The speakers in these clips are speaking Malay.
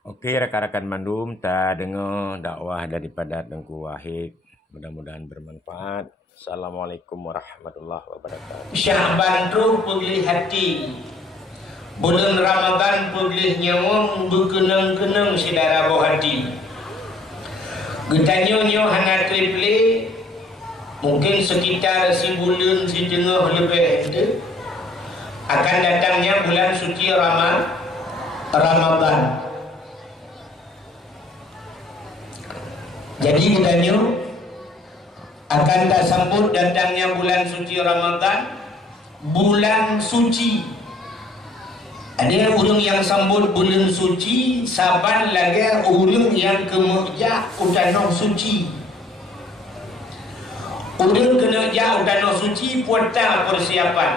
Oke, rekan-rekan Mandum, kita dengar dakwah daripada Tengku Wahid. Mudah-mudahan bermanfaat. Assalamualaikum warahmatullahi wabarakatuh. Syahban tu pulih hati, bulan Ramadan pulih nyawang berkenang-kenang sedara bawah hati. Getanyo hana triple, mungkin sekitar sebulan setengah lebih itu akan datangnya bulan suci Ramadan. Jadi getanyo akan tak sambut datangnya bulan suci Ramadan, bulan suci. Ada orang yang sambut bulan suci, saban lagi orang yang kemuja utano suci. Orang kena ja utano suci puata persiapan.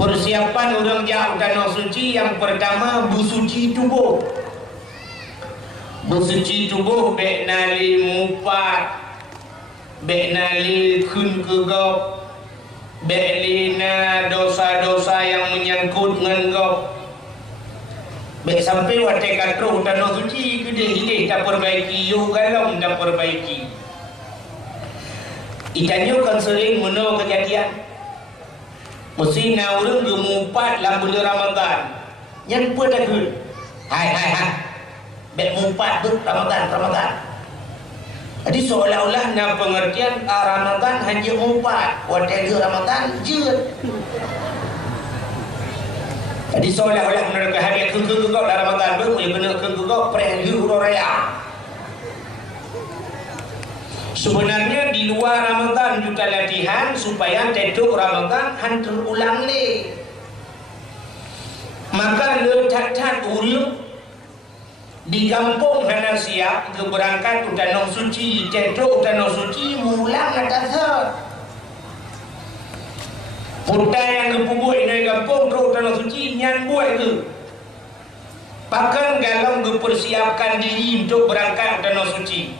Persiapan orang ja utano suci yang pertama bersuci tubuh. Bersuci tubuh baik nali mupat, baik nali kun kegop, baik lina dosa-dosa yang menyangkut dengan gop, baik sampai watai katro tanah suci gede-gede tak perbaiki, yuk galam tak perbaiki. Ikannya kan sering menolak kejadian. Mesti na orang gemumpat dalam bulan Ramadan. Yang pun dah kun. Hai. Baik mumpat tu Ramadan. Jadi seolah-olah na pengertian Ramadan hanya mumpat. Watai Ramadan je. Jadi seolah-olah menurut hadiah kegugau dalam Ramadan tu boleh benar kegugau prelu raya. Sebenarnya di luar Ramadan juga latihan supaya tetuk Ramadan han terulang ni. Maka letak ulang di kampung hana siap ke berangkat utanong suci, tetuk utanong suci mulang atas putai yang kepubuh dari kampung teruk utanong suci nyan buat ke. Bahkan galang mempersiapkan diri untuk berangkat utanong suci.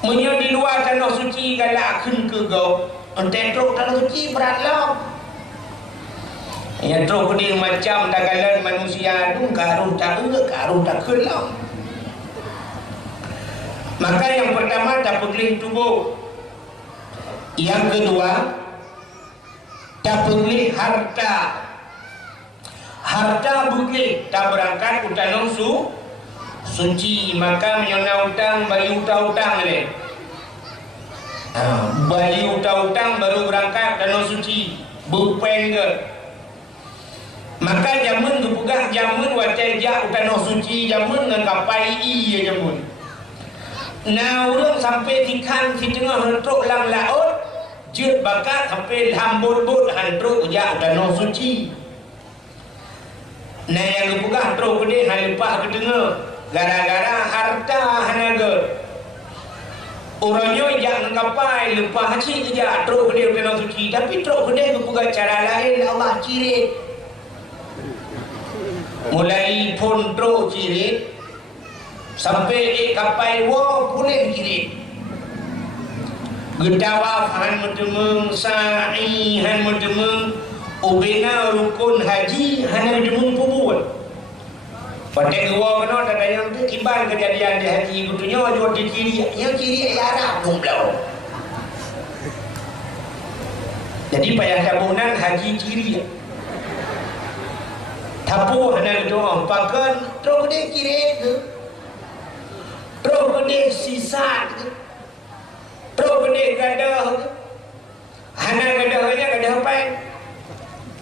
Menyo di luar tanah suci galak akan ke gau entetrok tanah suci berat lah. Ya trok dia macam dagalan manusia tu karu tak kelam. Maka yang pertama tak boleh tubuh. Yang kedua tak boleh harta. Harta boleh tak berangkat utanong suci. Maka menyona utang bayi utang ni. Bayi utang baru berangkat tanah suci. Bupeng ke. Maka jamun kepugah jamun watai jak tanah suci jamun dengan kapai i jamun. Nah orang sampai tikan di tengah rentruk lang laut jet bakat sampai hambut-but hantruk jak tanah suci. Nah yang kepugah truk gede han lepas ke tengah gara-gara harta hanaga. Orangnya jak kapai lepas haji kerja truk gede tanah suci tapi truk gede kepugah cara lain Allah cirit. Mulai pun truk cirit sampai kapai wo boleh cirit. Gedawaf han mentemeng sa'i han mentemeng ubena rukun haji han mentemeng pubut. Pada gua kena ada yang tu kiban kejadian di haji butuhnya ada di kiri yang kiri Arab dumlau. Jadi payah tabunan haji kiri. Tapu hana doang pakan truk gede kiri ke. Truk gede sisa ke. Truk gede gadah ke. Hana gadahnya gadah peng.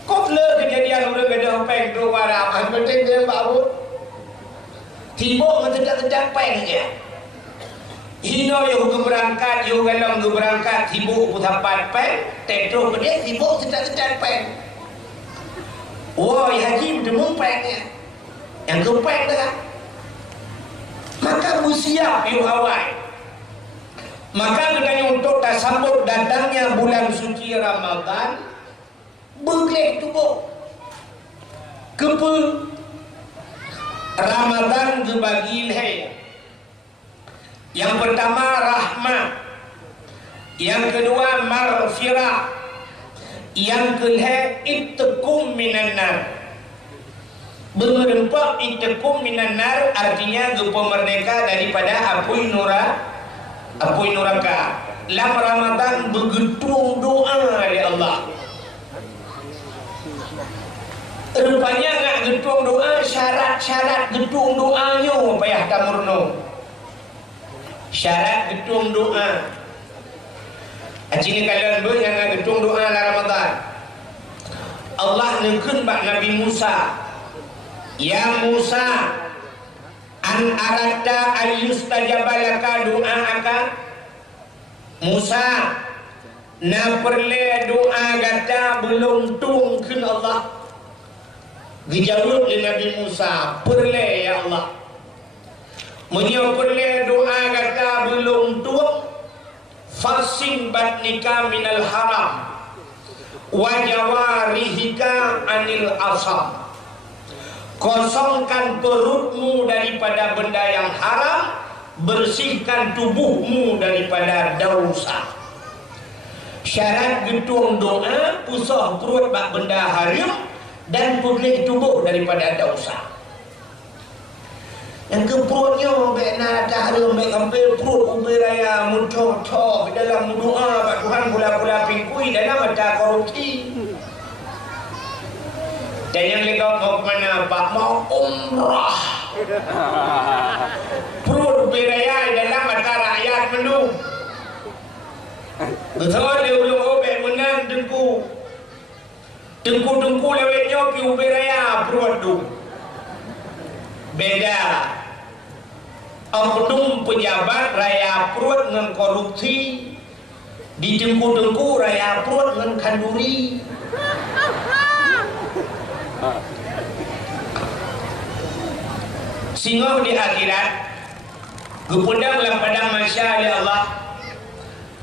Kok le kejadian orang gadah peng tu warap han penting dia baru. Tibuk ngetedak-tedak peng je. Hino yo berangkat yo galang berangkat tibuk putapat peng, truk gede tibuk tedak-tedak peng. Wah, haji bertemu pengnya. Yang kepeng dah. Maka bersiap yuk awal. Maka katanya untuk tak sambut datangnya bulan suci Ramadan, bergelek tubuh. Kepa Ramadan dibagi leh. Yang pertama rahmat. Yang kedua maghfirah. Yang kelihatan ittaqum minan nar. Berempat itakum minan nar, artinya gepo merdeka daripada api neraka. Lam Ramadan bergetung doa oleh Allah. Rupanya nak getung doa, syarat-syarat getung doanya payah tamurno. Syarat getung doa. Acini kalian ber yang nak getung doa la Ramadan. Allah nekun bak Nabi Musa. Ya Musa, an arata ayyustajabalaka doa'aka. Musa, na perle doa gata belum tungkin Allah. Dijawab oleh Nabi Musa, perle ya Allah. Menyo perle doa gata belum tung, fasim batnika minal haram, wa jawarihika anil asam. Kosongkan perutmu daripada benda yang haram, bersihkan tubuhmu daripada dosa. Syarat getung doa, pusah perut bak benda haram dan pulih tubuh daripada dosa. Yang ke perutnya baik nak haram, baik ambil perut ubi raya muncul-col dalam doa bak Tuhan pula-pula pingkui dalam mata korupsi. Dan yang legap mau kemana Pak? Mau umrah. Perut beraya dalam mata rakyat mendung. Betul dia ulung obek menang dengku. Dengku lewetnya pi beraya perut tu. Beda. Oknum pejabat raya perut dengan korupsi. Di dengku raya perut dengan kanduri. Sehingga di akhirat gepedanglah padang masya oleh Allah,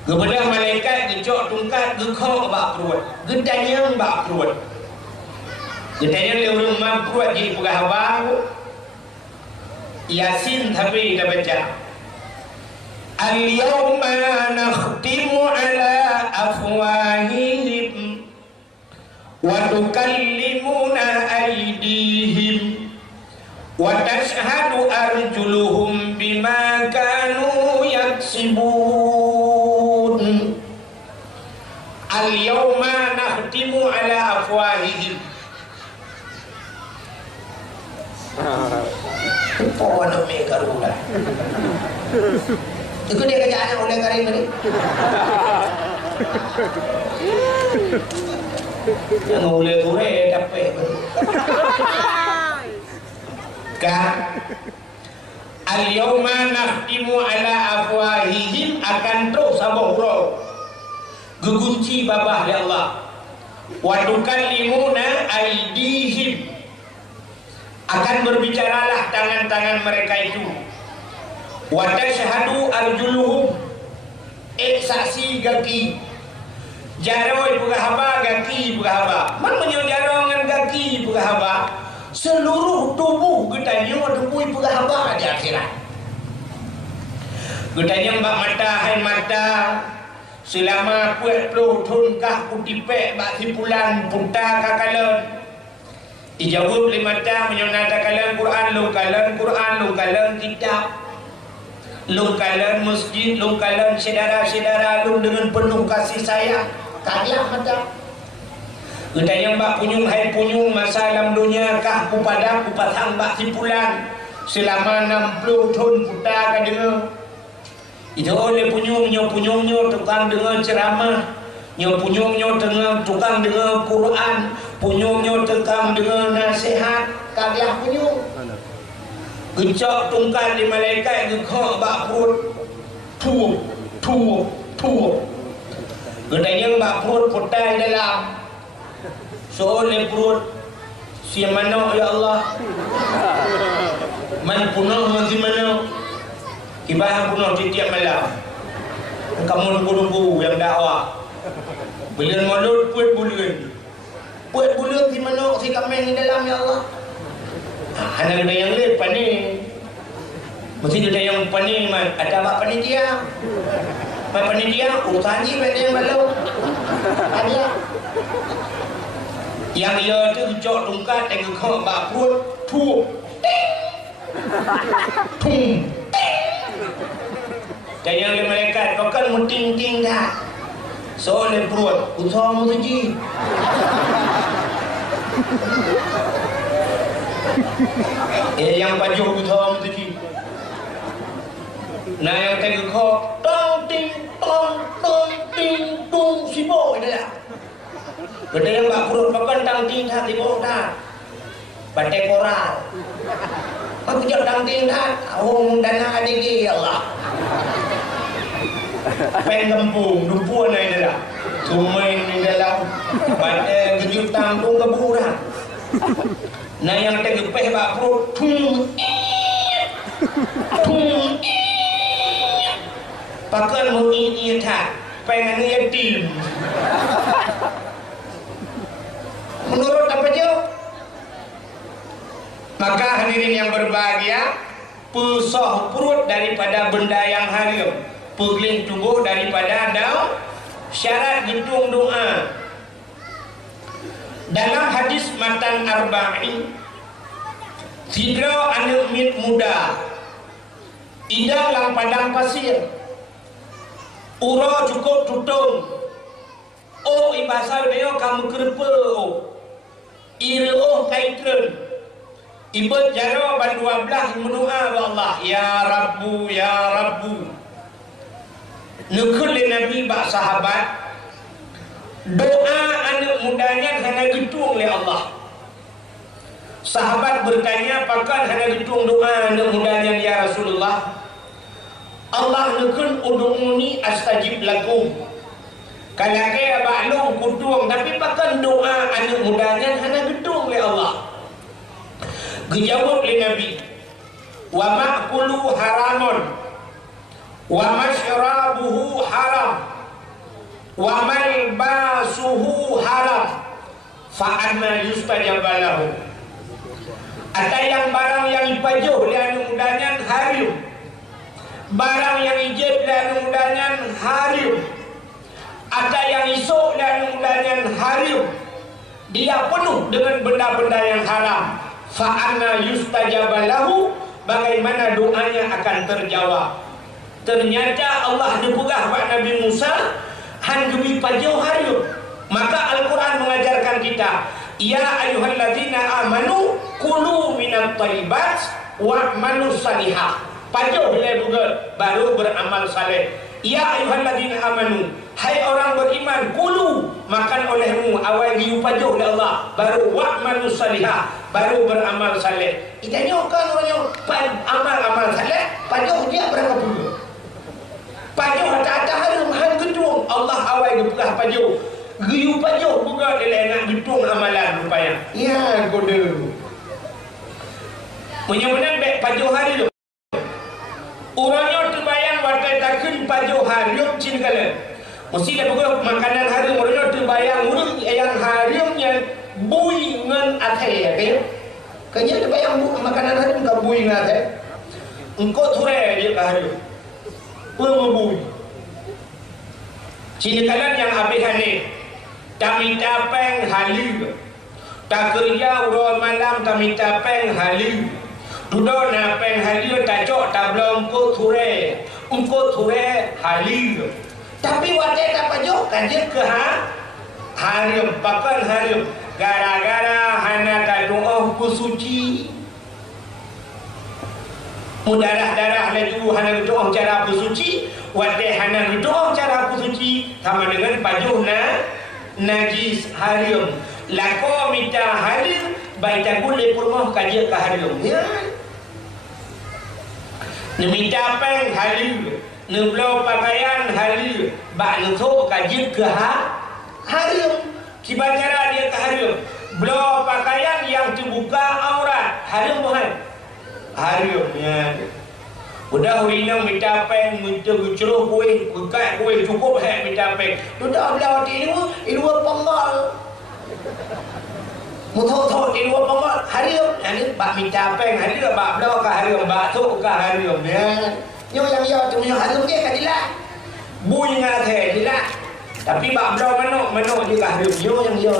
gepedang malaikat gecok tungkat gekok bak perut, gedanyang bak perut, gedanyang lewat rumah perut jadi pegah bau. Yasin tapi dah baca al-yawma nakhtimu ala afwahihim wa tukallimuna aydihim wa tashhadu arjuluhum bima kanu yaksibun. Al-yawma nakhtimu ala afwahihim. Apa nak mereka rula? Itu dia kerjaan oleh karim ni. Yang oleh ture dapat. Kan? Al-yawma nakhtimu ala afwahihim, akan terus sabah gegunci babah ya Allah. Wa tukallimuna aydihim, akan berbicaralah tangan-tangan mereka itu. Wa tashhadu arjuluhum, saksi gaki. Jaroi pegahaba gaki pegahaba. Man menyojarong dengan gaki pegahaba. Seluruh tubuh getanya tubuh pegahaba di akhirat. Getanya mbak mata hai mata. Selama 20 tahun kah kutipek bak sipulan putar kakalan. Dijawab oleh mata menyonata kalan Quran, lu kalan kitab, lu kalan masjid, lu kalan saudara-saudara lu dengan penuh kasih sayang. Kalian mata. Getanya mbak punyung hai punyung masa alam dunia kah ku pada ku patang bak sipulan selama 60 tahun putar ka dengar. Itu oleh punyungnya tukang dengar ceramah. Nyo punyungnya tengah tukang dengar Quran, punyungnya tukang dengar nasihat, kalian punyung. Gecok tungkal di malaikat gekok bak perut, tuup. Gedanya bak perut putai dalam. Soalnya perut si mana ya Allah? Man punah masih mana? Kibah punah setiap malam. Kamu nunggu yang dakwah. Bulan mulut puat bulan di mana si kami dalam ya Allah. Anak ada yang lepas ni, mesti ada yang panik man. Ada apa panitia? Apa panitia? Utani pada yang malu. Ada. Yang ia tu cok tungkat dengan kau bak perut tu. Tung. Dan yang malaikat kau kan muting-ting dah. Soal perut utama tu ji. Yang pajuh utama tu ji. Nah yang tengok kau tong ting tong tong ting tung sibuk dia. Benda yang bak perut pakan tang ting tak sibuk dah. Batai koral. Aku jauh tang ting tak. Orang dana adigi ya Allah. Pen kampung dumpuan ai dah. Sumai ni dalam batai kejutan tung keburan. Nah yang tengok peh bak perut tung tung pakan mengingat tak pengen yatim. Menurut apa jauh? Maka hadirin yang berbahagia, pesah perut daripada benda yang haram, pegeling tubuh daripada daun, syarat hitung doa. Dalam hadis matan arba'in, tiga anak mit muda, indah dalam padang pasir. Ura cukup tutung. Oh ibasal dia kamu kerpa. Ira oh kaitren. Ibad jara ban 12 mendoa Allah, ya Rabbu ya Rabbu. Nekul Nabi bak sahabat. Doa anak mudanya hanya gitung oleh Allah. Sahabat bertanya, apakah hanya gitung doa anak mudanya ya Rasulullah? Allah nekun udunguni astajib lakum. Kalau kaya baklung kutung, tapi pakan doa anak mudanya hanya gedung oleh Allah. Dijawab oleh Nabi, wa ma'kulu haramun, wa mashrabuhu haram, wa malbasuhu haram, fa'anna yustajabalahu. Ada yang barang yang ipajuh oleh anak mudanya haram, barang yang ijib dan mudahan haram, ada yang isuk dan mudahan haram, dia penuh dengan benda-benda yang haram. Fa'anna yustajabalahu, bagaimana doanya akan terjawab. Ternyata Allah dipugah buat Nabi Musa hanjubi pajuh haram. Maka Al-Quran mengajarkan kita, ya ayyuhalladzina amanu kulu minat thayyibat wa'malu salihah. Pajuh bila juga baru beramal saleh. Ya ayyuhalladzina amanu, hai orang beriman, kulu makan olehmu awal diu pajuh oleh Allah, baru wa'malu salihah, baru beramal saleh. Idanya kan orangnya amal saleh, pajuh dia berapa puluh. Pajuh ada harum hang gedung Allah awal dibuka pajuh. Giu pajuh buka dia nak gedung amalan rupanya. Ya kode. Menyebutkan baik pajuh hari tu. Orangnya terbayang watai takun pajuh harum cin kala. Mesti dia pukul makanan harum. Orangnya terbayang urang yang harumnya bui ngan athai ya. Kanya terbayang makanan harum tak bui ngan athai. Engkau thurai dia ke harum. Pemebui. Cina kalan yang habis ni. Tak minta peng halu. Tak kerja urang malam tak minta peng halu. Duduk na peng halu tak cok tak belum ko thure. Engko thure halu. Tapi wadah tak pajok kaje ke harum pakan harum. Gara-gara hana tak doa ku suci. Mudarah-darah laju hana doa cara ku suci. Wadah hana doa cara ku suci. Sama dengan pajuh najis harum. Lako minta harum, baik tak boleh purmah kaji ke harum. Ya. Minta peng harum, neblau pakaian harum, bak nutuk kaji ke harum. Kibar cara dia ke harum. Belau pakaian yang terbuka aurat harum bukan? Harum ya. Udah urina minta peng, minta guceruh kuih, kukat kuih cukup hak minta peng. Sudah belau di ilmu pengal. Muthok-thok di luar pengal harum. Ini bak minta peng harum, bak belau ke harum, bak tuk ke harum ya. Nyo yang ya tu nyo harum ke kadilah. Bui ngah the dilah. Tapi bak belau manuk je ke harum nyo yang ya.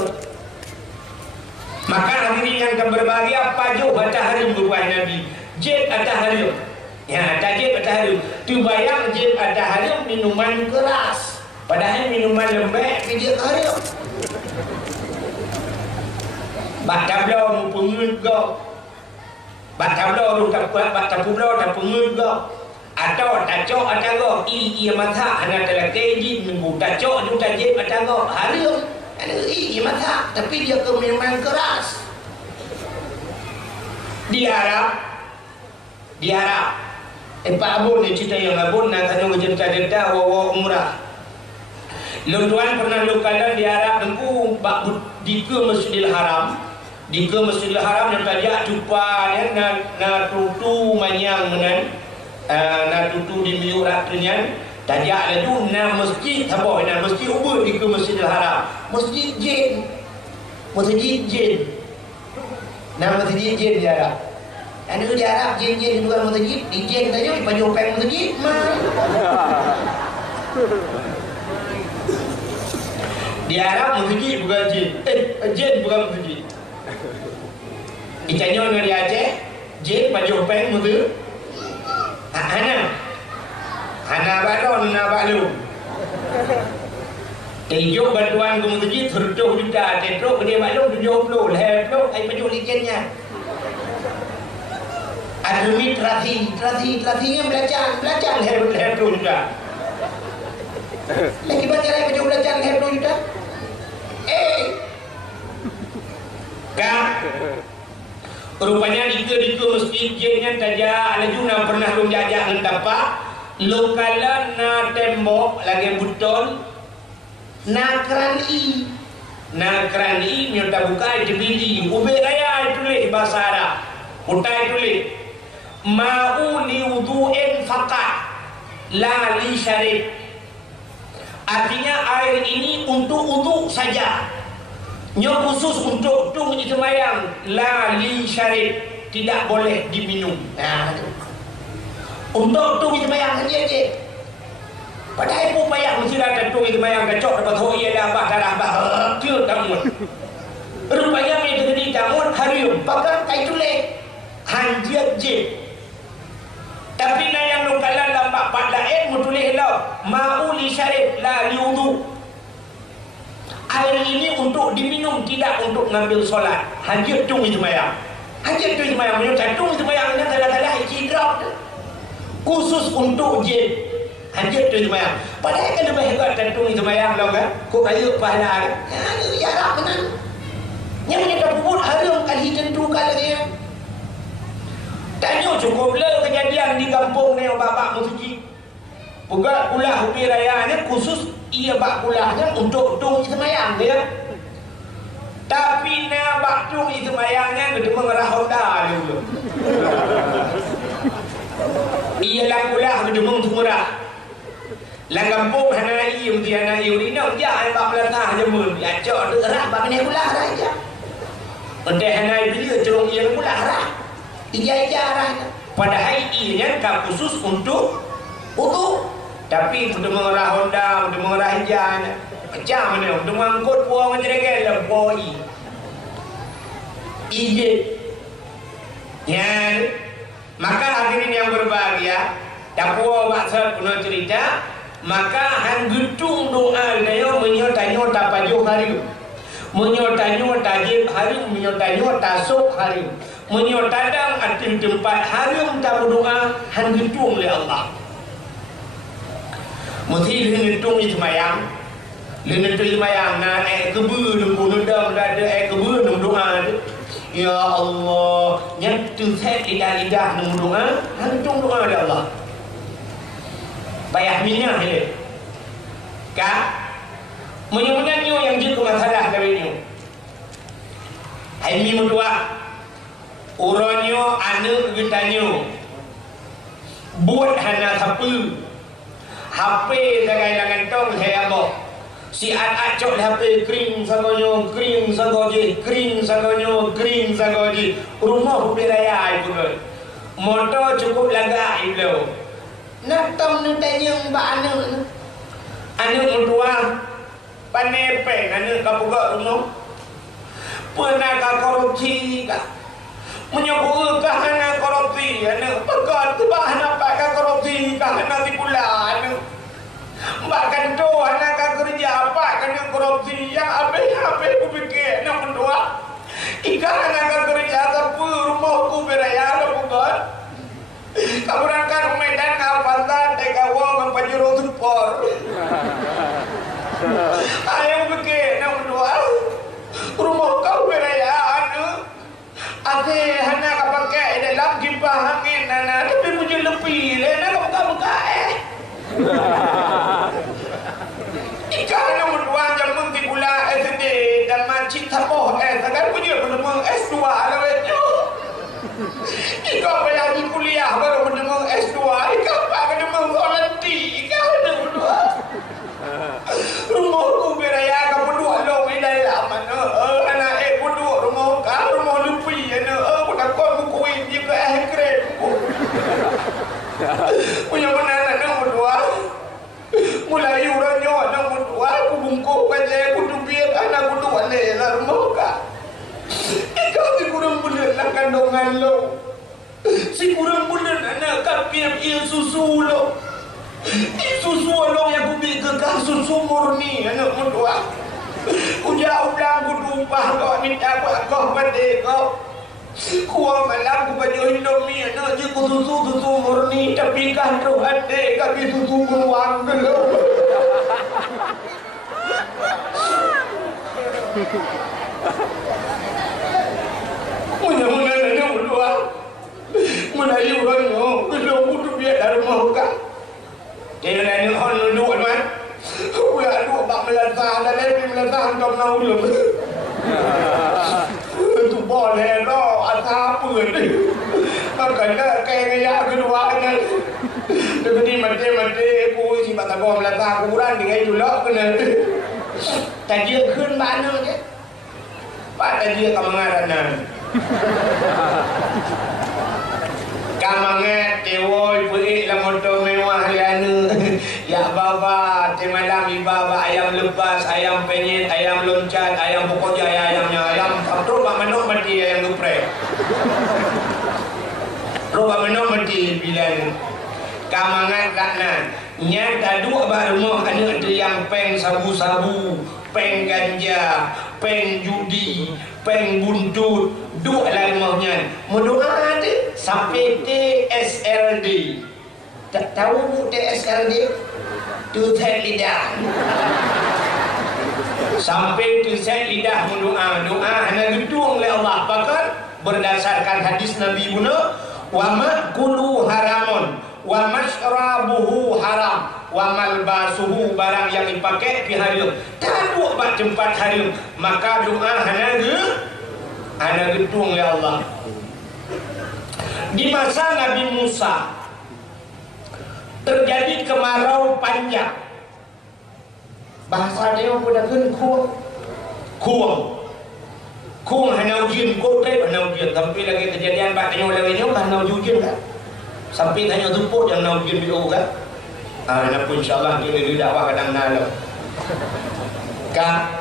Maka hadirin yang akan berbahagia, pajuh atas harim buah Nabi, jet atas harim. Ya, atas jet atas harim. Tu bayang jet atas harim minuman keras, padahal minuman lembek dia harim. Bak tablau pengut go. Bak tablau ru tak kuat, bak tablau tak pengut go. Atau tak cok atas go. Ia mata anak telah keji minggu tak cok tu tak jet atas go. Harim. Ada mata, tapi dia ke minuman keras. Di Arab, Pak Abun ni cerita yang Abun nak kena cerita wawa umrah. Tuan pernah lukalan di Arab dengku di ke Masjidil Haram. Di ke Masjidil Haram yang tadi jumpa na tutu manyang dengan na tutu di miurat dengan tadi ada tu na masjid apa na masjid ubud di ke Masjidil Haram. Masjid jin. Nama masjid jin di Arab. Ada di Arab jin bukan masjid, di jin saja di baju peng masjid. Di Arab masjid bukan jin. Jin bukan masjid. Ditanya orang di Aceh, jin baju peng masjid. Hana baron na balu. Tijuk bantuan ke masjid 100 juta, tetruk dia balu 70, lepas ai baju lijennya. Adumi terasinya belajar leher juta. Lagi baca lagi baju belajar leher juta. Kan? Rupanya di masjid jennya saja ada juga pernah lu jajak ngentapa lokalan na tembok lagi betul na kerani minta buka itu biji ube raya itu le bahasa Arab utai itu le ma'u li wudu'in faqat la li syarib. Artinya air ini untuk wudu saja, nyo khusus untuk tung semayang, la li syarib, tidak boleh diminum. Nah, untuk tung semayang saja. Padahal pun payah mesti ada tung semayang kacok dapat hoya dah bah darah bah ke tamun. Rupanya mereka di tamun harium pakai kai tulis hanjat je. Tapi na yang lukalan lampak padlain mutulis lau ma'u li syarib la li wudu. Air ini untuk diminum, tidak untuk ngambil solat. Hajat tung semayang. Hajat tung semayang menyukai tung semayang dengan salah-salah hijrah khusus untuk jin. Hajat tung semayang. Padahal kan lebih hebat dan tung semayang lau kan. Kok kayu pahala kan. Ini jarak benar. Yang menyatakan puput harum kali tentu kalanya. Tanya cukup le kejadian di kampung ni bapak masjid. Pegat kulah hubi rayanya khusus ia bak kulahnya untuk tung semayang dia. Tapi na bak tung semayangnya kita mengerah Honda dulu. Ia lang kulah kita mengtumurah. Lang kampung hana iu dia na iu ni nak dia bak belakang je mun. Ya cok tu erah bak ni kulah raja. Untuk hana bila cerong ia kulah rah. Ijazah padahal ianya kan khusus untuk wudu. Tapi untuk mengerah Honda, untuk mengerah ijan macam mana? Untuk mengangkut buang menjerekan lah boi ijin ya. Maka hadirin yang berbahagia, tak puas maksud punya cerita. Maka han getung doa dia menyota-nyota pajuh hari, menyota-nyota jib hari, menyota-nyota sok hari, menyotadang atim tempat harum tak berdoa han getung oleh Allah. Mesti lengetung semayang, lengetung semayang na kebu nunggu nundam dah ada kebu nunggu doa. Ya Allah, yang tu set lidah nunggu doa, han getung doa oleh Allah. Payah minyak ni. Kak, menyanyi yang juga masalah dari ni. Hai mi mudua. Uronyo anu gitanyo buat hana HP segalangan tong saya mo si acok HP kering sagonyo rumah beraya itu motor cukup laga itu nak tong nu tanyang ba anu mutua panepe anu kapuga rumah Pernah korupsi kah? Menyebut kahana korupsi, pekan tebah nampak korupsi kahana di bulan. Bahkan tu anak kerja apa kena korupsi yang apa aku fikir nak berdua. Ikan anak kerja apa rumahku beraya lo bukan. Kamu berangkat Medan Kapantan Tekawa Mempajuro Supor. Ayam fikir nak berdua. Rumah kau beraya anu. Ate hana kapakai dalam kipas angin nana tapi punya lebih le nak buka Ikan yang berdua jamun di gula SD dan macik tapoh sekarang punya menemu S2 lah itu. Ikan apa yang di kuliah baru menemu S2. Ikan apa menemu volunteer. Ikan ada berdua. Rumahku beraya kamu dua long ini dalam mana? Anak berdua rumah kau rumah lupi. Bukan kau bukuin juga keren. Punya mana anak berdua. Mulai urangnya anak berdua. Aku bungkuk saja. Aku dubiat anak berdua lah rumah kau. Kau si kurang bulan lah kandungan lo. Si kurang bulan anak kapir ia susu lo. Susu lo yang aku berikan susu murni anak berdua. Aku jauh bilang aku tumpah kau minta kau pada kau. Kuah malam aku baju Indomie anak je ku susu murni tapi kan tu ada kami susu beruang dulu. Mudah-mudahan ada berdua. Mulai orangnya belum kudu biar dari muka. Dia lain hal dulu kan. Aku ya dua bak melantah dan lebih melantah kau nak ulum. Tu boleh lo asap pun. Makanya kayak kedua kan. Jadi mati aku si batagom melantah kurang dengan dulu kena. Tajir kun mana je? Pak tajir kamangaran. Kamangat tewoi pui la motor mewah lianu. Ya baba temalam ibaba ayam lepas, ayam penyet, ayam loncat, ayam pokok jaya ayamnya ayam terus pak menok mati ayam geprek. Terus pak menok mati bilan. Kamangat laknan. Nyata dua baru ada yang peng sabu-sabu, peng ganja, peng judi, peng buntut, dua lamanya. Mendoa ada sampai TSLD. Tak tahu bu TSLD? Tuset lidah. Sampai tuset lidah mendoa, doa hanya gedung oleh Allah. Bahkan berdasarkan hadis Nabi Muhammad, wa ma'kulu haramun wa mashrabuhu haram wa malbasuhu barang yang dipakai pi haram taduk bak tempat haram maka doa hana gedung ya Allah. Di masa Nabi Musa terjadi kemarau panjang, bahasa dia pada kuang hana ujian kote hana ujian tapi lagi kejadian bak tanya lagi hana ujian kan sampai tanya tumpuk yang nak ujian video kan. Nak pun insyaAllah kita di dakwah kadang nalar kan.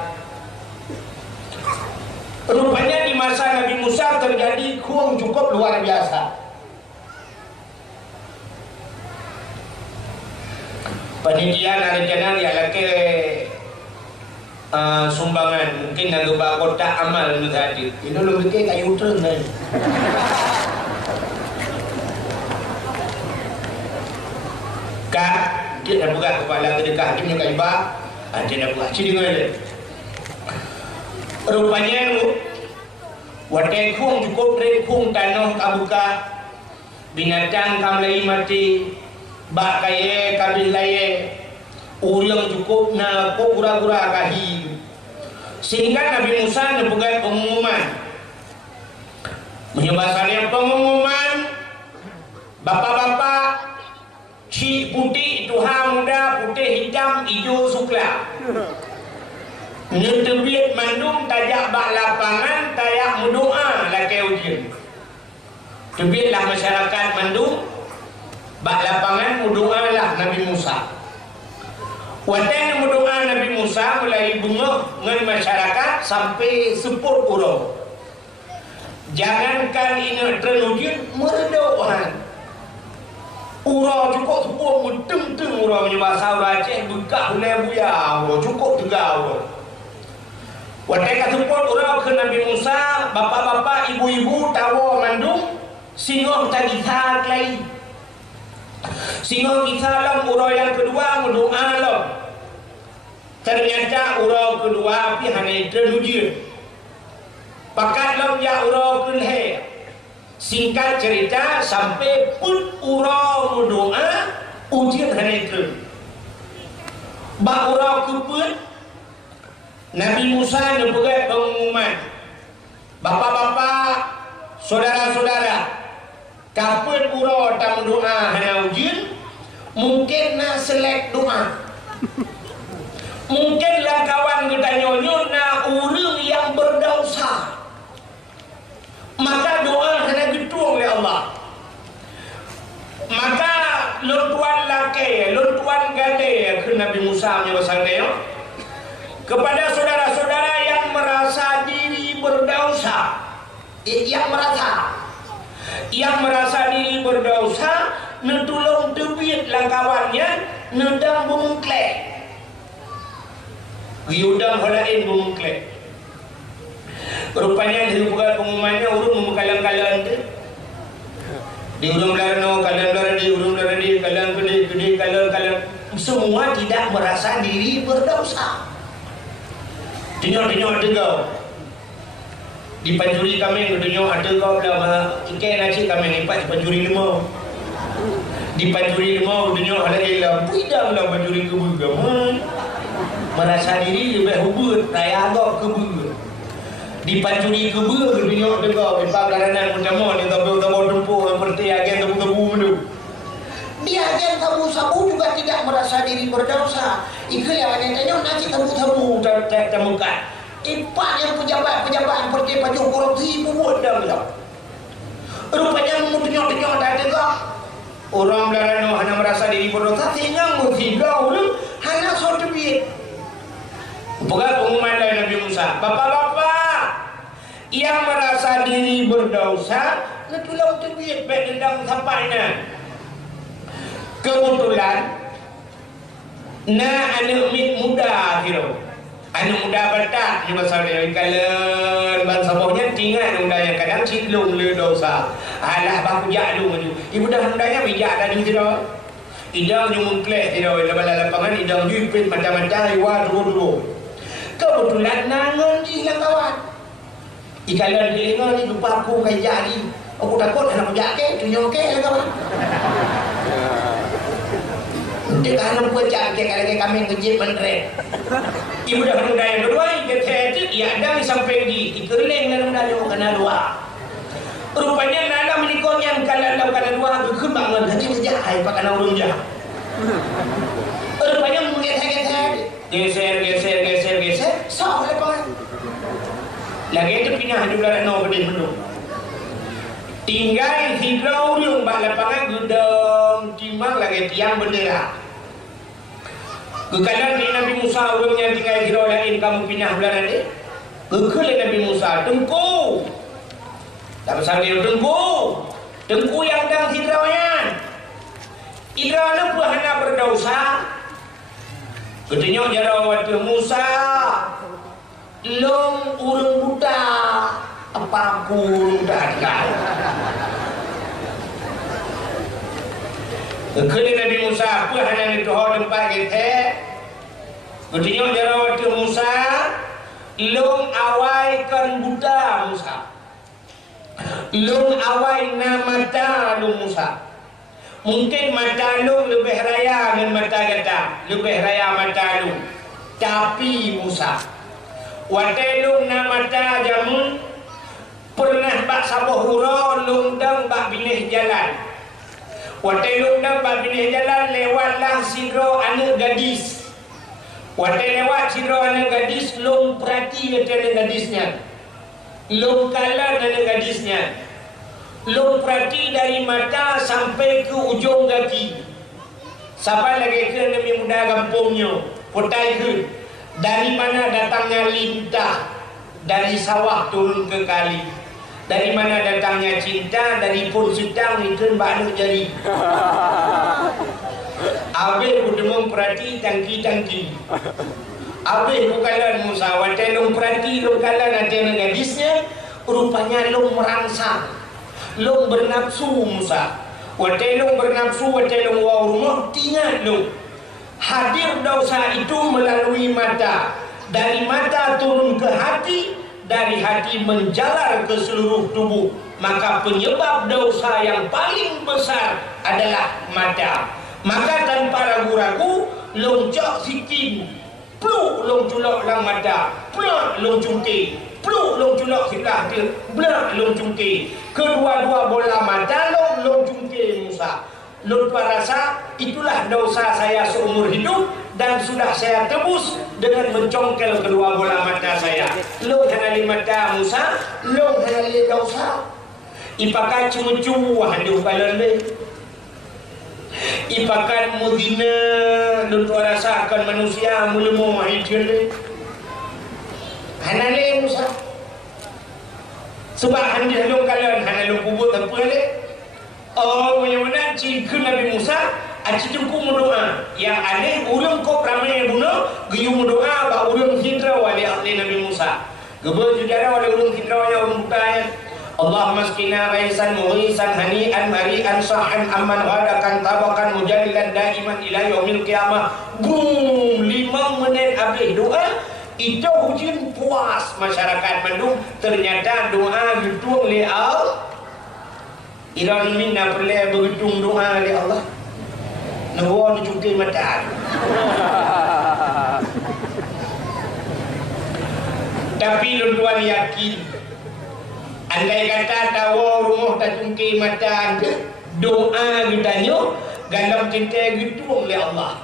Rupanya di masa Nabi Musa terjadi kuang cukup luar biasa. Panitia rencana dia lagi sumbangan mungkin nak buat kotak amal tadi. Ini lebih kayu turun ni. Dia dah buka kepala terdekat dia punya kaibah. Dia dah buka ciri dengan dia. Rupanya wadah kung cukup rekung tanah kabuka binatang kamlai mati bak kaya kabil laye ulang cukup na kura-kura kahi sehingga Nabi Musa membuat pengumuman menyebabkan pengumuman bapak-bapak cik putih, tuha muda, putih hitam, hijau sukla. Ngetebit mandum tajak bak lapangan, tayak mendoa lakai ujian. Tebitlah masyarakat mandum, bak lapangan mendoa lah Nabi Musa. Wadang mendoa Nabi Musa, Musa mulai bengok dengan masyarakat sampai seput urang. Jangankan ini terlujud merdoan. Urang cukup seput mendeng-deng urang punya bahasa Aceh bekak hulai buya urang cukup tegak urang. Watai seput urang ke Nabi Musa, bapak-bapak, ibu-ibu tawa mandung singong tadi tak lagi. Singong kita lam urang yang kedua mendoa lam. Ternyata urang kedua pi hanai terlujud. Pakat lam ya urang kelhe. Singkat cerita sampai pun urang berdoa ujian hanai ter. Ba urang keput Nabi Musa nepegat pengumuman. Bapak-bapak, saudara-saudara, kaput urang tak berdoa hanai ujian, mungkin nak selek doa. Mungkinlah kawan kita nyonyol na orang yang berdosa. Maka doa kena getung oleh Allah. Maka lontuan laki, lontuan gade ke Nabi Musa menyebasang dia kepada saudara-saudara yang merasa diri berdosa, yang merasa diri berdosa, netulung tebit langkawannya, nedang bumengklek. Yudang halain bumengklek. Rupanya dari bukan pengumumannya urung memekalang-kalang tu. Di urung larno, kalang-kalang di urung larno di kalang-kalang, kalang-kalang. Semua tidak merasa diri berdosa. Tengok tegau. Di panjuri kami tengok ada kau dalam ikan nasi kami lipat di panjuri lemau. Di panjuri lemau tengok ada elam pidang dalam panjuri kebugaman. Merasa diri lebih hubur, raya agak kebur. Di panjuri kebur tengok tegau. Lepas belarangan pertama ni tabu-tabu tempuh seperti agen tabu-tabu mendu. Dia agen tabu-tabu juga tidak merasa diri berdosa. Ikut yang ada tanya nanti tabu-tabu temukan. Ipak yang pejabat-pejabat seperti baju korupsi buat dah bilang. Rupanya tengok dah tegak. Orang belarangan hanya merasa diri berdosa, tinggal mengtigau dulu, hanya suatu biit. Bukan pengumuman dari Nabi Musa. Bapak-bapak yang merasa diri berdosa, ketulang terbit baik dendam sampainya. Kebetulan, anak muda kira. Anak muda bertak ni pasal dia kalau bangsa bawahnya tinggal muda yang kadang cilung le dosa. Alah baku jak lu maju. Ibu dah mudanya bijak tadi tidak. Idang nyumun klek tidak dalam lapangan idang jupit macam-macam iwa dulu. Kebetulan nangon di yang kawan. Ikalan dia ni lupa aku kai jadi. Aku takut anak jak ke tunjuk ke kawan. Dia kan buat jak ke kalau kami kejip menteri. Ibu dah muda yang kedua, ia ada sampai di ikerling dalam nada kena dua. Rupanya nada menikah yang kalau kena dua kekembangan hati saja, hai pak kena urung jah. Rupanya geser, sok lepas. Lagi itu pindah di belakang no berdeh menu. Tinggal hidau urung bak lapangan gudang timang lagi tiang bendera. Kekalan di Nabi Musa urung yang tinggal hirau lain kamu pindah belah nanti. Kekal Nabi Musa tengku. Tak pasal dia tengku yang dang hirau yang. Hirau ni pun hendak berdosa. Ketanya jarang waktu Musa. Long urung buta. Apa aku urung tak kau. Kekal Nabi Musa pun hendak dituhor tempat kita. Ketanya jarang waktu Musa. Long awai kan buta Musa. Long awai na mata lu Musa. Mungkin mata lu lebih raya dengan mata kita. Lebih raya mata lu. Tapi Musa. Watai lu na mata jamun. Pernah bak sabuh hura lu dang bak pilih jalan. Watai lu dang bak pilih jalan lewatlah sidro anak gadis. Watai lewat sidro anak gadis, long perhati anak gadisnya. Long kalah anak gadisnya. Long perhati dari mata sampai ke ujung kaki. Sampai lagi ke Nabi muda kampungnya. Potai ke. Dari mana datangnya lintah? Dari sawah turun ke kali. Dari mana datangnya cinta? Dari pun sedang itu balik jari. Habis ku perhati tangki-tangki. Habis ku kalan Musa, watai long perhati long kalan ada gadisnya, rupanya long merangsang, long bernafsu Musa. Watai long bernafsu, watai long wau rumah, ingat long. Hadir dosa itu melalui mata. Dari mata turun ke hati, dari hati menjalar ke seluruh tubuh. Maka penyebab dosa yang paling besar adalah mata. Maka tanpa ragu-ragu, loncok sikin, pluk long culok lang mata, pluk long cungki, pluk long culok sebelah dia, pluk long cungki. Kedua-dua bola mata long cungki Musa. Lupa rasa, itulah dosa saya seumur hidup dan sudah saya tebus dengan mencongkel kedua bola mata saya. Long hanali mata Musa, long hanali dosa. Ipakai cuma-cuma handu balale. Ipakan mudina lupa rasa akan manusia mulemu hijau. Hanali Musa. Sebab handi halung kalian hanali kubur tanpa le. Oh, bagaimana cikgu Nabi Musa aciduku mendoa yang aneh ulang kok ramai bunuh gayung mendoa bah ulang hidra wali ahli Nabi Musa gebel judara wali ulang hidra ya ulang bukanya Allahumma skina raisan muhisan hani'an mari'an sa'an amman ghadakan tabakan mujadilan daiman ila yaumil qiyamah. Boom, 5 menit habis doa itu hujan puas masyarakat Bandung. Ternyata doa ditung oleh Allah. Iran minna perlu berhitung doa oleh Allah. Nawa dicungkil mata. Tapi tuan yakin, andai kata tawa rumah tak cungkil mata anda, doa ditanya, galam cinta gitu oleh Allah.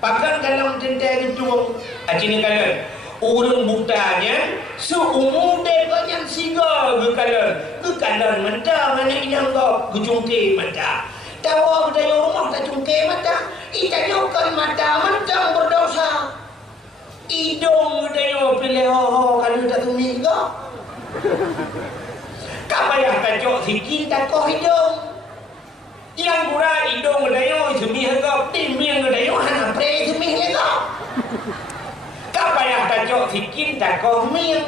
Pakan galam cinta gitu. Acini kalian. Orang butanya seumur dekanya siga gekalan mata mana inang kau gejungke mata tawa budaya rumah tak jungke mata itanya kan mata mentang berdosa hidung budaya pilih ho kalau tak tumi kau kapayah kacok sikin tak kau hidung yang gura hidung budaya tumi kau timing budaya hana pre tumi kau kapayah kacok sikin tak kau ming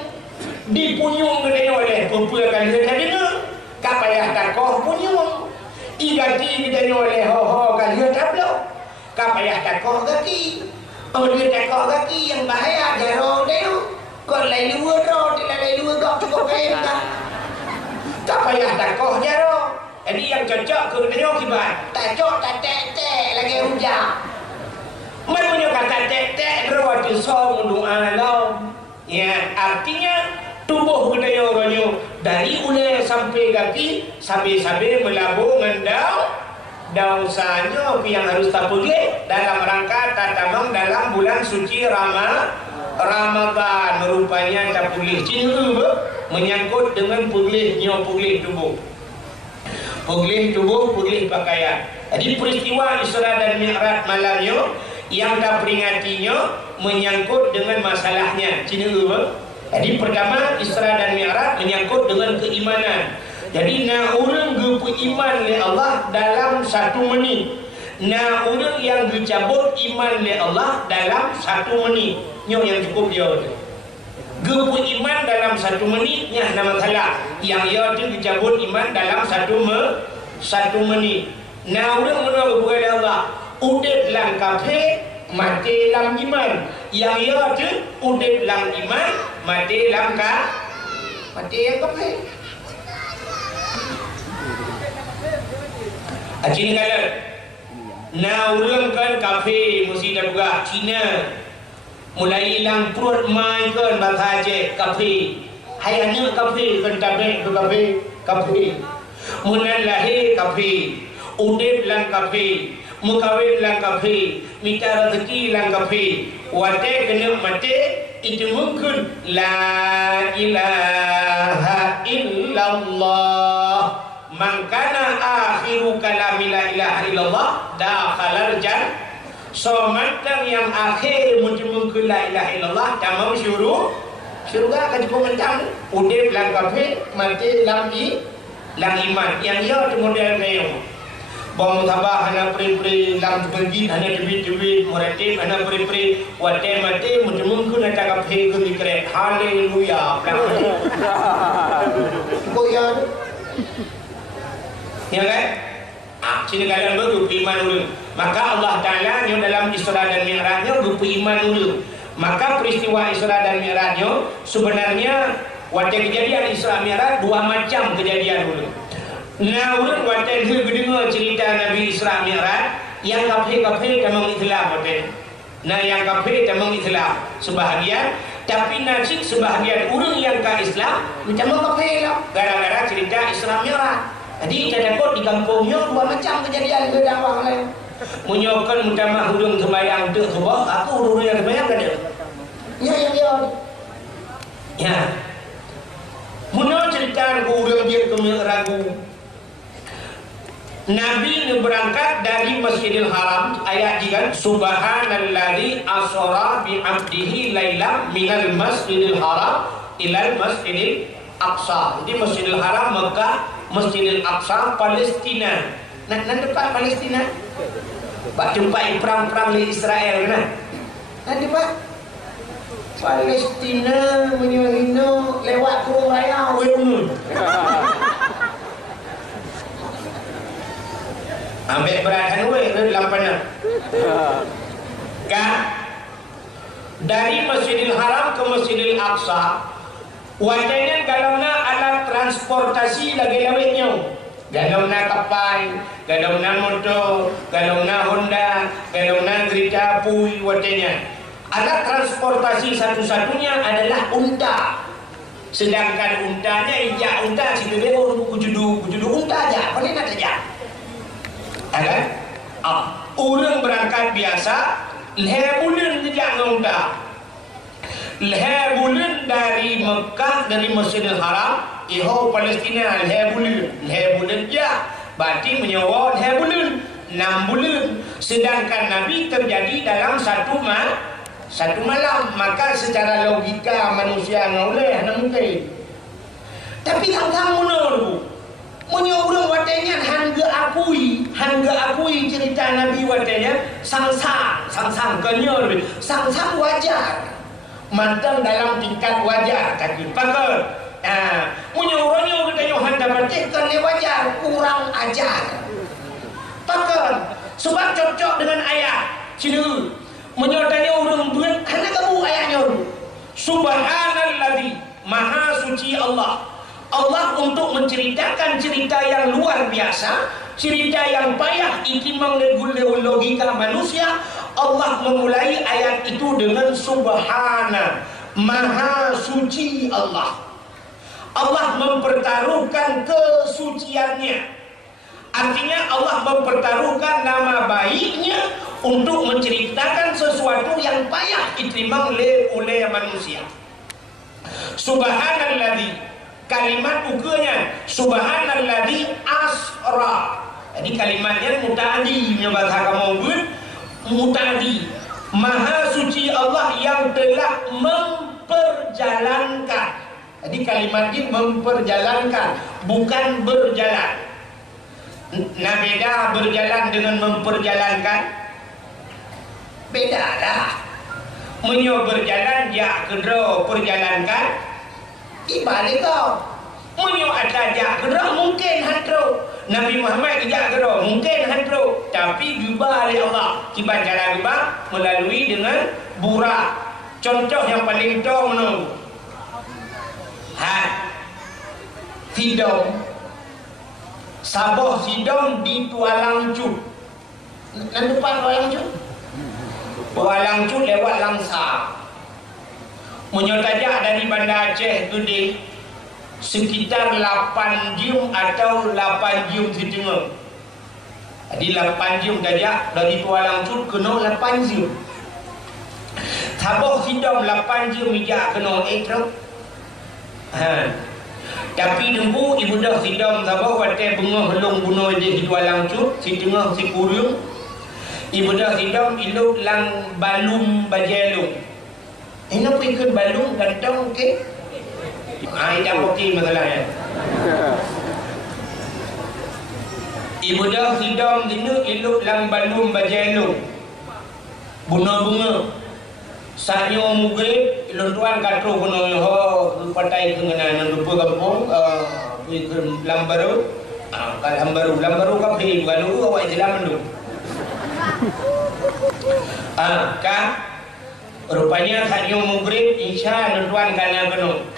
dipunyung gedenya oleh pempuakan dia tadinya kapayah tak kau punyung igati gedenya oleh ho kan dia tablo kapayah tak kau kaki dia tak kau kaki yang bahaya jaro deo kau lai dua ro tidak lai dua kau cukup kaya tak kapayah tak kau jaro jadi yang cocok ke gedenya kibat tak cocok tak tek lagi rujak. Mana kata tek-tek berarti so mendoa lau. Ya, artinya tubuh budaya orangnya dari ulai sampai kaki sampai melabur ngendau dosanya yang harus terpuji dalam rangka tatamang dalam bulan suci Ramadan rupanya tak pulih cinta menyangkut dengan pulihnya tubuh. Pulih pakaian. Jadi peristiwa Isra dan Mi'raj malamnya yang dah peringatinya menyangkut dengan masalahnya. Jadi pertama Isra dan Mi'raj menyangkut dengan keimanan. Jadi nak orang beriman le Allah dalam 1 menit. Nak orang yang dicabut iman le Allah dalam 1 menit. Nyo yang cukup dia. Beriman dalam 1 menit nya nama salah. Yang dia tu dicabut iman dalam 1 menit. Nak orang menurut kepada Allah udip lang kafe mati lang iman yang ia tu udip lang iman mati lang mati yang kafe acini kala na ulang kan kafe mesti dah buka Cina mulai lang perut mai kan bataje kafe hayanya kafe kan tabe kafe munan lahir kafe udip lang kafe mukawin lang kafe minta rezeki lang kafe wate kena mati itu mungkin la ilaha illallah man kana akhiru kalami la ilaha illallah dakhalal Somatan yang akhir mujmung ke la ilaha illallah tamam syurga kan cukup mentang udip lang kafir mati lang iman yang dia tu model kayu bom tabah hana pri lang pergi hana debit moratif hana pri wate mati mujmung ke na kafir ke dikret haleluya kau ya kan? Sini kalian berupa iman dulu. Maka Allah Ta'ala dalam Isra dan Mi'rajnya berupa iman dulu. Maka peristiwa Isra dan Mi'rajnya sebenarnya waktu kejadian Isra Mi'raj dua macam kejadian dulu. Nah, waktu itu dengar cerita Nabi Isra Mi'raj yang kafir memang Islam waktu. Nah, yang kafir memang Islam sebahagian, tapi nasib sebahagian orang yang ke Islam macam kafir lah. Gara-gara cerita Isra Mi'raj. Jadi kita dapat di kampungnya dua macam kejadian ke dakwah lain. Munyokan mutamah hudung sembahyang tu sebab aku hudung yang sembahyang kan dia. Ya yang dia. Ya. Munyo cerita ku hudung dia ke ragu. Nabi ni berangkat dari Masjidil Haram ayat juga subhanallazi asra bi 'abdihi lailam minal Masjidil Haram ilal Masjidil Aqsa. Jadi Masjidil Haram Mekah, Masjidil Aqsa Palestina. Nak depan Palestina. Pak jumpa perang-perang di Israel kan? Nanti Pak Palestina menyuruh lewat kurung raya ambil beradan dalam panah kan? Dari Masjidil Haram ke Masjidil Aqsa wajahnya kalau nak alat transportasi lagi lawetnya. Kalau nak kapal, kalau nak motor, kalau nak Honda, kalau nak kereta pui wajahnya. Alat transportasi satu-satunya adalah unta. Sedangkan untanya ijak unta situ dia kujudu unta aja, boleh nak aja. Ada? Orang berangkat biasa, leher bulan ijak unta. Leher bulan dari Mekah, dari Masjidil Haram, iho Palestina leher bulan ya, berarti menyewa leher bulan 6 bulan. Sedangkan Nabi terjadi dalam satu malam, maka secara logika manusia ngoleh mungkin. Tapi tang menurut menyewa watenya hangga akui cerita Nabi watenya sang kenyor, sang wajar. Mantang dalam tingkat wajar kaki pakar. Menyewa kita Yohan dapat kan wajar kurang ajar. Pakar sebab cocok dengan ayat. Sini menyodanya orang duit hanya kamu ayatnya. Subhanalladzi maha suci Allah. Allah untuk menceritakan cerita yang luar biasa, cerita yang payah itimang logika manusia. Allah memulai ayat itu dengan subhana, maha suci Allah. Allah mempertaruhkan kesuciannya. Artinya Allah mempertaruhkan nama baiknya untuk menceritakan sesuatu yang payah diterima oleh manusia. Subhanalladzi, kalimat ukurnya subhanalladzi asra. Jadi kalimatnya muta'addi, bahasa kamu muta'addi. Maha suci Allah yang telah memperjalankan. Jadi kalimat ini memperjalankan, bukan berjalan. Nah, beda berjalan dengan memperjalankan. Bedalah. Menyo berjalan ya kedua perjalankan ibarat kau. Menyo ada jak kedua mungkin hadro. Nabi Muhammad jak kedua mungkin hadro. Tapi gubah oleh Allah. Kibat jalan gubah melalui dengan burak. Contoh yang paling tahu menunggu. Sidong Sabah sidong di Tualang Cut. Nan depan Tualang Cut. Tualang Cut lewat Langsa. Menyotajak dari Bandar Aceh Gede sekitar 8 jam atau 8 jam setengah. Jadi 8 jam tajak dari Tualang Cut kena 8 jam. Sabah sidong 8 jam bijak kena truk. Tapi nunggu ibu dah sidang Sabah watai bengah belum bunuh dia di Tualang Cut, si tengah si kurung. Ibu dah hidam iluk lang balum bajelung. Ini apa ikut balum gantong ke? Tidak okey masalahnya. Ibu dah hidam dinu iluk lang balum bajelung. Bunga-bunga. Saatnya mugrib, ilun tuan katru kuno ho patai kengenan lupa kampung, lambaru, lambaru kapi baru awak Islam dulu. Kan rupanya saatnya mugrib isya tuan kana kuno.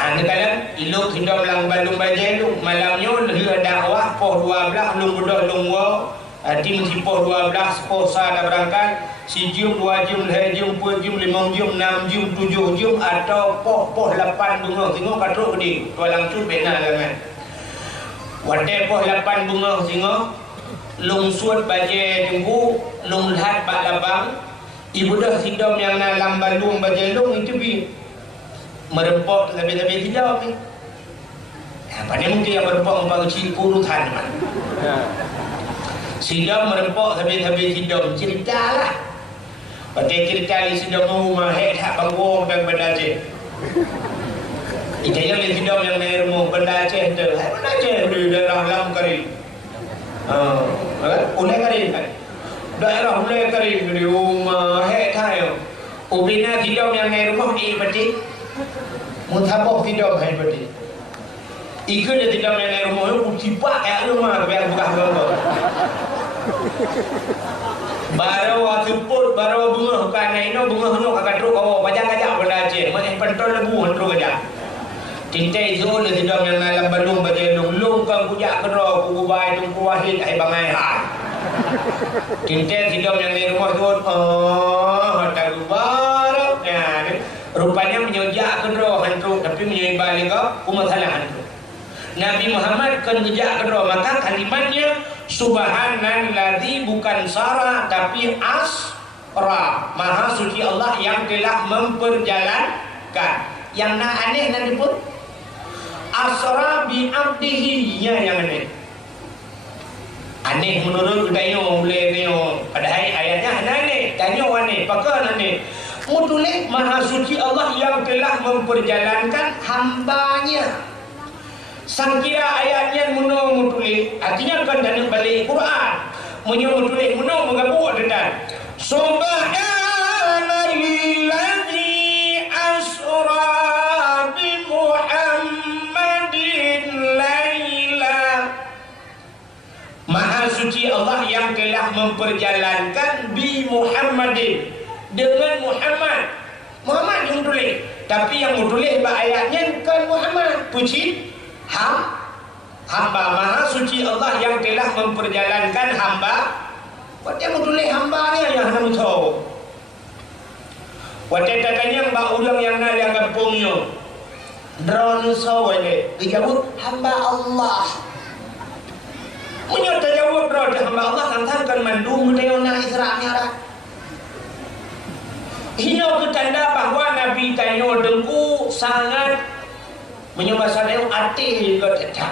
Kadang iluk hidam lang balum bajelung malamnya leh dakwah poh 12 lung budak lung wa tim si poh 12 poh sada berangkat. Si jum, 2 jum, 3 jum, 4 jum, 5 jum, 6 jum, 7 jum atau poh 8 bunga singo katruk gede tualang cut bena kan. Wate poh 8 bunga singo lung suat baje tunggu lung lihat bak labang ibu dah sidom yang na lambalung baje lung itu bi merempok lebih-lebih tidak ni. Pada mungkin yang merempok umpang cipu rutan man. Sidom merempok lebih-lebih sidom ceritalah. Pakai cerita di sidom rumah tak bangun dan benda Aceh. Ikanya di sidom yang naik rumah benda Aceh tu. Benda Aceh di daerah Lam Kering. Ulai Kering kan. Daerah Ulai Kering di rumah tak. Ubina sidom yang naik rumah berarti mutabok sidom berarti. Ikut dia sidom yang naik rumah itu cipak kayak rumah biar buka bangkot. Baru waktu put baru bunga kan ino bunga hanu akan teruk kau bajang aja benda Aceh macam pentol lebu hanu aja cintai zul le sidam yang dalam balung bajelung lung kan kujak kedro ku bai tung ku wahid ai bangai ha cintai sidam yang di rumah tu tak baru ya rupanya menyojak kedro hantu tapi menyebalik kau masalah hantu Nabi Muhammad kan kejak kedro maka kalimatnya Subhanalladzi bukan sara tapi asra. Maha suci Allah yang telah memperjalankan. Yang nak aneh nanti pun asra bi abdihi yang aneh. Aneh menurut kita boleh tengok. Padahal ayatnya aneh. Tanya aneh. Pakai aneh. Mutulik maha suci Allah yang telah memperjalankan hambanya. Sangkira ayatnya muno mutulik artinya kan dan balik Quran munyo mutulik muno mengabu dan subhanallazi asra bi Muhammadin laila maha suci Allah yang telah memperjalankan bi Muhammadin dengan Muhammad yang mutulik tapi yang mutulik ayatnya kan Muhammad puji hamba maha suci Allah yang telah memperjalankan hamba. Wate mutulih hambanya yang hendak tahu. Wate katanya mbak ulang yang nak yang kampungnya. Drone sawale dijawab hamba Allah. Punya terjawab drone hamba Allah tentang mandum mudayona Isra'nya lah. Ini tanda bahawa Nabi Tayo dengku sangat menyembahkan hati juga tetap.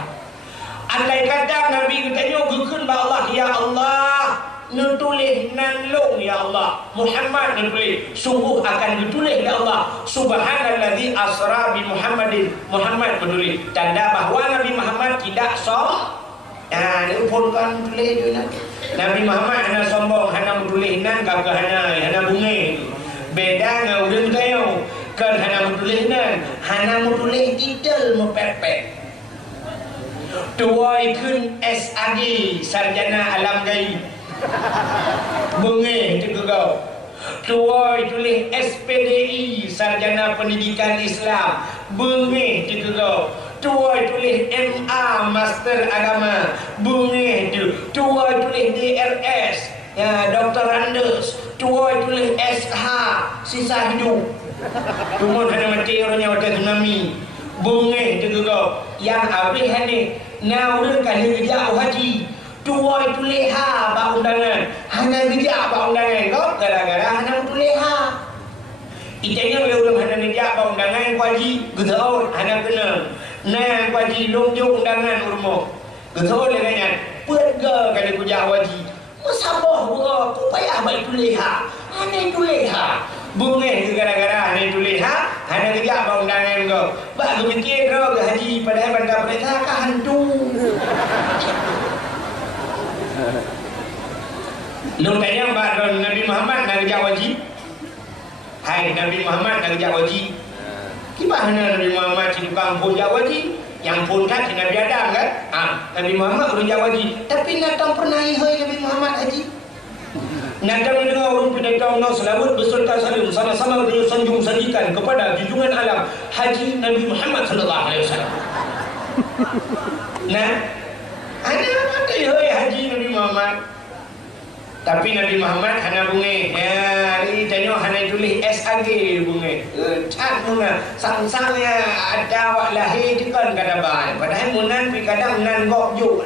Andai kata Nabi katanya gukun ba Allah ya Allah nutulih nan long ya Allah Muhammad nutulih sungguh akan ditulis ya Allah subhanalladzi asra bi Muhammadin Muhammad peduli tanda bahawa Nabi Muhammad tidak ini pun kan tulis juga Nabi Muhammad hana sombong hana tulis nan kakak hana bunga beda dengan urang tayo kan hana tulis nan hana tulis titel mepepet tua ikun SAD sarjana alam gaib bunga itu kau tua tulis SPDI sarjana pendidikan Islam bunga itu kau tua tulis MA master agama bunga itu tua tulis DRS ya Dr. Andes tua tulis SH sisa hidup cuma kena mati orangnya waktu tsunami bunga itu kau yang habis ni na urang kali kerja haji tua itu leha ba undangan hana kerja ba undangan kau gara-gara hana itu leha itanya urang hana kerja ba undangan haji gedaur hana kena na haji longjok undangan urmo gedaur dengan perga kali kerja haji masa sabar bunga payah baik tuliha. Ane tuliha. Bunga ke gara-gara ane tuliha, ane kerja bang undangan kau. Bak kau fikir kau ke haji padahal bandar perintah ke hantu. Lu tanya bak Nabi Muhammad nak kerja wajib. Hai Nabi Muhammad nak kerja wajib. Gimana Nabi Muhammad tukang pun kerja wajib? Yang pun kan Nabi Adam kan? Nabi Muhammad kerja wajib. Tapi nak tak pernah ihai Nabi Muhammad haji. Nadam mendengar orang pendatang nak selawat beserta salim sama-sama dengan sanjung sajikan kepada junjungan alam Haji Nabi Muhammad sallallahu alaihi wasallam. Nah, ada ihai Haji Nabi Muhammad. Tapi Nabi Muhammad hana bunga. Ya, ni tanya hana tulis SAG bunga. Cat bunga. Sang-sangnya ada awak lahir tekan kadaban. Padahal munan pi kadang nan gok juk.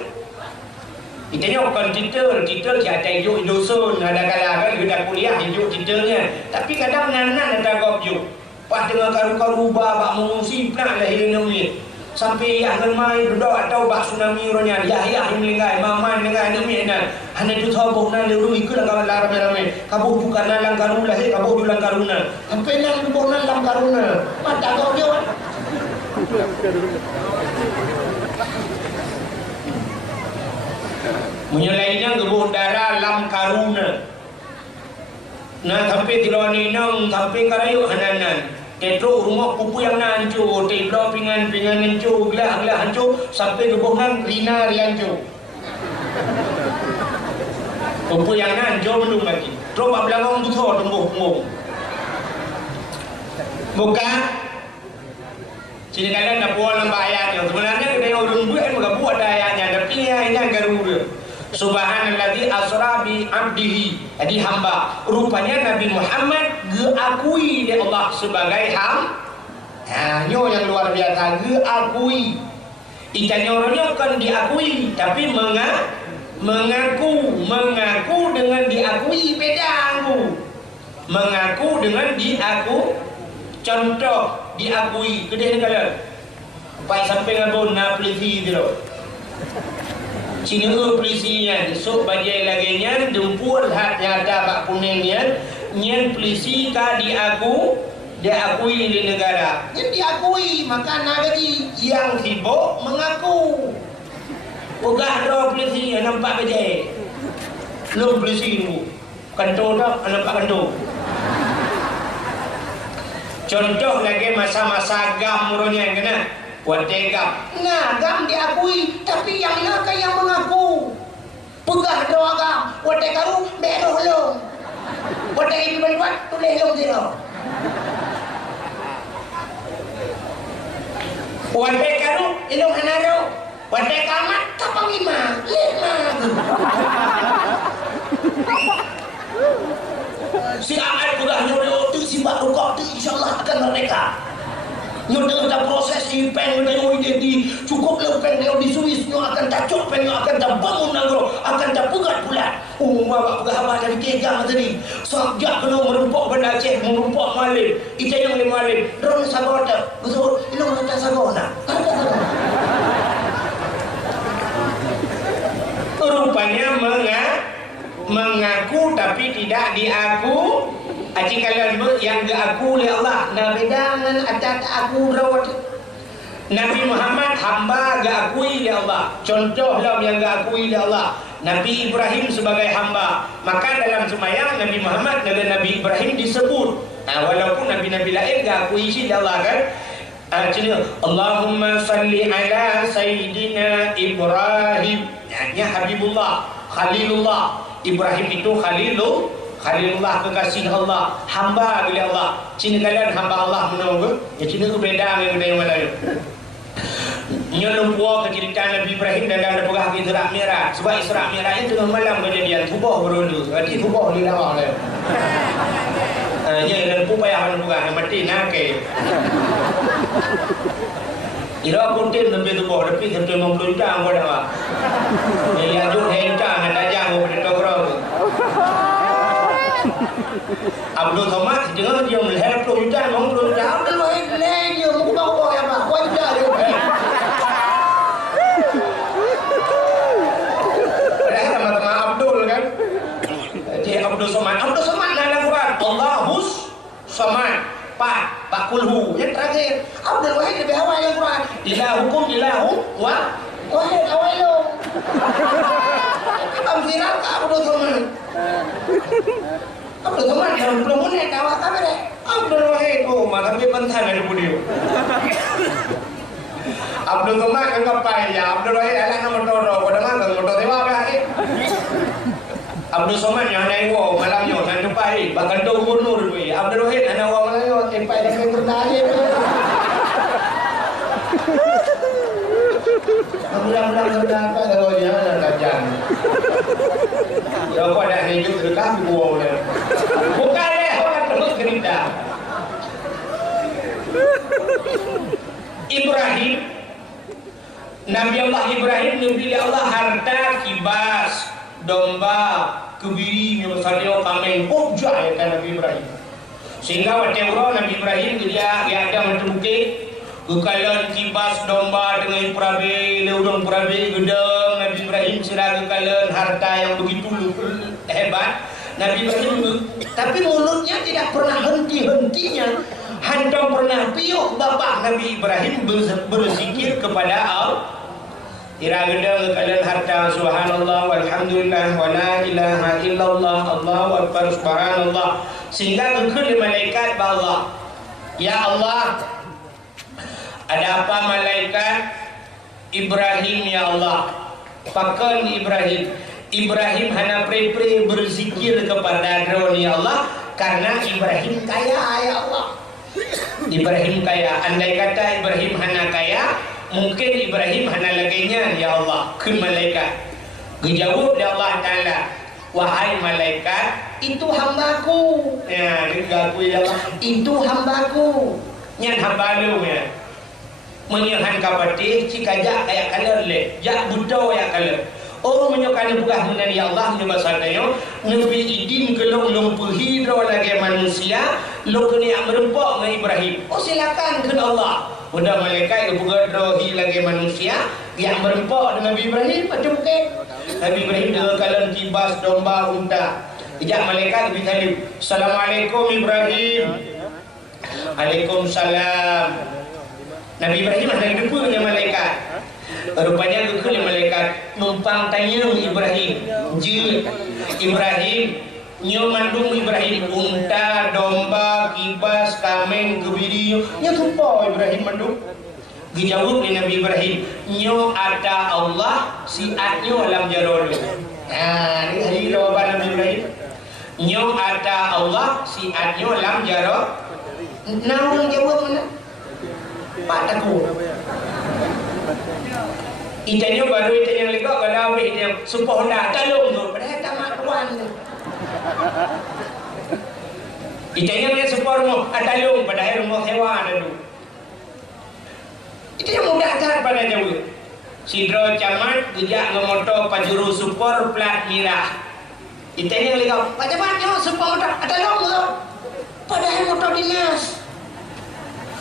Itanya bukan titel siapa yuk dosun ada kala kan kita kuliah yuk titelnya. Tapi kadang nan ada gok juk. Pas dengar karu-karu bak mengungsi nak lahir ni. Sampai akan mai duduk atau bak tsunami ronya ya meninggal maman dengan ni nan. Hanya tu tahu nak leru ikut kawan ramai-ramai. Kabur bukan lang karun lahir kabur dulang karuna. Sampai nang bukan lang karuna. Mata gok juk. Menyelainnya gebuh darah lam karuna. Nah sampai tirani nang sampai karayu hananan. Tetro rumah pupu yang nak hancur, tetro pingan hancur, gelah hancur sampai gebuh nang rina hancur. Pupu yang nak hancur belum lagi. Terus bab belakang tu tumbuh. Bukan sini kalian nak buat lembar ayatnya. Sebenarnya kita orang buat ayatnya, tapi ini garu. Subhanalladzi asra bi abdihi. Jadi hamba. Rupanya Nabi Muhammad diakui oleh Allah sebagai nyo yang luar biasa diakui. Itanya orangnya kan diakui, tapi mengaku dengan diakui beda. Mengaku dengan diaku. Contoh diakui kedai kalian. Baik sampai ngabun na peliti tu. Sini polisinya sok bajai lagi nya dempur hat nyata bak kuningnya nyen polisi ka diakui di negara. Nyen diakui maka nagari yang sibuk mengaku. Ogah do polisi nampak bajai. Lu polisi tu. Kantor dak nampak kantor. Contoh lagi masa-masa gam muronya kena. Wadah gam. Nah, gam diakui, tapi yang nak yang mengaku. Pegah doa gam. Wadah karu beroh long. Wadah ibu buat tulis long zero. Wadah karu ilong hanaro. Wadah kamat kapang 5. Si Ahad pegah nyodo tu si bak rukuk tu insyaallah akan merdeka. Nyodo dah proses si pen nyodo di cukup le pen nyodo di Swiss nyodo akan tacuk pen nyodo akan dah bangun nagro akan dah pegat bulat. Bak pegah abah dari kegang tadi. Sajak kena merumpuk benda Aceh merumpuk Malim. Ita yang le Malim. Ron sabota. Betul ilong kata sabona. Rupanya mengaku tapi tidak diaku. Aji kalian yang diaku oleh Allah. Nabi dengan ada aku rawat. Nabi Muhammad hamba diakui oleh Allah. Contoh lah yang diakui oleh Allah. Nabi Ibrahim sebagai hamba. Maka dalam sembahyang Nabi Muhammad dan Nabi Ibrahim disebut. Walaupun Nabi-Nabi lain diakui oleh Allah kan. Allahumma salli ala Sayyidina Ibrahim. Ya Habibullah, Khalilullah. Ibrahim itu Khalilullah kekasih Allah, hamba bila Allah. Cina kalian hamba Allah menunggu. Ya Cina itu beda dengan yang Melayu. Nya lumpur cerita Nabi Ibrahim dan ada pegah Isra Mi'raj. Sebab Isra Mi'raj itu tengah malam kejadian tubuh berulu. Jadi tubuh di lawang dia. Ya dan pupaya kan bukan mati nake. Ira konten lebih tubuh lebih 50 juta anggo dah. Ya jur henta ada jang pada tokro. Abdul Somad jangan dia melihat 10 juta 50 juta. Udah lo dia mau bawa ya Pak. Wajar dia. Teman-teman Abdul kan. Abdul Somad. Abdul Somad dalam Quran Allahus Somad. Pak kulhu. Yang terakhir Abdul Wahid lebih awal yang Quran. Ilahukum ilahu wahid awailu. Abang viral ke Abdul Somad. Abdul Somad dalam 10 menit awak kabar deh. Abdul Wahid. Oh, malah lebih penting ada video. Abdul Somad kan kapai ya. Abdul Wahid anak nomor toro. Pada mana nomor dewa apa ni? Abdul Somad yang naik wow malamnya kan tupai. Bahkan tu gubernur tu. Abdul Wahid anak wow malamnya tempai dengan terdali. Mudah-mudahan apa kalau dia ada kajian. Kalau ada hidup dekat wow dia. Bukan deh orang terus cerita. Ibrahim, Nabi Allah Ibrahim diberi Allah harta kibas, domba, kebiri, misalnya kambing, hujah ya kan Nabi Ibrahim. Sehingga waktu Nabi Ibrahim dia ada macam bukit, kekalan kibas domba dengan perabi, leudong perabi gedang. Nabi Ibrahim sirah kekalan harta yang begitu hebat. Nabi Ibrahim, tapi mulutnya tidak pernah henti-hentinya. Hendak pernah piuk bapak Nabi Ibrahim berzikir kepada Allah. Ira gedang kalian harta subhanallah walhamdulillah wa la ilaha illallah Allahu akbar subhanallah. Sehingga ke malaikat Allah. Ya Allah, ada apa malaikat Ibrahim ya Allah? Pakan Ibrahim. Ibrahim hana pre-pre berzikir kepada drone ya Allah karena Ibrahim kaya ya Allah. Ibrahim kaya, andai kata Ibrahim hana kaya, mungkin Ibrahim hana lagainya ya Allah ke malaikat. Dijawab oleh Allah Ta'ala, wahai malaikat, itu hambaku. Ya, digakui Allah, itu hambaku. Nyan hamba lu ya. Menyahan kapatih, cikajak kayak kaler le, jak buto ya kaler. Oh menyokani bukan menani Allah menyebasarnya Nabi idin kelong lumpuhi draw lagi manusia lo kena yang merempok dengan Ibrahim. Oh silakan ke Allah. Udah malaikat ke bukan drawi lagi manusia yang merempok dengan Nabi Ibrahim macam bukan. Nabi Ibrahim dengan kalian kibas domba unta. Ijak malaikat lebih kali. Assalamualaikum Ibrahim. Waalaikumsalam. Nabi Ibrahim ada hidup dengan malaikat. Rupanya kekal malaikat numpang tanya Ibrahim. Ibrahim nyo mandung Ibrahim unta, domba, kibas, kambing, kebiri. Nyo tumpah Ibrahim mandung. Dijawab oleh Nabi Ibrahim, nyo ada Allah si atnyo alam jarolu. Nah, ini hari jawaban Nabi Ibrahim. Nyo ada Allah si atnyo alam jarol. Namun jawab mana? Pak Teguh. Itanya baru itanya legak kalau awak itanya sumpah nak talung tu padahal tak mak tuan tu. Itanya dia sumpah rumah talung padahal rumah sewa dulu. Itanya mudah tak pada jauh. Sidro camat gejak ngomoto pajuru super plat merah. Itanya legak macam-macam sumpah motor talung tu. Padahal motor dinas.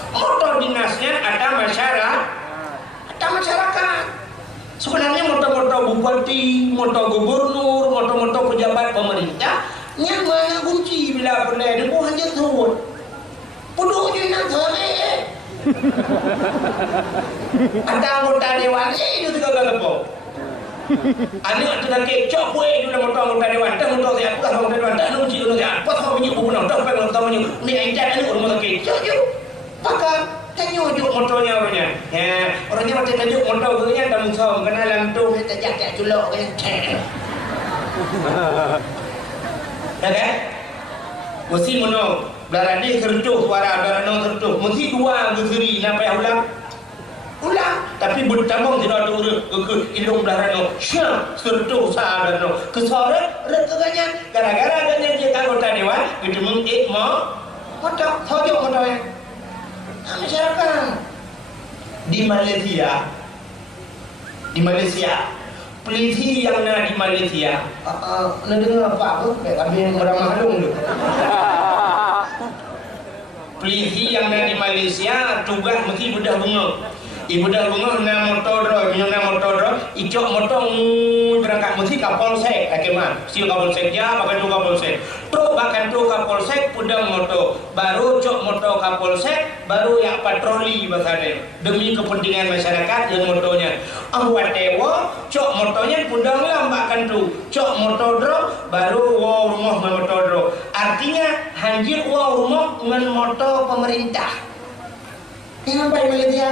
Motor dinasnya ada masyarakat. Sebenarnya motor-motor bupati, motor gubernur, motor-motor pejabat pemerintah yang mana kunci bila pernah dia pun hanya turun. Puduh je nak terbaik. Ada anggota dewan itu juga galapo. Anak tu dah kecok pun itu dah motor anggota dewan. Tak motor saya bukan anggota dewan. Tak kunci tu saya. Pas kau punya buku nak tak pengen motor punya. Ni enjak ni rumah kecok je. Pakai tanya ujuk motornya orangnya. Ya, orangnya macam tajuk motor tu nya dah musam kena lantung kita jaket culok kan. Ya kan? Mesti mono berani sertuh suara berani sertuh. Mesti dua geseri nampai ulang. Tapi bertambung tidak ada urut ke ilung berani. Syah sertuh sadar. Kesorat rekaganya gara-gara ganya dia anggota dewan ketemu motor tajuk motornya. Masyarakat di Malaysia polisi yang ada di Malaysia nak dengar apa kami yang ramah dong tu. Polisi yang ada di Malaysia tugas mesti mudah bunga Ibu dah bunga na motor dro, na motor dro, icok motor berangkat mesti kapal sek, akemah. Sil kapal sek ya, bahkan tu kapal sek. Tro bahkan tu kapal sek pudang motor. Baru cok motor kapal sek, baru yang patroli bahasanya. Demi kepentingan masyarakat yang motornya. Awat dewa, cok motornya pudang lambakan tu. Cok motor dro, baru wow rumah motor dro. Artinya hanjir wow rumah dengan motor pemerintah. Yang baik Malaysia.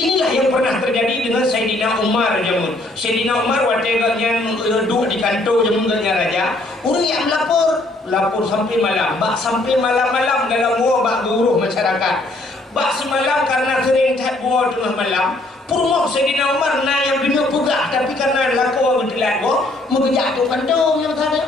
Inilah yang pernah terjadi dengan Sayyidina Umar jamun. Sayyidina Umar wateganya duduk di kantor jamunnya raja. Orang yang lapor sampai malam. Bak sampai malam-malam dalam buah bak guruh masyarakat. Bak semalam karena sering cat buah tengah malam. Purmoh Sayyidina Umar na yang dunia pegah, tapi karena laku bertelat buah mengejak tu kantor yang tadi.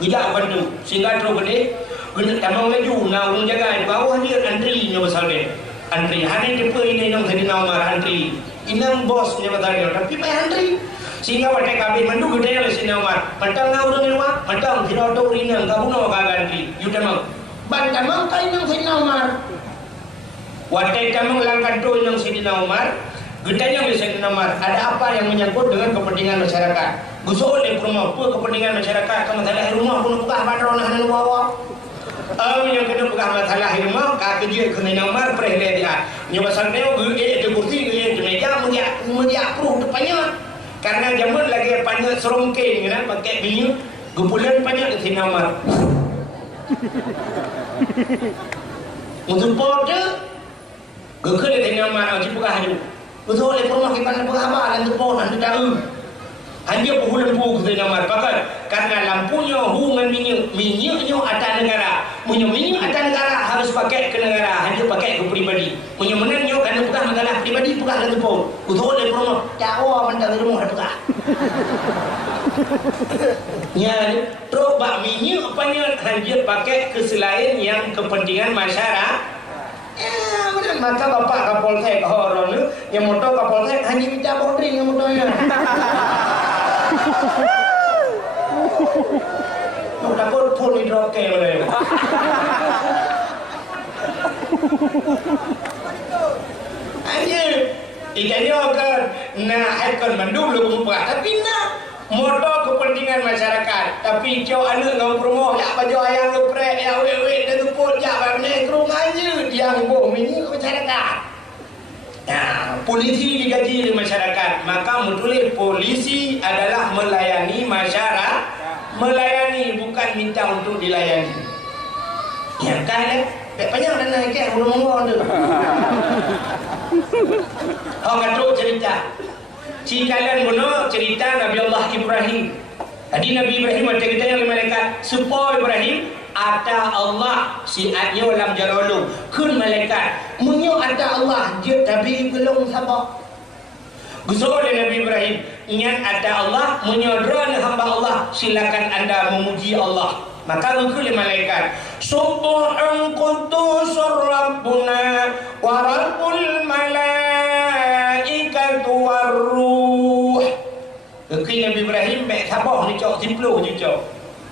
Gejak kantor sehingga terus gede. Gede tamang laju na orang jaga di bawah dia antrinya besar dia. Antri, hari depan ini yang Sayyidina Umar antri, inang bosnya bertanya, tapi mai antri, sehingga pada kami mandu gede oleh Sayyidina Umar, mantang ngau dong ilmu, mantang tidak tahu inang, kamu no kagak antri, yuda mang, bantam mang kau inang Sayyidina Umar, wadai kamu langkan tu inang Sayyidina Umar, gedenya oleh Sayyidina Umar, ada apa yang menyangkut dengan kepentingan masyarakat, gusol oleh rumah, apa kepentingan masyarakat, kamu tadi rumah pun buka badron hanan wawa. Yang kena bukan masalah rumah, kaki dia kena nomor perhelai dia. Nyoba sampai gede itu kursi, gede itu meja, media approve depannya. Karena zaman lagi panjang serongkeng, kan, pakai minyak, gupulan panjang di nomor. Untuk pode, gede di nomor, aku buka haju. Betul, le rumah kita buka apa, lantai pode, lantai daun. Hanya lembu ke nomor pakai karena lampunya hubungan minyaknya atas negara, minyak atas negara harus pakai ke negara, hanya pakai ke pribadi. Menyenangnya karena bukan negara pribadi bukan lagi pun. Betul le rumah, jauh mandang rumah ada bukan. Ya, terus bak minyak apanya hanya pakai ke selain yang kepentingan masyarakat. Maka bapak Kapolsek orang tu yang motor Kapolsek hanya minta boarding yang motornya. Mau takut pun di drop ke mana? Anjir, ikannya kan nak ikon mandu belum buat, tapi nak motor kepentingan masyarakat. Tapi jauh anak ngau promo, ya baju ayam geprek, ya wek dan tuput, ya barang kerung aja yang boh ini masyarakat. Nah, polisi digaji oleh masyarakat, maka mutulis polisi adalah melayani masyarakat, melayani bukan minta untuk dilayani. Ya kan? Banyak dan naik ke rumah tu. Orang tu cerita. Cikalan bunuh cerita Nabi Allah Ibrahim. Tadi Nabi Ibrahim ada kita yang malaikat supaya Ibrahim ada Allah siatnya dalam jalulu kun malaikat munyo ada Allah dia tapi belum sabar. Gusur Nabi Ibrahim ingat ada Allah munyo drone hamba Allah silakan anda memuji Allah. Maka gusur malaikat subhan quddusur rabbuna wa rabbul malaikatu warruh. Khi Nabi Ibrahim baik sabar ni cok tiplo je cok.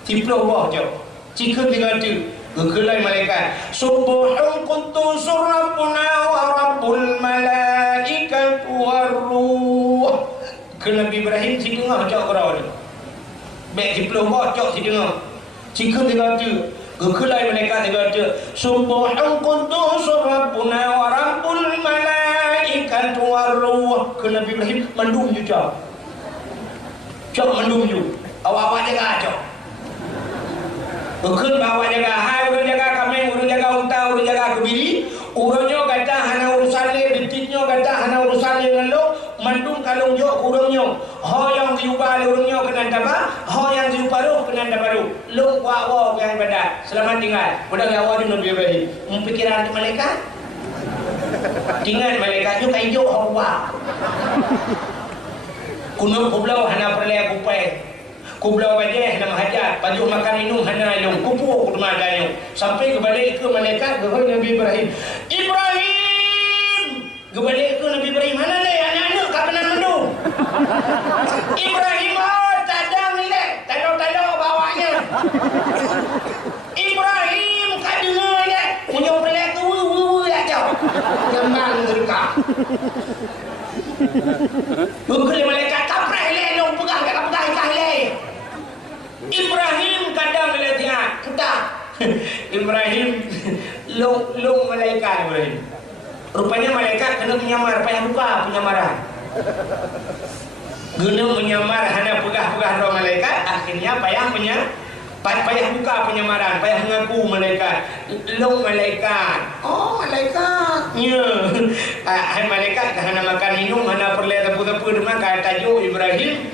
Tiplo boh cok. Jika dengan itu, kekelai malaikat. Subhan quddusur rabbuna wa rabbul malaikatu warruh. Ke Nabi Ibrahim si dengar cok kerana. Baik tiplo boh cok si dengar. Jika dengan itu, kekelai malaikat dengan itu. Subhan quddusur rabbuna wa rabbul malaikatu warruh. Ke Nabi Ibrahim mandum je cok. Cok mandum je. Awak-awak jaga cok. Bukan bawa jaga hai, urang jaga kambing, urang jaga unta, urang jaga kebiri. Urangnya kata hana urusan le, detiknya kata hana urusan le dengan lo. Mandung kalung jok urangnya. Ho yang diubah urangnya kena dabah, ho yang diubah lo kena dabah lo. Lo wa yang pada selamat tinggal. Udah lawa di Nabi Ibrahim. Mempikiran malaikat. Tinggal malaikatnya kayak jok hawa. Kuno kublau hana perlaya kupai. Kublau wajah nama hajat, baju makan minum hana ilung, kupu kurma dayung. Sampai kebalik ke malaikat kepada Nabi Ibrahim. Ibrahim! Kebalik ke Nabi Ibrahim, mana le anak-anak kapan mandung? Ibrahim, oh tak ada milik, talo-talo bawanya. Ibrahim, kak dengar ya, punya pelak tu, ya jauh. Jangan gerkah. Bukan malaikat kaprah lelong pegang kat pegang ikan le. Ibrahim kadang melatihan. Kita Ibrahim long malaikat Ibrahim. Rupanya malaikat kena menyamar, payah buka penyamaran. Guna menyamar hanya pegah-pegah roh malaikat, akhirnya payah buka penyamaran, payah mengaku malaikat. Long malaikat. Oh, malaikat. Ya. Hai malaikat hanya makan minum, hanya perlu tepu-tepu demak tajuk Ibrahim.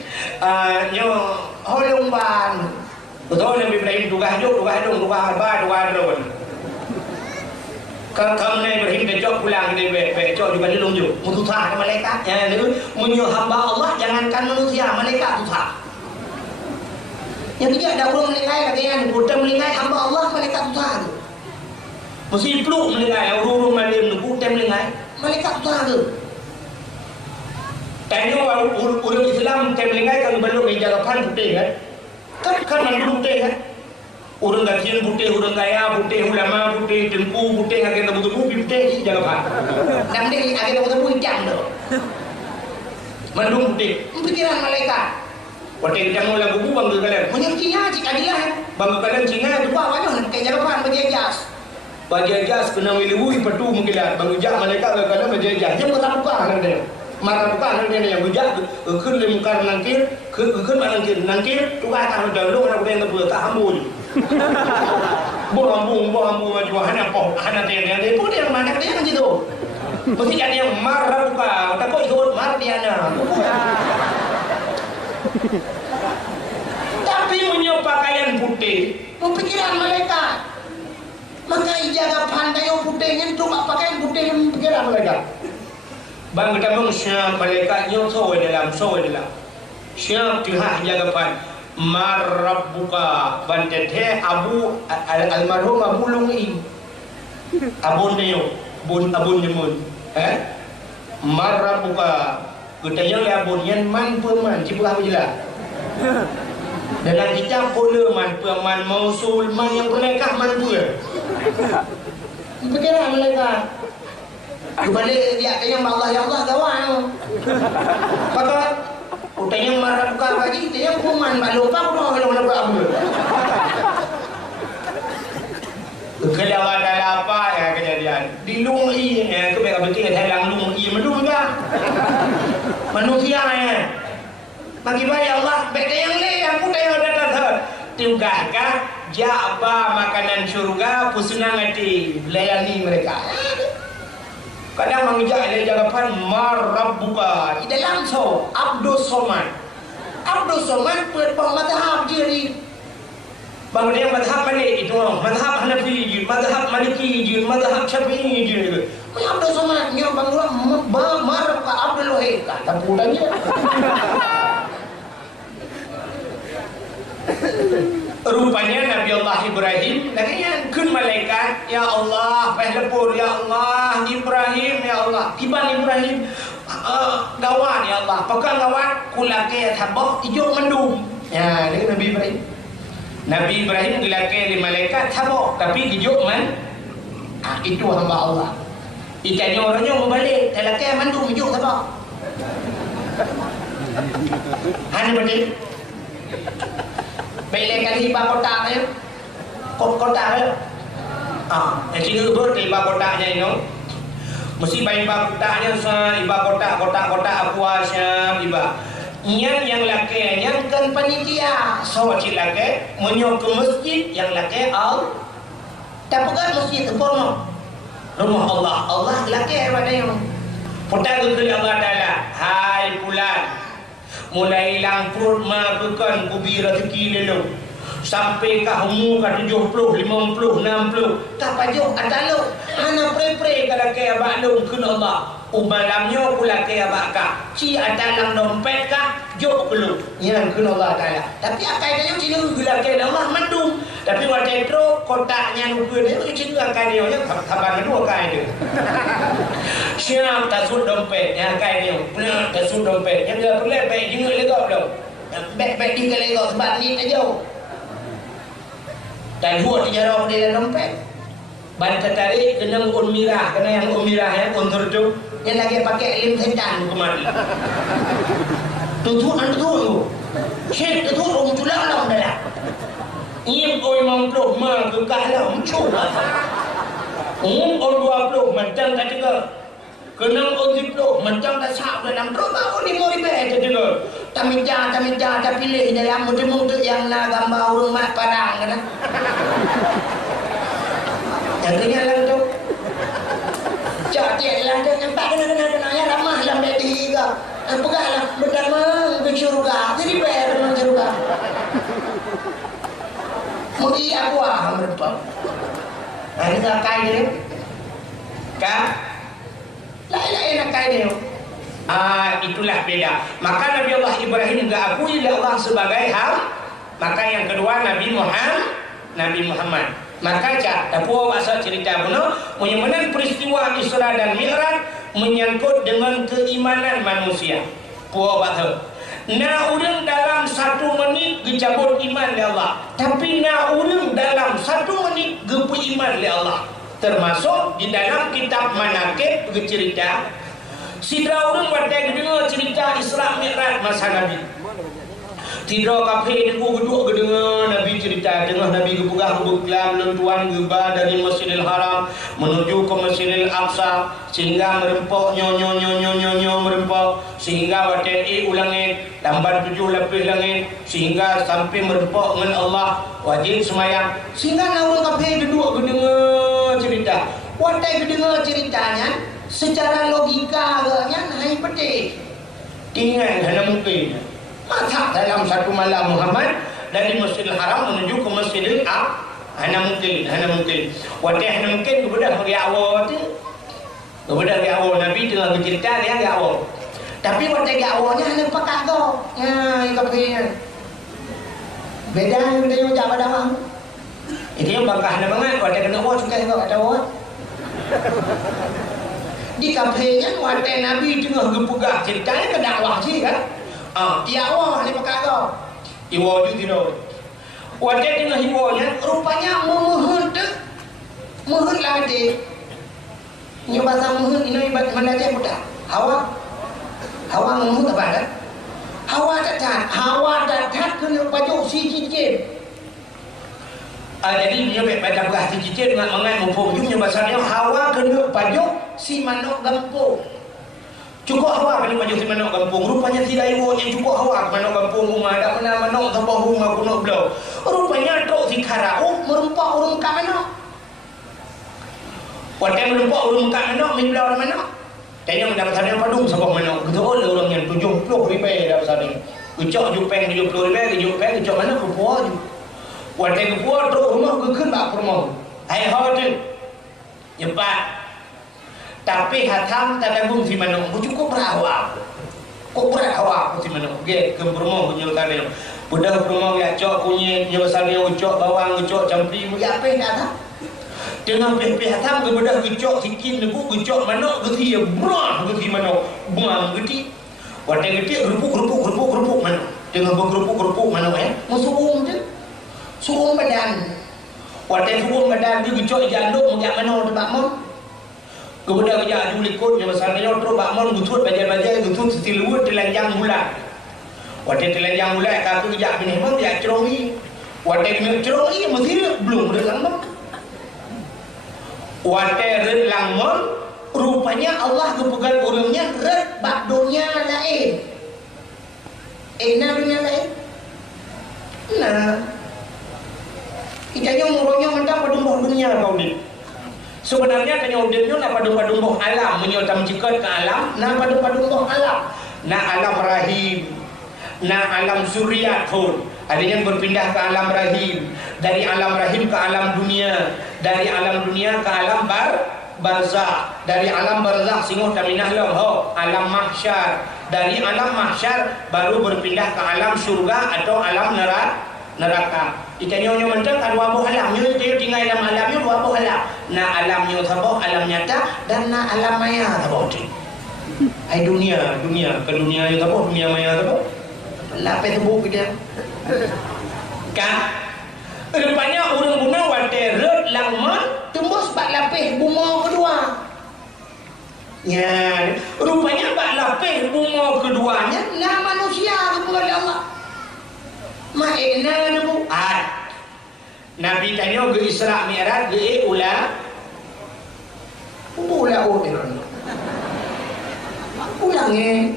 Nyo holong ban. Betul Nabi Ibrahim tugah drone. Kalau Nabi Ibrahim kejok pulang dari becok juga di lunjuk. Mutusah ke malaikat. Yang itu menyu hamba Allah jangankan manusia, malaikat susah. Yang tiga ada orang melingkai katanya, buta melingkai hamba Allah malaikat susah tu. Mesti peluk melingkai, urung malim tu buta melingkai, malaikat susah tu. Tanya orang Islam tem melingkai kan belum dijagapan putih kan? Kan belum putih kan? Orang gajian putih, orang kaya putih, ulama putih, tengku putih, agen tebu-tebu putih jagapan. Nanti agen tebu-tebu jam tu. Mendung putih, pikiran malaikat. Putih kita mula buku bangga kalian. Punya Cina cik adilah. Bangga kalian Cina tu apa wajah kayak jagapan berjejas. Berjejas kena wilui petu mengkilat. Bangga jak malaikat kalian berjejas. Dia marah buka kan dia. Marah buka kan dia yang berjak. Kun le muka nangkir, kun nangkir. Tu kata dah lu nak benda tu tak hambur. Bohambu maju hana dia pun dia mana dia kan gitu. Mesti jadi yang marah buka. Tak kau ikut marah dia na. Tapi punya pakaian putih, pikiran malaikat. Maka ijaga pandai yang putihnya itu pakaian putih yang pikiran malaikat. Bang kita mengsyam malaikatnya soal dalam. Syam Tuhan jaga pan. Marabbuka bantethe Abu almarhum Abu Lungi. Abun neo, abun jemun. Marabbuka katanya le abun yan man peman cipah bila. Dalam kitab pula man peman mausul man yang pernekah man pula. Pikiran malaikat. Kembali dia tanya Allah ya Allah gawang. Kata utanya marah buka lagi dia kuman lupa aku kalau nak apa. Kalau ada apa ya kejadian di lungi ya kebetulan betul dalam lungi melung dah. Manusia ya. Bagi bayi Allah beda yang le yang putih yang datang. Tiukahkah jaba makanan surga pusunang hati layani mereka. Kadang mengejak dia jagapan marabbuka di dalam so Abdul Somad bermadhab diri bang dia madhab Malik itu madhab Hanafi je madhab Maliki je madhab Syafi'i je Abdul Somad dia bang marabbuka Abdul Wahid kata pulangnya. Rupanya Nabi Allah Ibrahim lagi yang kun malaikat ya Allah lepur ya Allah Ibrahim ya Allah kiban Ibrahim gawan ya Allah pegang gawan kulake tabah ijuk mendung ya ini Nabi Ibrahim kulake di malaikat tabah tapi ijuk itu hamba Allah ikannya orangnya mau balik kulake mendung ijuk tabah hanya betul. Baiklah kali iba kotak ni, kotak ni. Yang sini tu iba kotaknya ini. Mesti iba kotaknya sah, iba kotak aku asyam iba. Yang laki yang kan panitia, so cik laki menyok ke masjid yang laki al. Tapi kan masjid tu rumah Allah laki pada yang. Potong ke Allah Taala, hai bulan. Mulai langkrut makan kubi rezeki lelu sampai ke umur ke 70, 50, 60 tak pajuk atalu hana pre-pre kada ke abak lu kun Allah umalamnya pula ke abak ka ci atalang dompet ka jok kelu yang kun Allah Taala tapi akai dia ci lu gula ke Allah mandung tapi waktu itu kotaknya lu dia ci lu akai dia nya kabar dua kai dia siap tasut dompet yang akai dia punya tasut dompet yang dia boleh baik jenguk legok dah baik tinggal legok sebab ni aja dan buat dijarah di dalam dompet ban tertarik kena un mirah kena yang un mirah ya un terjuk Dia lagi pakai lem setan kemari. Tutup. Syekh tutup tulak lah dah. Im oi mang plok ma ke kalah muncul. On 20 macam tak juga. Kenang on 10 macam tak sap dalam rumah on 5 ribu tak juga. Tamija tak pilih dalam muda-muda yang nak gambar rumah parang kan. Jadinya lah tu. Cak dia lah dia nampak kena ya ramah dalam bedi ke. Pegahlah berdama ke syurga. Jadi bayar dalam syurga. Mudi aku merempak. Ini nak kai dia. Kan? Lain nak kai dia. Itulah beda. Maka Nabi Allah Ibrahim enggak akui Allah sebagai ham. Maka yang kedua Nabi Muhammad. Maka dapur bahasa cerita benar mengenai peristiwa Isra dan Mi'raj menyangkut dengan keimanan manusia. Puak bahasa. Na urang dalam 1 menit gecabut iman le Allah. Tapi na urang dalam 1 menit gepu iman le Allah. Termasuk di dalam kitab Manaqib bercerita sidra urang wadai dengar cerita Isra Mi'raj masa Nabi. Tidak kafe dengar geduk dengar Nabi cerita dengar Nabi gebugah beklam lentuan geba dari Masjidil Haram menuju ke Masjidil Aqsa sehingga merempok nyo merempok sehingga wadai ulangin lambat 7 lapis langit sehingga sampai merempok dengan Allah wajib semayang sehingga orang kafe duduk dengar cerita wadai dengar ceritanya secara logika agaknya naik petik tinggal hanya mungkin masa dalam 1 malam Muhammad dari Masjidil Haram menuju ke Masjidil Aqsa hanya mungkin wadai hanya mungkin kepada hari awal tu kepada hari awal Nabi tengah bercerita dia hari awal tapi wadai awalnya hanya pakai kau ya kafinya beda yang jawab pada awal itu yang bakal banget wadai kena awal suka kau ada awal di kafenya wadai Nabi tengah berpegah ceritanya ke dakwah sih kan awal hanya pakai kau iwa juga tidak wadai tengah iwanya rupanya memuhut lah dia ini bahasa muhut ini ibarat mana dia mudah Hawa memuhut apa kan? Hawa datang kena pajuk si cicit. Jadi dia baca belah si cicit dengan mengai mumpung juga bahasanya Hawa kena pajuk si manuk gampung. Cukup Hawa kena pajuk si manuk gampung. Rupanya si Daiwo yang cukup Hawa manuk gampung rumah tak pernah manuk sebuah rumah kuno belau. Rupanya tok si Karau merempak urung kat manuk. Wadai merempak urung kat manuk belau manuk. Tanya mendapat sana padung sebuah manuk. Betul orang yang 70 ribu dapat sana. Kecok jupeng 70 ribu, kecok mana kepuah je. Wadai kepuah teruk rumah kekun bak rumah. Hai tu. Cepat. Tapi hatam tak dagung si manuk. Cukup berawak. Kok berawak si manuk. Ge ke rumah punya tadi. Budak rumah ya cok kunyit, nyawa sana ucok bawang, ucok campur, ya apa dah tak? Dengan pihak hatam kepada kecok sikit lebu kecok manuk geti brah geti manuk buang geti wadai geti gerupuk manuk dengan bergerupuk manuk masuk je suung badan wadai suung badan dia kecok janduk mengak manuk tebak mon kepada kerja julikut yang masalahnya terus bak mon gutut bajai gutut setiluut telanjang bulan wadai telanjang bulan kaku kerja bini mon dia cerongi wadai kena cerongi mesti belum ada lama wadai red langmon rupanya Allah kepegang orangnya red bak dunia lain dunia lain kitanya murahnya mentang padung dunia kau ni sebenarnya tanya udinnya nak padung alam menyotam cikat ke alam nak padung alam nak alam rahim nak alam zuriat pun ada yang berpindah ke alam rahim, dari alam rahim ke alam dunia, dari alam dunia ke alam barzakh, dari alam barzakh singoh taminah lahu alam mahsyar, dari alam mahsyar baru berpindah ke alam surga atau alam neraka. Ikannya mentang ada dua buah alam, dia tinggal dalam alamnya dua buah alam. Na alamnya sabah alam nyata dan na alam maya sabah. Ai dunia ke dunia yang sabah dunia maya sabah. Lapis tubuh dia. Kan? Rupanya orang guna wadai red langman tembus bak lapis bunga kedua. Ya, rupanya bak lapis bunga keduanya nah manusia kepada Allah. Ma'ina nabu Nabi tanya ke Isra Mi'raj ke ulang ulangnya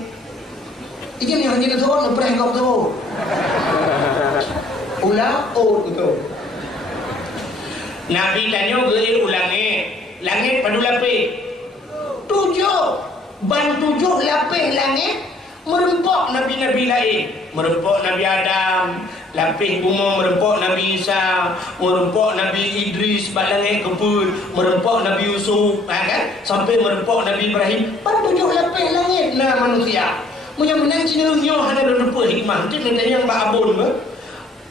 ikan yang jadi tu nak pernah kau tu ulang gitu. Nabi tanya ke ulangnya langit padu lapis 7 ban 7 lapis langit merempok Nabi-Nabi lain, merempok Nabi Adam, lapis bunga merempok Nabi Isa, merempok Nabi Idris balangnya kebun, merempok Nabi Yusuf, kan? Sampai merempok Nabi Ibrahim. Ban 7 lapis langit nah manusia. Menang cenderungnya hanya lupa hikmah. Nanti yang bak abun ke?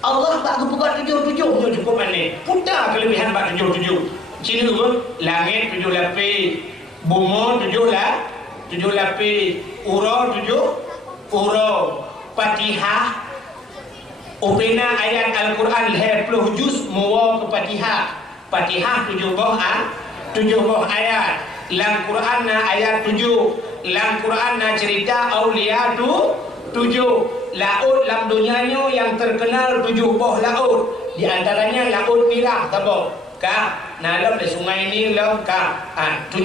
Allah bak kepukat 7 cukup mana? Putar kelebihan bak 7. Cina ke? Langit 7 lapis, bunga 7 lapis, ura 7 ura, Fatihah, upena ayat Al-Quran 20 juz muwa ke Fatihah. Fatihah 7 buah ayat. Dalam Quran na ayat 7. Dalam Quran na cerita aulia tu 7. Laut dalam dunianya yang terkenal 7 buah laut. Di antaranya laut Merah tabok. Nah dalam sungai ini dalam 7.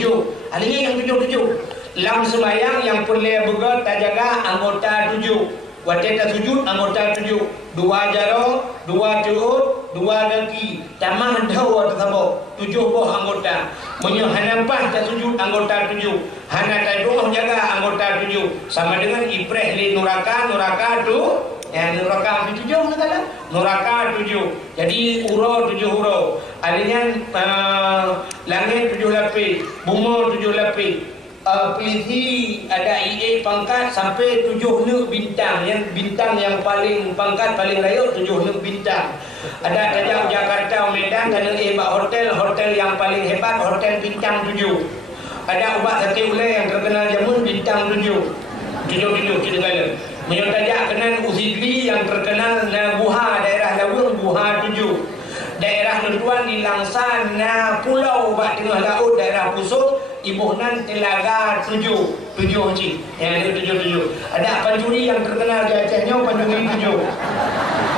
Alinya yang 7. Lam semayang yang boleh begot tak jaga anggota 7. Wateta sujud anggota 7. 2 jaro, 2 cuut, 2 daki. Tamah dawa tersebut 7 buah anggota. Menyo hanapah tak sujud anggota 7. Hana tak doa jaga anggota 7. Sama dengan ipreh di neraka tu. Ya neraka 7 negara. Neraka 7. Jadi ura 7 huruf. Adanya langit 7 lapis, bunga 7 lapis. Peliti ada IE pangkat sampai 7 nuk bintang. Yang bintang yang paling pangkat paling raya 7 nuk bintang. Ada tajam Jakarta Medan kena hotel yang paling hebat hotel bintang 7. Ada ubat sate ulai yang terkenal jamun bintang 7 segala. Menyotajak kenan Uzidli yang terkenal Buha daerah Lawang Buha 7. Daerah Nentuan di Langsan pulau bak tengah laut daerah Pusuk Ibu Nan Telaga 7 cik. Yang 7. Ada Panjuri yang terkenal di Acehnya Panjuri 7.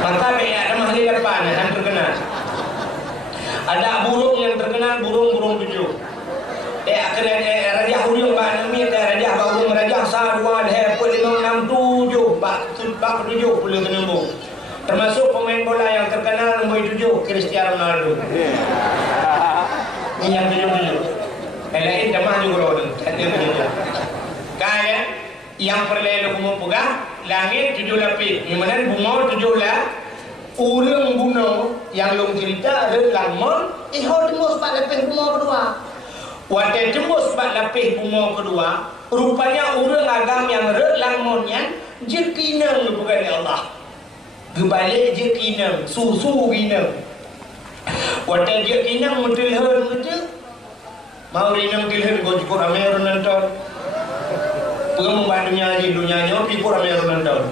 Maka banyak nama di depan yang terkenal. Ada burung yang terkenal burung 7. Raja Hurung bak Nami Raja Hurung Raja Sa 2 5 6 7 bak 7 boleh menembus. Termasuk pemain bola yang terkenal nombor 7 Cristiano Ronaldo. Ini yang 7. Lain damah juga orang. Kaya yang perlu kamu pegang langit 7 lapis. Yang mana bunga 7 lapis. Urang bunga yang long cerita ada langmon. Tembus 4 lapis bunga kedua. Waktu tembus 4 lapis bunga kedua, rupanya urang agam yang langmonnya jekinang bukan Allah. Gebalik je kinang, susu kinang. Waktu je kinang mutilhan betul. Mau rinang tilhan kau cukup ramai orang nonton. Pengembangannya di dunianya cukup ramai orang nonton.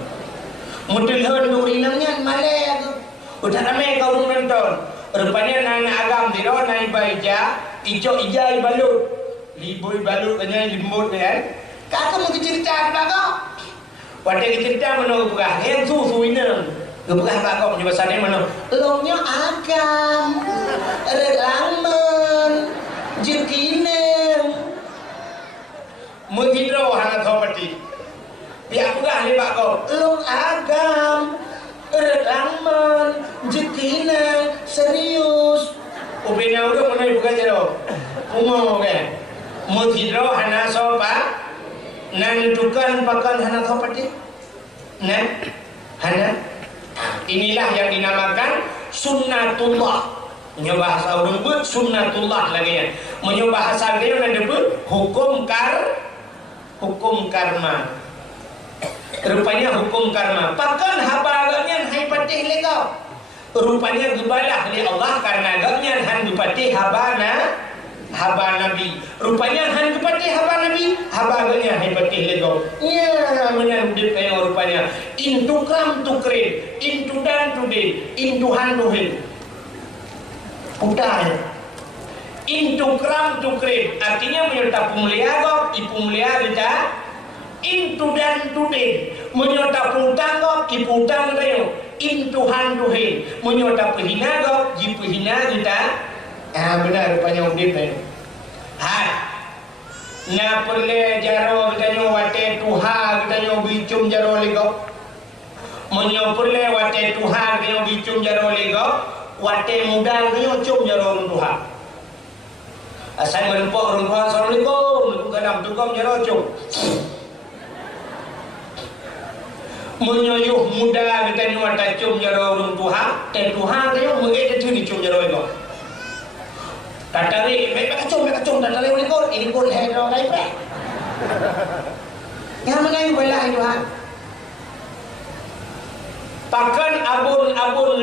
Mutilhan kau rinangnya malai aku. Udah ramai kau orang nonton. Rupanya nana agam tidak naik baja, ijau ijai balut, libui balut kanya limbut kan. Kakak mau cerita apa kau? Waktu cerita mana kau buka? Yang susu inang. Bukan tak kau punya bahasa ni mana? Longnya agam, relangman, jekinem, menghidro hana property. Biar bukan ni pak kau. Long agam, relangman, jekinem, serius. Upenya udah mana bukan jero? Umum kan? Menghidro hana sopa, nantukan pakan hana property, hana. Inilah yang dinamakan sunnatullah. Menyo bahasa orang pun sunnatullah lagi ya. Menyo bahasa dia ada pun hukum karma. Rupanya hukum karma. Pakan haba agaknya hai patih legau. Rupanya gebalah oleh Allah karena agaknya han dupatih haba Nabi. Rupanya han dupatih haba Nabi. Haba agaknya hai patih legau. Ya menan dip kayak rupanya. Intu kam tukrin, intu dan tudin, intu han tuhin. Putar. Intu kram tu krim. Artinya menyerta pemulia kok, ipu mulia kita. Intu dan tudin. Menyerta putang kok, ipu utang kita. Intu han tuhin. Menyerta pehina kok, ipu hina kita. Benar rupanya udin kan. Na perle jaro kita nyo wate tuha kita nyo bicum jaro ligo. Menyo perle wate tuha kita nyo bicum jaro ligo. Wate muda kita nyo cum jaro tuha. Asal menumpuk orang tua Assalamualaikum kadang tukam jaro cum. Menyuyuh muda kita nyo wate cum jaro orang tuha. Te tuha kita nyo mengete tu ni cum jaro ligo. Tatari, mereka kacung, tatari ini kau lihat orang lain pun. Yang mana yang belah itu ha? Pakan abun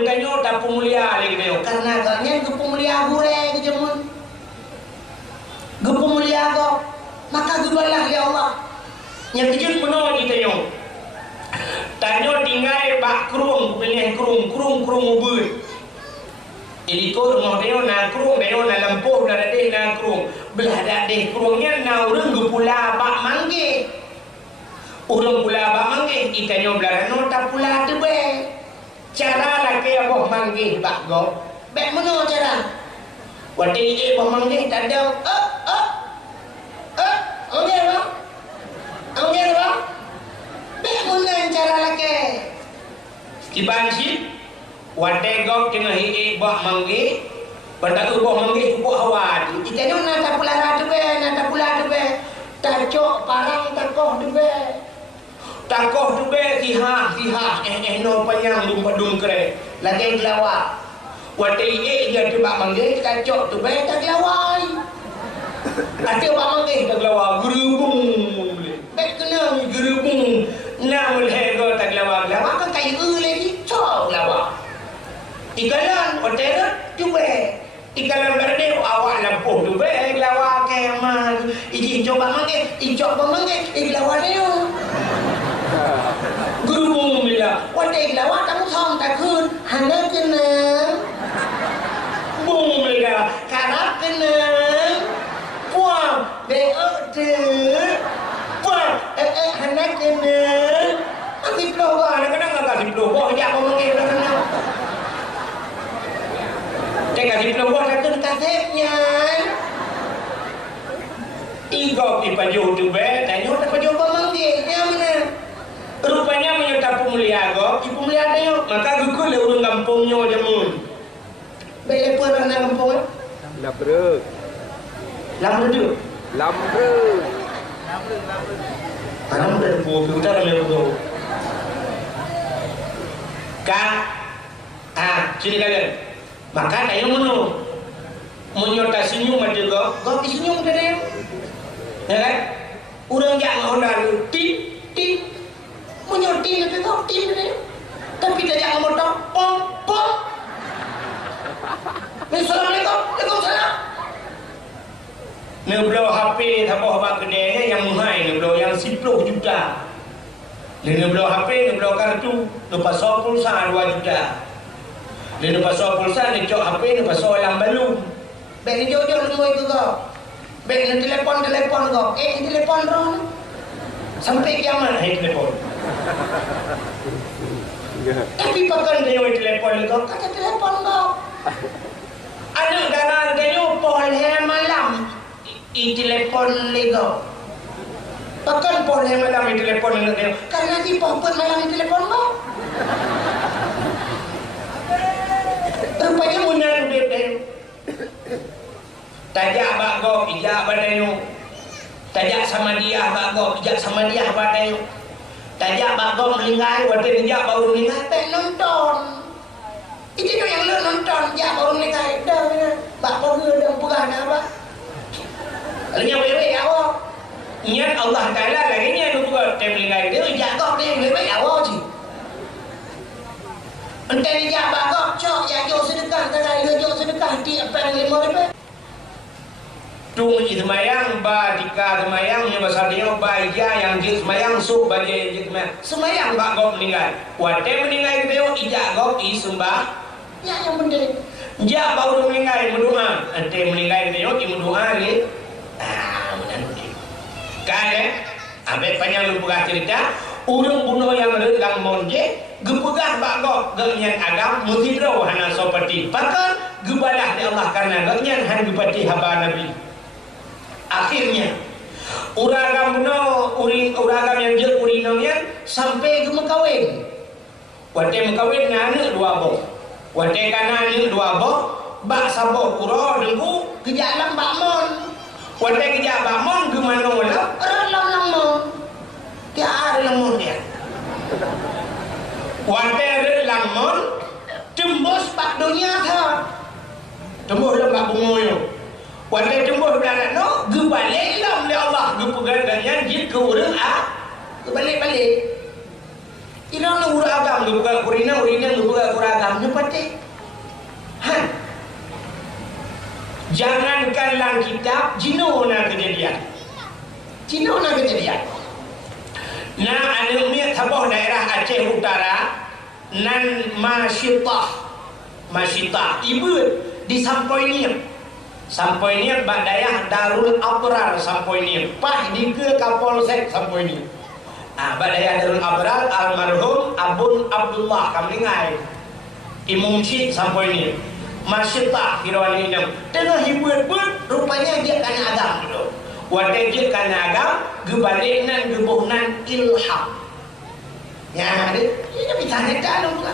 kita nyo tak pemulia lagi nyo. Karena kalian ke pemulia gue ke jamun, ke pemulia kau, maka gue belah ya Allah. Yang kejut penuh kita nyo. Tanyo tinggal bak kurung, pilih kurung ubud. Ilikor rumah dia nak kurung dia nak lempuh dah deh nak kurung belah dah deh kurungnya nak urang gepula bak mangge urang pula bak mangge ikanyo belah no tak pula tu be cara laki aboh mangge bak go be mana cara wati aboh mangge tak ada okey ba be mana cara laki tiban si wate gok tengah hiik bak mangge pada ubah mangge kubuk hawa ikanyo nata pula ratu be tacok parang takoh tu be hihah no panyang lumpadung kre lagi lawa wate hiik dia tu bak mangge tacok tu be tak lawai ate bak mangge tak lawa gerubung be kena gerubung na mulhe go tak lawa kan kai lagi cok lawa ikalan hotel tu be ikalan berde awak lampuh tu be lawa keman iji coba mangge lawa deo guru bila wate lawa tamu thong ta khun hana kena bung bila karap kena puang be ote puang hana kena nanti blow kadang-kadang enggak kasih blow boh jak mangge kadang tengah di pelawak satu kasepnya igok di paju tu be tanya tak paju pemanggi yang mana rupanya menyerta pemulia go ibu mulia tanya maka gugur le urang kampungnya jamun bele pun orang kampung lambre pu utara le tu sini kalian maka tayo munu menyota senyum ada kok senyum tadi ya kan urang jak honda tik menyoti itu kok tik tadi tapi tak jak motor pom Assalamualaikum waalaikumsalam neblo HP taboh bak gede yang muhai neblo yang 10 juta neblo HP neblo kartu lepas pulsa 2 juta. Dia nak pasal pulsa, dia cok HP, dia pasal yang balu. Bek ni jauh-jauh semua itu kau. Bek ni telepon kau. Telepon dong. Sampai kiamat telefon. Tapi pakai dia telepon kau, kata telepon kau. Ada dalam dia polhe malam. Telepon kau. Pakai polhe malam telepon kau. Karena di pokok malam telepon kau. Rupanya munan bebe tajak bak go ijak badayu tajak sama dia bak go ijak sama dia badayu tajak bak go melingai wate ijak baru melingai tak nonton itu yang lu nonton ijak baru melingai dah bak go dah pegah dah apa alnya bebe awak niat Allah Taala lagi ni anu buat melingai dia ijak go dia bebe awak je entah dia bagok cok ya jauh sedekah kadang jauh sedekah dia apa yang 5 ribu tu semayang ba tika semayang nya pasal dia ba ija yang jit semayang su ba dia jit semayang bagok meninggal wate meninggal dia ija gok i sembah ya yang penting Ja baru meninggal berdoa. Ante meninggal dia berdoa ni. Menanti. Kan abek panjang lu pegah cerita, urang bunuh yang rendang monje, gepegah bagok genyan agam mutidro hana sopati. Pakan gebadah di Allah karena genyan han gepati haba Nabi. Akhirnya uragam bunuh uragam yang je urinongnya sampai ke mekawin. Wate mekawin anak dua boh. Wate kana anak dua boh, bak sabo kuro dengku kejalan bakmon. Wate kejak bakmon gemano lah, lam dia ada lamon dia. Wate ada lamon tembus pak dunia tha. Tembus lembak bungoyo. Wate tembus darat no, gebalik lam le Allah gepegang dengan jid ke urang gebalik-balik. Ina lu uragam gepegang urina gepegang uragam nyepati. Jangankan lang kitab, jino na kejadian. Nah, anu miat haboh daerah Aceh Utara, nan Masyitah, ibu di Sampoinian bak daerah Darul Abrar Sampoinian, pah di ke Kapolsek Sampoinian. Bak daerah Darul Abrar almarhum Abun Abdullah Kamlingai, Imam Syed Sampoinian. Masyitah kirawan ini tengah hibur-hibur rupanya dia kena agam dulu. Wadah dia kena agam gebalik nan gebuh nan ilham. Ya dia bertanya kan pula.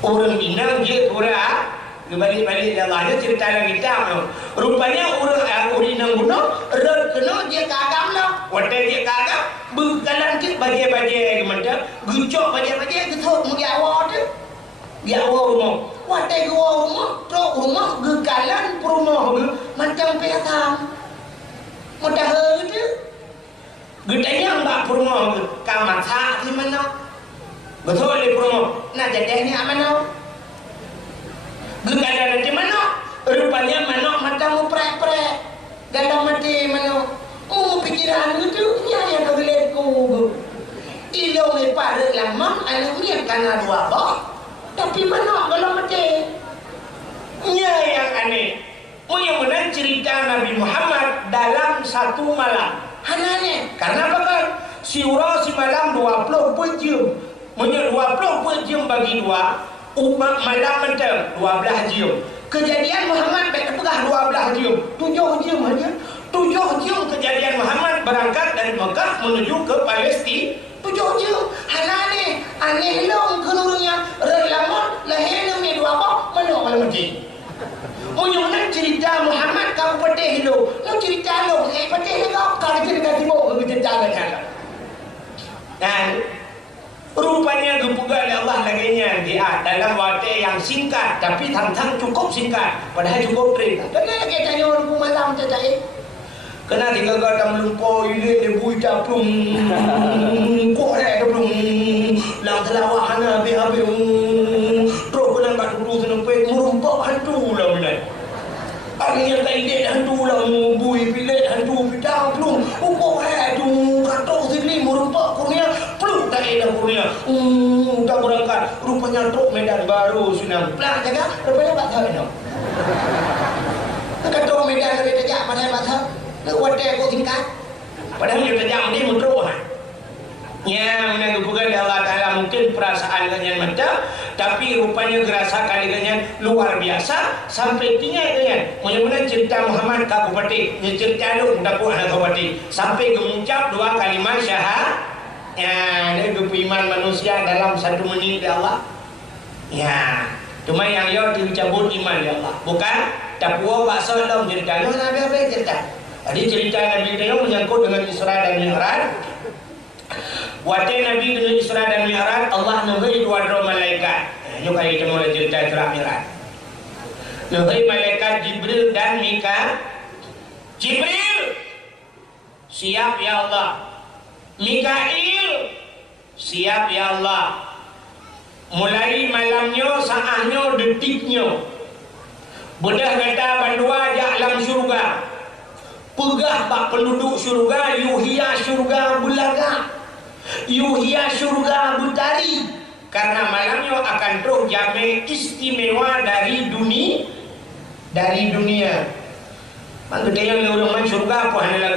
Orang Minang dia pura gebalik-balik Allah dia cerita lagi kita. Rupanya orang Minang bunuh rel kena dia kagam lah. Wadah dia kagam berkalan ke baje-baje gimana? Gucok baje-baje getuk mu dia awak tu. Dia awak rumah. Wadah gua rumah, truk rumah gekalan rumah macam petam. Mudah tu. Gedanya mbak rumah kamar tak di mana? Betul di rumah. Nak jadi ni mana? Gekalan di mana? Rupanya mana macam prek-prek. Dalam mati mana? Pikiran itu yang tergelirku. Ilo ni pada lama anak ni kena dua bah. Tapi mana kalau mati? Nya yang aneh. Yang menang cerita Nabi Muhammad dalam satu malam. Hananya. Karena apa kan? Si malam 20 jam. Menye 20 jam bagi dua. Umat malam mentel 12 jam. Kejadian Muhammad baik pegah 12 jam. 7 jam aja. 7 jam kejadian Muhammad berangkat dari Mekah menuju ke Palestina. 7 jam. Hananya. Aneh long keluarnya relamun lahir ni dua apa mana kalau mesti munyak cerita Muhammad kau pedih lu cerita lu pedih kau kalau cerita timur kau cerita kan dan rupanya gepuga oleh Allah laginya dia dalam waktu yang singkat tapi tantang cukup singkat padahal cukup perintah kena lagi tanya orang malam cetai kena tiga kata melumpau ini debu capung korek belum lang telawah hana habis terus kena kat dulu senempet merumpau hantu lah benar akhirnya tak ide hantu lah bui pilet hantu bidang belum korek tu kata sini merumpau kurnia peluk tak ada kurnia tak berangkat rupanya truk Medan baru sunam pelan jaga rupanya tak tahu no kata Medan dari tajak pada tak tahu wadah kau tingkat padahal dia tajam dia menteruk ya menang bukan Allah Ta'ala mungkin perasaan dengan mata tapi rupanya gerasakan dengan luar biasa sampai tinggal dengan mudah-mudahan cerita Muhammad Kabupati cerita lu mudah pun anak Kabupati sampai mengucap dua kalimat syahadat ya dia iman manusia dalam 1 menit ya Allah ya cuma yang dia dicabut iman ya Allah bukan tak puas bakso dalam cerita lu Nabi apa cerita. Jadi cerita Nabi itu menyangkut dengan Isra dan Mi'raj. Waktu Nabi dengan Isra dan Mi'raj, Allah nenggai dua malaikat. Ini kali itu mulai cerita Isra Mi'raj. Nenggai malaikat Jibril dan Mika. Jibril, siap ya Allah. Mikail, siap ya Allah. Mulai malamnya, saatnya, detiknya. Budak kata bandua ajak alam syurga. Pegah bak penduduk syurga, yuhia syurga belaga, yuhia syurga bertari, Karena malamnya akan terus jamin istimewa dari dunia. Maka tengok orang main surga apa hanya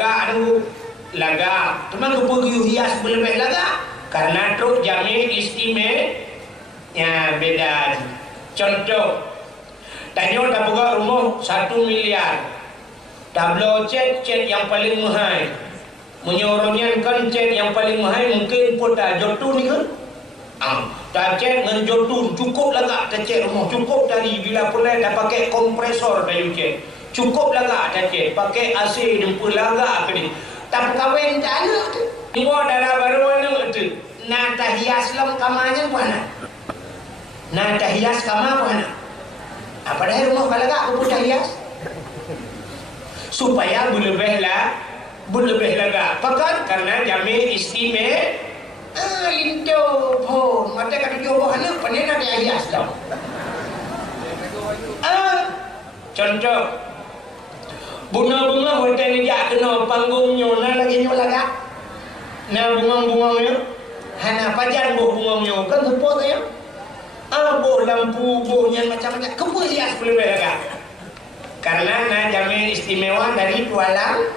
laga. Teman tu pergi hias berlebih laga. Karena terus jamin istimewa ya beda. Contoh, tanya tak buka rumah 1 miliar. Tablo cet yang paling mahal. Menyorongnya kan cet yang paling mahal mungkin pun tak jodoh ni kan? Tak cet dengan jodoh cukup lah tak cet rumah. Cukup tadi bila pula dah pakai kompresor dah cet. Cukup lah tak cet. Pakai AC jemput laga ke ni. Tak kahwin tak ada tu. Tengok darah baru mana tu. Nak tak hias lam kamarnya mana? Nak tak hias kamar mana? Apa dah rumah balaga aku pun dah hias. Supaya berlebih laga. Pakat karena jamin istimewa. Lindo pun mata kata jauh anak panen ada hias dah. Contoh bunga-bunga hotel ni jak kena panggungnya na lagi nyo laga. Na bunga-bunganya hana pajan bunga-bunganya kan support ya. Boh lampu bohnya macam-macam kau hias berlebih laga. Karena na jamin istimewa dari tualang.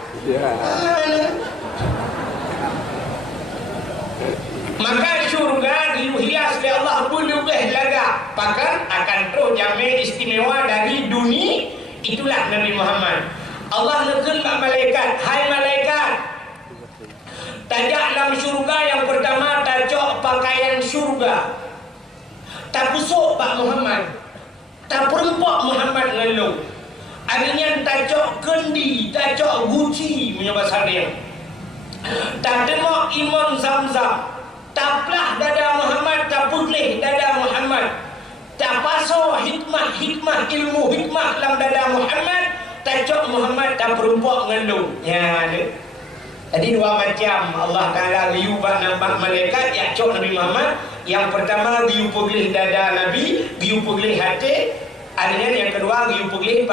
Maka syurga dihias oleh Allah berlebih laga. Bahkan akan terus jamin istimewa dari dunia. Itulah Nabi Muhammad. Allah negeri malaikat, hai malaikat, tajak dalam syurga yang pertama tajak pakaian syurga. Tak busuk Pak Muhammad, tak perempak Muhammad ngeluh. Adanya tajak kendi, tajak Gucci punya bahasa dia. Tak demak iman Zamzam, tak pelah dada Muhammad, tak putih dada Muhammad, tak pasal hikmah ilmu hikmah dalam dada Muhammad, tajak Muhammad tak perempak ngeluh. Ya ada. Jadi dua macam Allah Ta'ala riu nampak malaikat yang cok Nabi Muhammad. Yang pertama riu pergelih dada Nabi, riu pergelih hati. Adanya yang kedua riu pergelih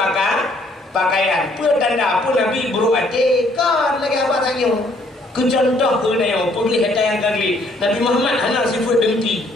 pakaian. Pertanda pun Nabi buruk hati. Kan lagi apa tanya? Kecontoh ke dia pergelih hati yang kagli. Nabi Muhammad hanya sifat dengki.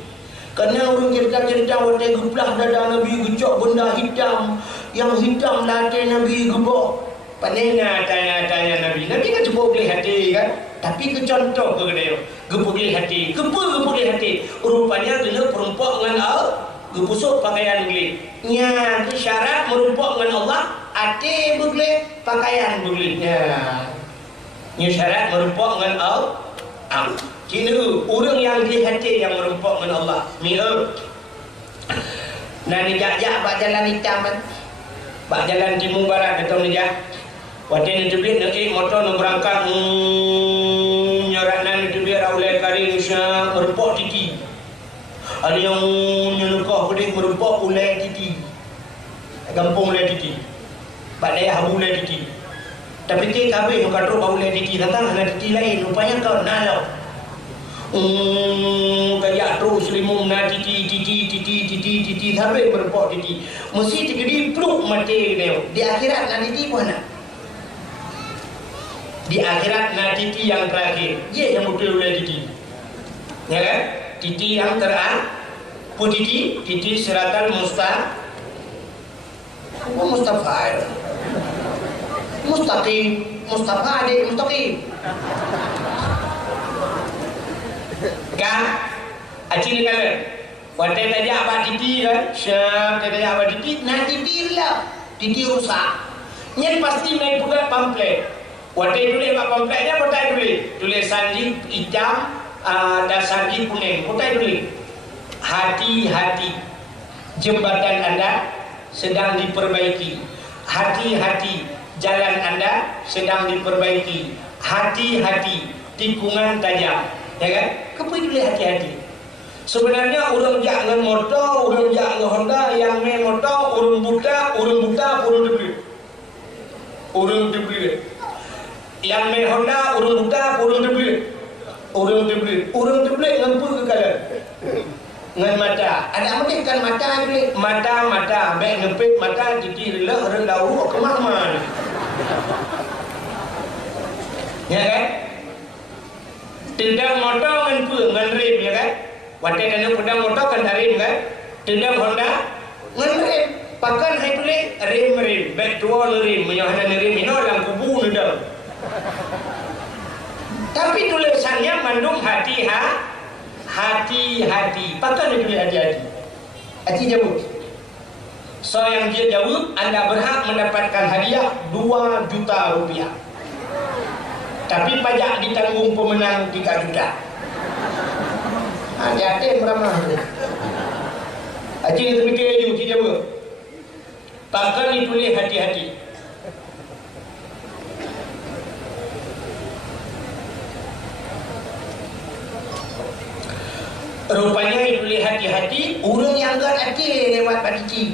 Kerana orang cerita-cerita waktu geplah dada Nabi gecok benda hitam. Yang hitam latih Nabi gebok. Panena tanya Nabi. Nabi kan cuba beli hati kan. Tapi kecontoh ke dia. Gepugli hati. Gepugli hati. Rupanya kena perempak dengan Allah. Gepusuk pakaian beli. Nya syarat merumpak dengan Allah. Hati beli pakaian beli. Nya syarat merumpak dengan Allah. Kena orang yang beli hati yang merumpak dengan Allah. Mira. Nah ni jak-jak bak jalan hitam kan. Bak jalan timur barat atau ni jak. Waktu ni tebik nak motor nak berangkat nyorat nan tebik raulai karing syak merupok titi. Ada yang nyelukah pedih merupok ulai titi. Gampung ulai titi. Bak daya habu ulai titi. Tapi ke kabeh nak kadro bau ulai titi datang ada titi lain rupanya kau nalau. Kayak terus limum na titi sampai merupok titi. Mesti digedi pluk mati dia. Di akhirat nak titi pun nak. Di akhirat nanti titi yang terakhir, dia yang betul oleh titi, ya kan? Titi yang terakhir, pun titi siratan Mustafa, Mustafa adik mustaqim, kan? Aci ni kalau, waktu tadi apa titi kan? Syab tadi apa titi, nanti titi lah, titi rusak, ni pasti main buka pamflet. Waktu tulis mak pamfletnya potai tulis sanji hitam dan sanji kuning potai tulis hati-hati jembatan anda sedang diperbaiki, hati-hati jalan anda sedang diperbaiki, hati-hati tikungan tajam, ya kan? Kenapa tulis hati-hati? Sebenarnya orang jak dengan motor, orang jak dengan Honda, yang main motor orang buta, orang dibeli. Yang main Honda orang buta orang dibeli. Orang dibeli ngampu ke kalah. Dengan mata. Ada apa kan mata ni? Mata baik ngepit mata titi relah rendah ke mana? Ya kan? Tidak motor ngampu ngan rem ya kan? Wadah kena pedang motor kan tarim kan. Tendang Honda ngerem. Pakan hai tulis rem. Baik tua rem. Menyohana rem ini dalam kubu ni dah. Tapi tulisannya mandung hati-hati. Pakan dia tulis hati-hati. Hati jawab. So yang dia jawab, anda berhak mendapatkan hadiah 2 juta rupiah. Tapi pajak ditanggung pemenang 3 juta. Hati-hati meramah. Haji ni terfikir you, dia jawab. Pakan ditulis hati-hati. Rupanya ditulis hati-hati, orang yang agak hati lewat padiki.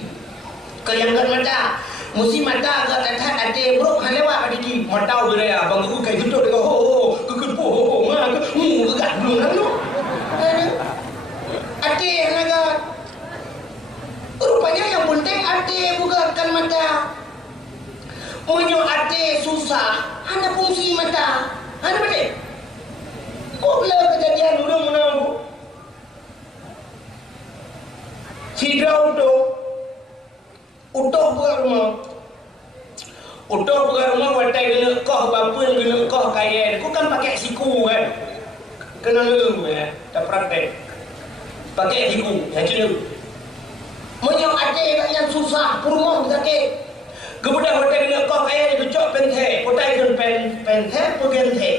Kelanggar mata, mesti mata agak atas hati bro, han lewat padiki. Mata beraya, bang aku kayak gitu dengan ho, kekepo ho, mah gegat belum lalu. Hati yang agak. Rupanya yang penting hati bukan mata. Punya hati susah, hanya fungsi mata. Hanya betul. Bila kejadian dulu menunggu. Sidra utuh buat rumah. Utuh buat rumah watai kena koh bapa kena koh kaya. Kau kan pakai siku kan. Kena lemu ya, tak praktek. Pakai siku, ya cina. Menyok adik yang susah, rumah sakit. Kemudian watai kena koh kaya kecok penthe. Watai kena penthe pegenthe.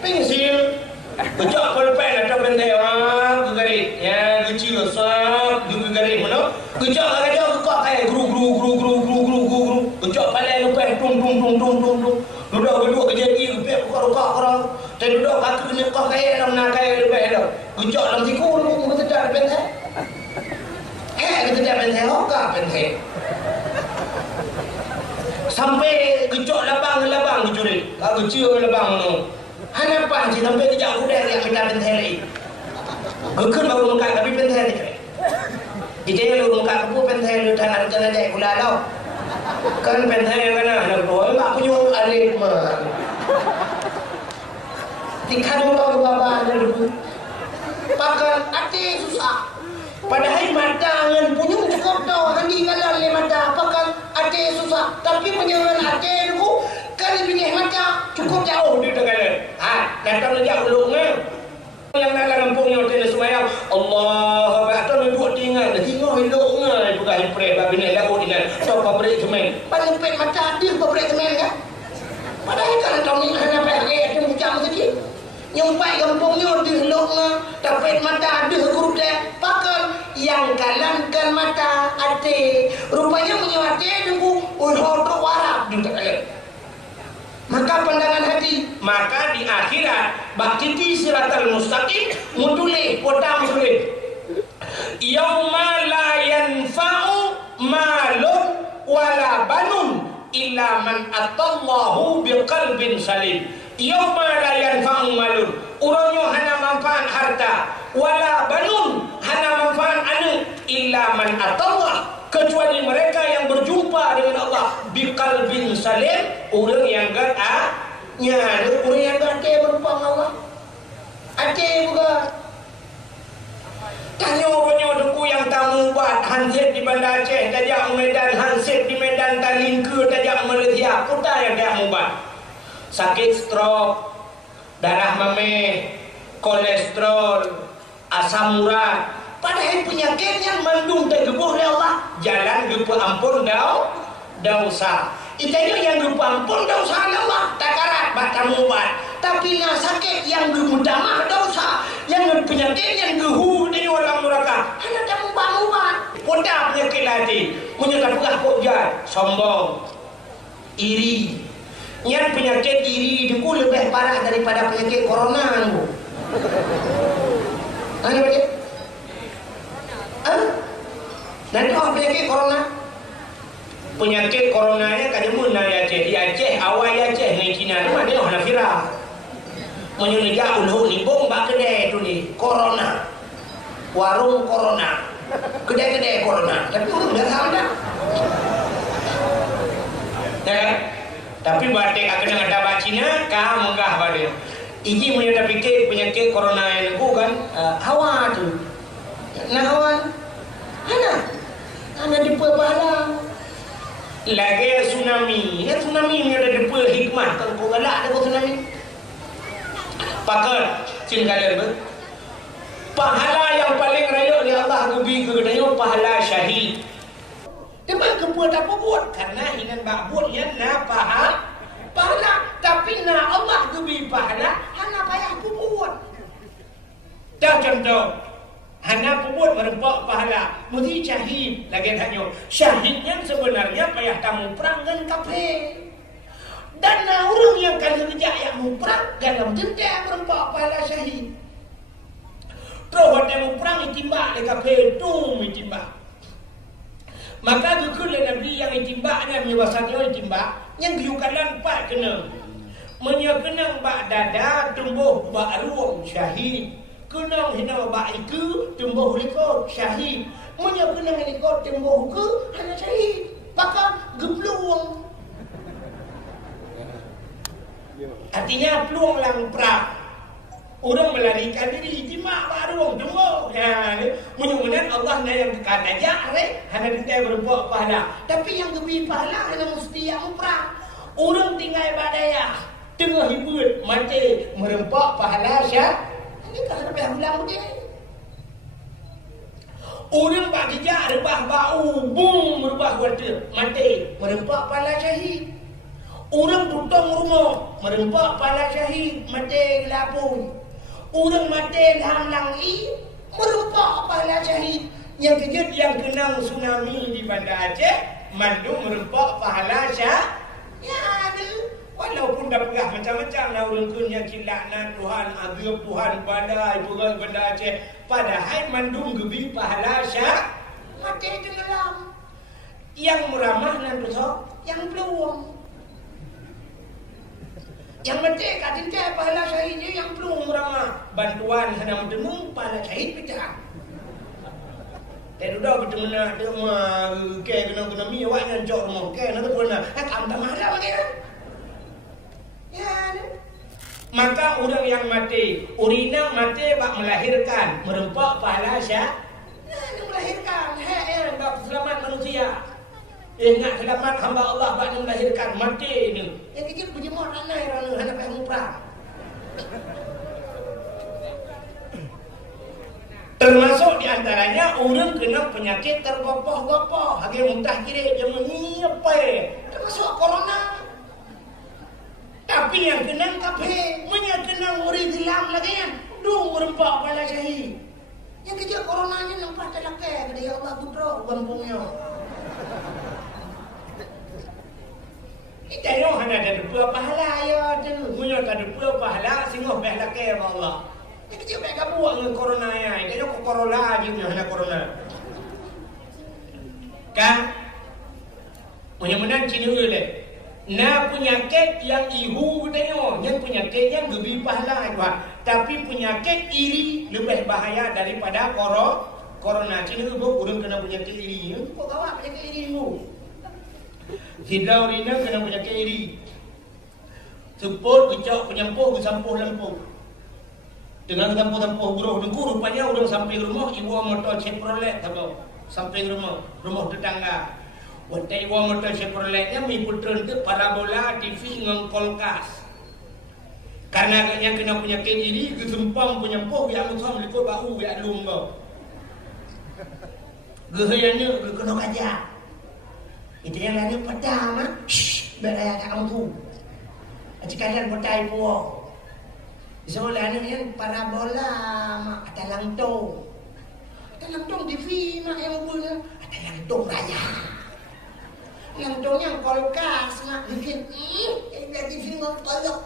Pensil. Kecok pelpen atau penthe kegarit. Ya, kecil sah, kegarit mana? Kecok kacau kekok kayak gru. Kecok palai lepas tung. Duduk kedua kejadian lepas kekok korang. Dan duduk kaki kekok kayak dalam nak kayak lepas dah. Kecok dalam siku lu kita tak penthe. Kita tak penthe hokah penthe. Sampai kecok labang kecuri. Kak kecil labang tu. Hanapan si sampai kejap kuda yang minta penthe lagi. Gekun baru muka tapi penthe ni. Jadi lu muka aku penthe lu tangan dek kula tau. Kan penthe mana nak boy mak punya alif mah. Tikan mula ke bawah dulu. Pakai hati susah. Padahal mata dengan punya cukup tau. Handi kalah le mata. Pakai hati susah. Tapi penyangan hati dulu kan pilih mata cukup jauh di tengah. Datang lejak ulungnya. Yang nak kampungnya hotel semayang Allah Akbar duduk tinggal hidupnya bukan hipre babi ni lagu dengan top pabrik semen paling pet mata dia pabrik semen kan padahal kalau kau ni hanya pabrik itu macam sedikit nyumpai kampungnya di hidupnya tapi mata dia guru dia pakai yang kalankan mata hati rupanya punya hati nunggu hodok warap di tak. Maka pandangan hati, maka di akhirat baktiti siratal mustaqim mudulih kota musulim. Yauma la yanfa'u malun wala banun illa man atallahu biqalbin salim. Yauma la yanfa'u malun, urangnya hanya manfaat harta, wala banun hanya manfaat anak illa man atallah, kecuali mereka yang berjumpa dengan Allah biqalbin salim, orang yang orang yang hati berupang Allah. Hati bukan. Tanya banyak duku yang tamu buat hansip di Banda Aceh, tajak Medan, hansip di Medan Talingke, tajak Malaysia, kota yang dia buat. Sakit stroke, darah mameh, kolesterol, asam urat. Padahal penyakit yang mandung tergebuh oleh Allah, jalan gepa ampun dosa. Itanya yang gepa ampun dosa Allah, takarat batang ubat. Tapi yang sakit yang gemudamah dosa, yang penyakit yang gehu dari orang neraka, hanya tak ubat. Poda penyakit hati, menyatakan pegah pojat, sombong, iri. Yang penyakit iri itu lebih parah daripada penyakit corona. Mana baca? Nanti penyakit corona. Penyakit coronanya kadang di Aceh. Di Aceh, awal Aceh ni Cina ni mana orang Nafira. Menyuliga ulung ni bom bak kedai tu ni corona. Warung corona. Kedai-kedai corona. Tapi orang dah tahu dah. Ya. Tapi batik akan ada bak Cina, kah menggah pada. Ini punya dah fikir penyakit corona yang kan hawa tu. Naon? Ana depa pahala. Lagi tsunami. Ya tsunami ni ada depa hikmah kan kau galak ada tsunami. Pakar cin kalian ber. Pahala yang paling raya oleh Allah gubi ke dayo pahala syahid. Depa kebuat apa buat? Karena hinan bak buat yang na pahala. Tapi na Allah gubi pahala, hana payah ku buat. Dah contoh, hana ku buat merempak pahala. Mesti syahid lagi tanya. Syahidnya sebenarnya payah tamu perang dan kafir. Dan orang yang kali kerja yang mau perang dalam denda merempak pahala syahid. Terus dia mau perang itimbak dekat petung itimbak. Maka dukul Nabi yang itimbaknya menyebasanya itimbak yang diukalan pak kena. Menyekenang bak dada tumbuh bak ruang syahid. Kenang hina bak iku tumbuh rekod syahid. Menyekenang rekod tumbuh ke hana syahid. Maka gebluang. Artinya peluang lang perang. Orang melarikan diri itimak baru tunggu. Mudah-mudahan Allah yang dekat aja hanya dia berbuat pahala. Tapi yang lebih pahala hanya mesti yang perang. Orang tinggal badaya tengah hibut mati merempak pahala syah. Ini kan sampai ulang dia. Orang bak kerja rebah bau bum berubah water mati merempak pahala syahid. Orang tutang rumah merempak pahala syahid mati lapun. Orang mati dalam i merempak pahala syahid. Yang kejut yang kenang tsunami di Banda Aceh mandu merempak pahala syahid. Ya ada. Walaupun dah pegah macam-macam lah orang kunya kilakna Tuhan agak Tuhan badai pegang Banda Aceh. Padahal mandung gebi pahala syahid mati tenggelam. Yang meramah nanti sok yang peluang. Yang penting kadang-kadang pahala syahidnya yang perlu meramah. Bantuan hanya mendengung pahala syahid pecah. Tak ada betul mana dia mah ke kena mi awak yang jok rumah ke nak pernah. Kam tak mahala lagi. Ya. Maka orang yang mati, urina mati bak melahirkan, merempak pahala syahid. Nah, melahirkan, bak selamat manusia. Ingat selamat hamba Allah bak melahirkan mati ni. Yang kecil berjemur ranai hana payah muprah. Termasuk di antaranya orang kena penyakit tergopoh-gopoh, hagi muntah kiri dia menyiapai. Termasuk corona. Tapi yang kena kafir, kena murid Islam lagi kan. Dung merempak pahala syahid. Yang kecil coronanya nampak terlakai kepada ya Allah putera buang-buangnya. Kita yang hanya ada dua pahala ya tu. Punya ada dua pahala sehingga pahala ke Allah. Ini kecil mereka buat dengan corona ya. Kita yang corona aja punya hanya corona. Kan? Mudah-mudahan cina boleh. Nah penyakit yang ihu tanya, yang penyakit yang lebih pahala tuan. Tapi penyakit iri lebih bahaya daripada corona. Cina tu orang kena penyakit iri. Kau kawat penyakit iri tu. Hidau rina kena penyakit iri. Seput, kecok, penyampuh, kesampuh lampuh. Dengan tampuh-tampuh buruh dengku, rupanya orang sampai rumah, ibu motor Chevrolet tahu. Sampai rumah tetangga. Waktu ibu motor Chevroletnya mengikuti itu parabola, TV, dengan kulkas. Karena agaknya kena penyakit iri, kesempang penyampuh, yang musam likut bahu, yang lumba. Gehayannya, kena kajak. Itu yang lain pedang ah. Beraya tak kamu. Jikalan potai puak. Soalan yang parabola mak ada langtong. Ada langtong TV mak yang punya. Ada langtong raya. Langtong yang kulkas mak bikin. Yang TV ngok tolok.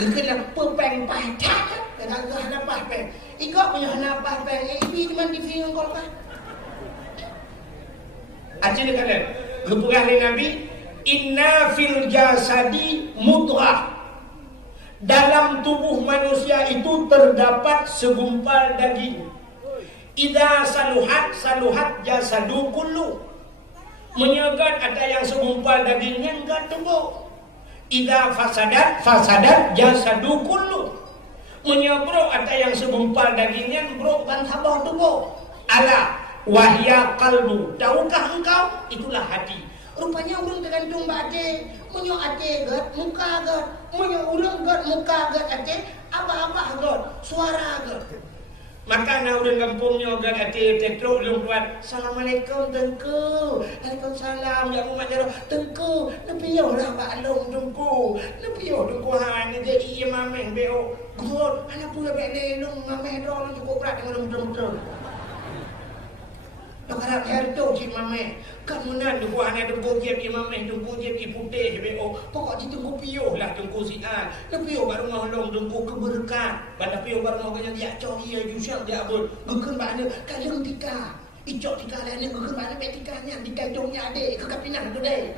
Gegelah pepeng pacak. Kadang ada pepeng. Ikut punya anak pepeng. Ibi cuma TV ngok kulkas. Aceh ni kalian. Gepugah ni Nabi. Inna fil jasadi mudghah. Dalam tubuh manusia itu terdapat segumpal daging. Idza saluhat jasadu kullu. Menyegat ada yang segumpal dagingnya enggak tumbuh. Idza fasadat jasadu kullu. Menyobro ada yang segumpal dagingnya bro ban sabah tu bro. Ala wahya kalbu. Tahukah engkau? Itulah hati. Rupanya urang tergantung bade. Menyo ate gat muka gat. Menyo urang gat muka gat ate apa-apa gat suara gat. Maka na urang kampungnya gat ate tetrok lung buat assalamualaikum tengku. Waalaikumsalam ya umat jaro tengku. Nepiyo lah Pak Long tengku. Nepiyo tengku han ni iya mameng beo. God, anak pula bede nung mameh do cukup berat dengan muter-muter. Nak harap herto cik mameh. Kamu nan tengku anak tengku jeb i mameh tengku jeb i putih beo. Pokok cik tengku piyo lah tengku si a. Nepiyo baru mahlong tengku keberkah. Pada piyo baru mau kanya dia cok iya jusang dia abul. Geun bana kajeng tika. Icok tika lain geun bana be tikanya dikaitongnya ade ke kapinang tu deh.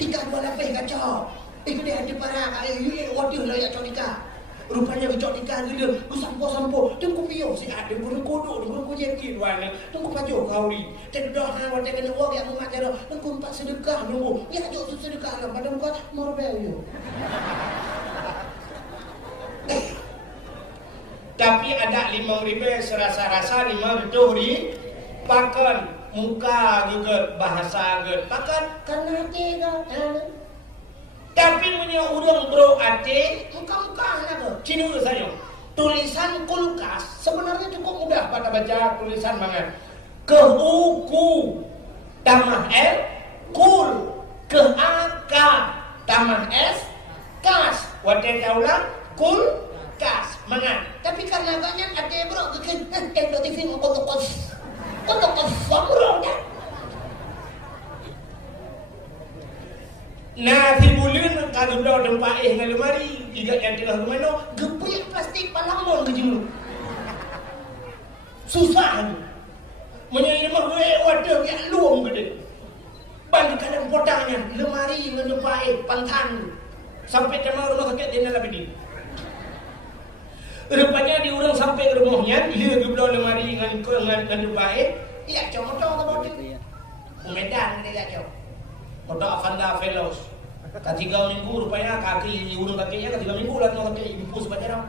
Tika dua lapis kacau. Itu dia ada para ai waduh lah ya cok tika. Rupanya kecok nikah dia sampo-sampo tengku piyo si ada burung kodok tengku jadi duana tengku pajo kauri tedah hang kena uang yang mak jaro tengku empat sedekah nunggu ya jok sedekah lah pada muka morbel yo. Tapi ada 5.000 serasa-rasa 5 ri pakan muka geget bahasa geget pakan karena tiga tapi punya urang bro ate muka-muka anak cinu saya tulisan kulkas sebenarnya cukup mudah pada baca tulisan banget ke uku tamah l kul ke aka tamah s kas wate daulah kul kas mangan tapi karena agaknya ate bro keken do TV ngokok bro dah. Nah, timbulin kagak dah dempak dengan lemari, tidak yang telah kemana, gepuk plastik palamon ke jemu. Susah. Menyai rumah gue wadah yang luang gede. Bagi kadang potangnya, lemari dengan dempak pantan. Sampai ke rumah kakek dia lebih di. Rupanya di orang sampai ke rumahnya, dia geblau lemari dengan dempak. Iya, cuma tahu kalau dia. Medan dia jauh. Motor Avanda Fellows. Ketiga minggu rupanya kaki urung kakinya ketiga minggu lah no kaki impus baca.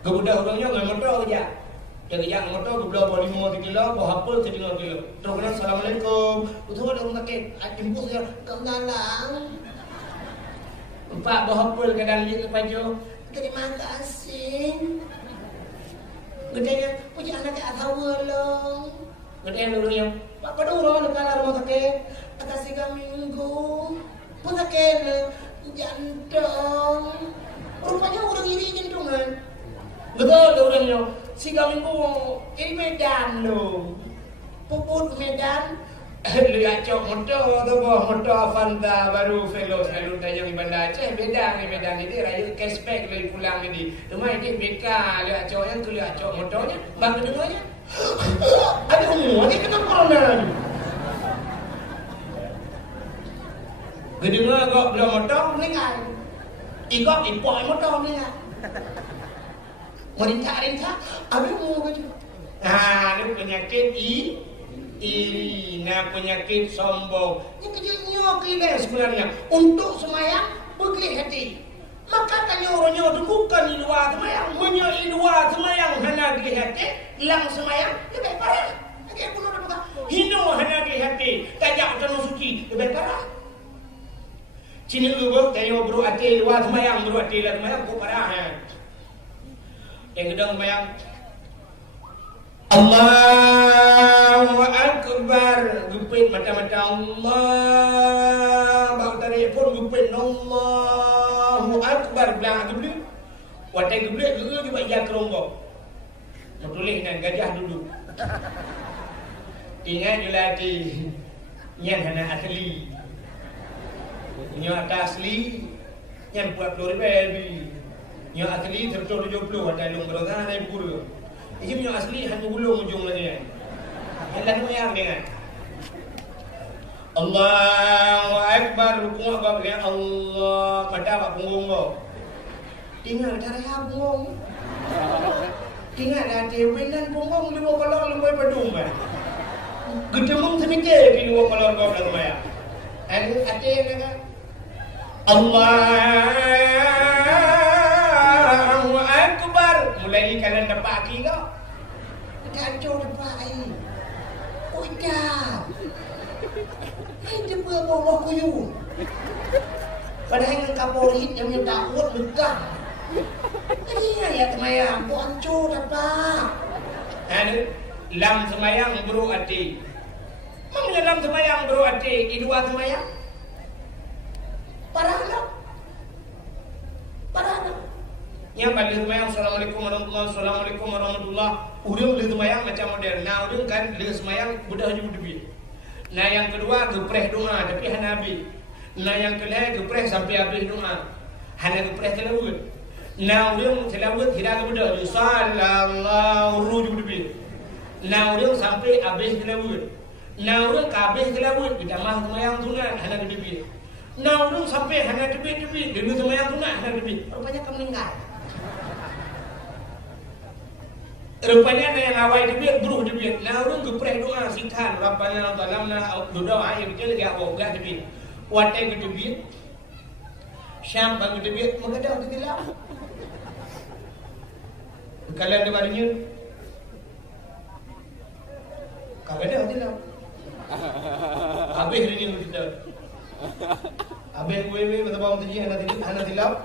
Kemudian orangnya nggak motor aja. Dia kerja motor geblau bawa 5 kilo, bawa hapul ke 5 kilo. Terus assalamualaikum. Betul ada orang kaki impus dia kenalang. Pak bawa hapul ke dalam dia baju. Terima kasih. Gedenya punya anak atau long. Gedenya orangnya Pak pada orang dekat rumah kakek. Atas 3 minggu pun kena jantung. Rupanya orang iri jantungan. Betul orangnya 3 minggu ini Medan lo. Puput Medan. Lihat cok motor tu boh motor Avanda baru Veloz lalu tanya di Bandar Aceh beda ni Medan ini raya cashback lagi pulang ini. Rumah ini beka lihat coknya tu lihat cok motornya bang dengarnya. Ada umur ni kena corona ni. Gedengar kok belum motor meninggal. Ikut impor motor meninggal. Merintah-rintah, habis mau baju. Nah, ini penyakit nah penyakit sombong. Ini kejadian gila sebenarnya. Untuk semayang, pergi hati. Maka tanya orangnya itu bukan di luar semayang. Di luar semayang, hanya di hati. Lang semayang, lebih parah. Lagi pun ada buka. Hino hanya di hati. Tajak tanah suci, lebih parah. Cina lu tanya bro ati luar semayang bro ati luar semayang kok parah ya. Yang gedang semayang Allahu Akbar gupit mata-mata Allah bau tarik pun gupit Allahu Akbar belah geblik watai geblik lu juga jak kerombong menulis dengan gajah duduk ingat julati yang hana asli Nyo asli yang buat 20 lebih. Nyo asli 170 ada lung beroga naik bulu. Ini nyo asli hanya gulung ujung lagi. Yang lain yang dengan Allahu Akbar rukuk apa dia Allah pada apa punggung kau. Tinggal cara punggung. Tinggal ada wenan punggung lu kalau lu mau pedung kan. Gedemung semikir di luar kolor kau dalam maya. Ada kan Allahu Akbar lagi kalian dapat kira. Kacau dapat air. Oh dah. Dia bawa kuyu. Padahal yang kaporit yang takut legah. Ini ya temayang, buat hancur dapat. Ada lam semayang bro ati. Mana lam semayang bro ati? Idua semayang. Parahlah. Yang balik semayang assalamualaikum warahmatullahi assalamualaikum warahmatullahi. Urang le semayang macam modern. Nah urang kan le semayang budak haju debi. Nah yang kedua gepreh doa tapi hanabi. Nah yang ketiga gepreh sampai habis doa. Hana gepreh telawud. Nah urang telawud tidak budak sallallahu rujuk debi. Nah urang sampai habis telawud. Nah urang habis telawud kita mah semayang sunat hana debi. Nah urang sampai hana debi dulu semayang sunat hana debi. Rupanya kamu meninggal. Rupanya ada yang awal debit, beruh debit. Nah orang gepreh doa sikhan. Rabbana zalamna doa ayat kecil lagi awal gak debit. Watai ke debit. Syam bang debit. Mengadah ke tilap. Kalian ada barunya. Kagak ada tilap. Habis ringin kita. Habis wewe kata bawang tuji anak tilap.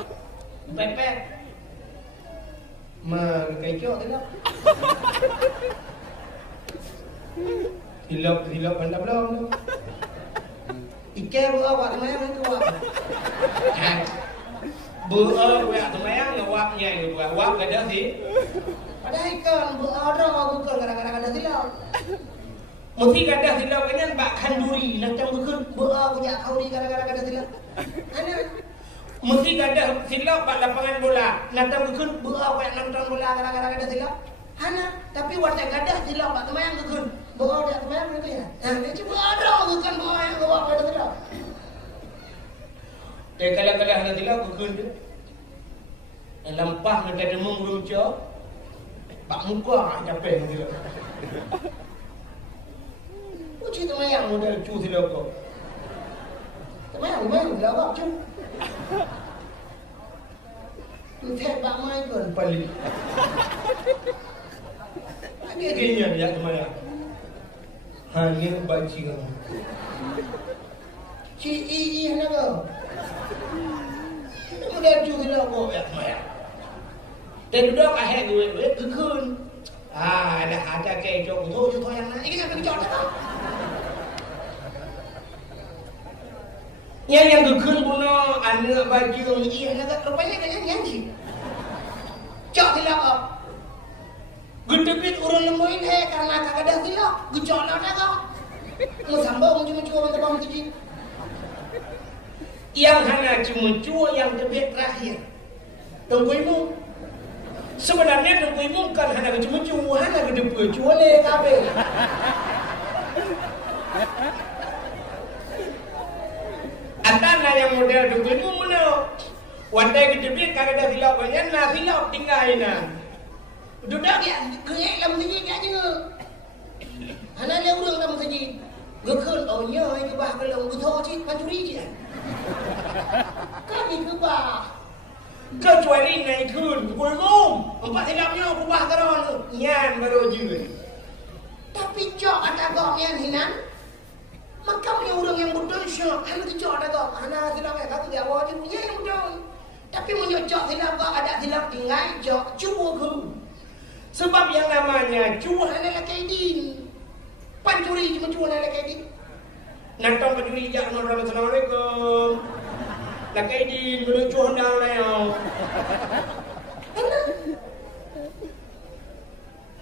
Pepet. Kacau tilap. Tilap anda belum. Ikan buah awak temayang itu awak. Buah awak temayang awaknya itu awak ada sih. Padahal ikan buah ada aku kan kadang-kadang ada tilap. Mesti kadang tilap kan bak kanduri nak cang bukan buah punya kau di kadang-kadang ada tilap. Ada. Mesti ada silap pada lapangan bola. Natang kekun buah kayak nonton bola kadang-kadang ada silap. Hana, tapi warna gadah silap pada temayang kekun. Buah dia temayang itu ya. Nah, dia cuba ada bukan buah yang buah pada silap. Dia kalau hana silap kekun dia. Lampah nak ada mengurung cok. Pak muka capek silap. Uci temayang model cu silap kau. Temayang silap kau cu. Entah bak mai pun paling. Ada kayaknya dia kemana? Hanya baca kamu. Ci hana kau. Mudah juga kau ya kemana? Dan duduk akhir gue kekun. Ada kayak jauh tu yang mana? Ini kan berjauh tak? Yang gekun puno anak baju iya nak rupanya kan nyanyi. Cok tilap apa? Gedebit urang lemoin karena kagak ada tilap. Gejol ada kau. Musambau cuma orang terbang tadi. Yang hanya cuma yang debit terakhir. Tungguimu. Sebenarnya tungguimu kan hanya cuma hanya gedebit cuole kabel. Atana yang model dukun mana? Wadai gedebit kagak ada silap banyak, nah silap tinggalina. Dudak ya, kaya lam sini aja. Hana le urang lam sini. Gekun oh nya itu bah kalau butuh cik pancuri je. Kami ke bah. Kecuali naik kun, kulum. Empat silapnya aku bah karon. Nyan baru je. Tapi cok ada gok nyan hinan. Maka punya orang yang betul syok, hanya kecok ada kau, hanya silap kata dia awak je punya yang betul. Tapi menyocok silap kau ada silap tinggal cok, cuba kau. Sebab yang namanya cuba hanya lakaidin, pancuri cuma cuba hanya lakaidin. Nantang pancuri jak nol assalamualaikum. Lakaidin menuju hendang leo.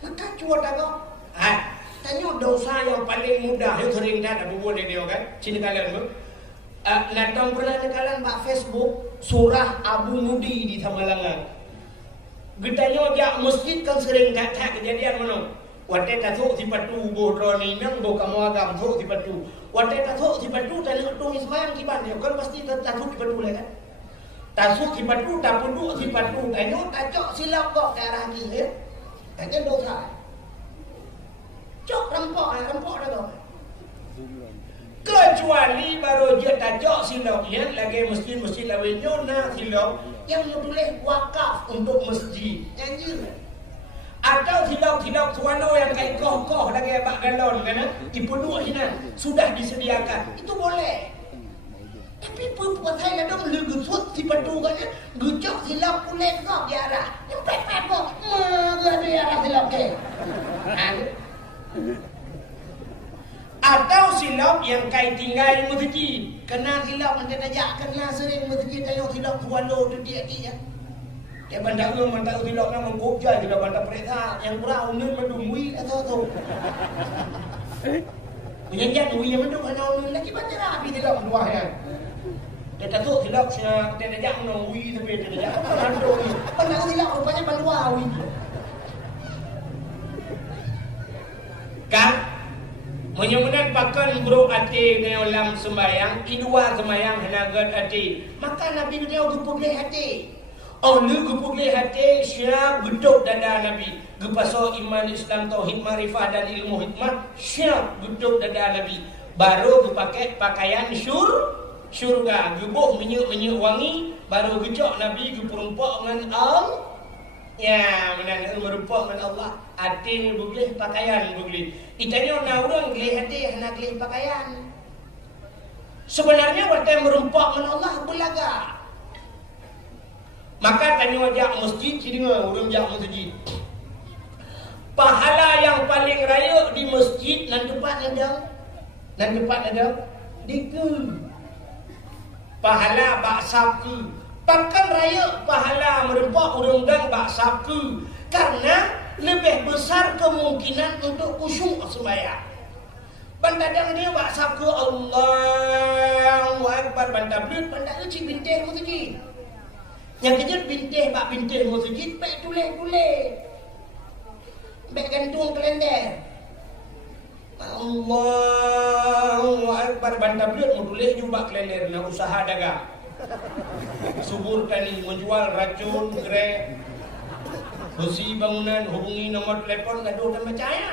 Maka cuba ada kau. Tanya dosa yang paling mudah yang sering dah buat dia kan sini kalian tu natang pernah kalian bak Facebook surah Abu Mudi di Tamalangan getanya dia masjid kan sering kata kejadian mana wate tatuk si patu bodroni nang bo kamu agam tu si patu wate tatuk si patu tanya tu ismayang kiban dia kan pasti tatuk si patu lah kan tatuk si patu tapudu si patu tanya tajok silap kok ke arah kiri tanya dosa. Cok rempok dah kau. Kecuali baru dia tajok silap yang lagi masjid lawinyo na silap yang menulis wakaf untuk masjid. Anjir. Atau hilak-hilak suano yang kayak koh-koh lagi bak galon kan, dipenuh sini sudah disediakan, itu boleh. Tapi perbuatan yang dong lu gusut si padu kan, gucok hilak kulit kok di arah, nyempet kok, ada di arah hilak ke. Atau silap yang kayak tinggal di masjid, kena hilap nanti tajak kena sering masjid tengok hilap suano tu dia. Dia bandar hilap nama gojai kita bandar periksa yang berau ni mendumui atau tu. Menyanjat ui yang mendung hanya ui lagi bandar api hilap dua yang. Dia tahu hilap sia dia tajak nang ui tapi dia tajak bandar ui. Bandar hilap rupanya bandar ui. Kan menyumbang pakan guru hati dengan ulang sembahyang, idua sembahyang hanagat hati. Maka Nabi dia gupuk hati. Oh, lu gupuk hati siap geduk dada Nabi. Gepaso iman Islam tauhid marifah dan ilmu hikmah siap geduk dada Nabi. Baru gepakai pakaian syurga, gebuh minyak wangi, baru gecok Nabi geperumpak dengan Allah. Ya, benar merupak dengan Allah. Hati ni boleh, pakaian boleh. Itanya orang gelih hati, nak gelih pakaian. Sebenarnya waktu merumpak dengan Allah belaga. Maka tanya ajak masjid, dengar orang ajak masjid. Pahala yang paling raya di masjid nan tempat ada diku. Pahala bak sabku. Pakan raya pahala merempak orang dan bak sabku. Karena lebih besar kemungkinan untuk khusyuk sembahyang. Bandadang dia bak sabku Allahu Akbar bandar belut bandar uci bintih masjid. Yang kejut bintih bak bintih masjid baik tulis. Baik gantung kalender. Allahu Akbar bandar belut mau tulis juga kalender nak usaha dagang. Subur tani menjual racun, grek, besi bangunan, hubungi nomor telepon, gaduh dan percaya.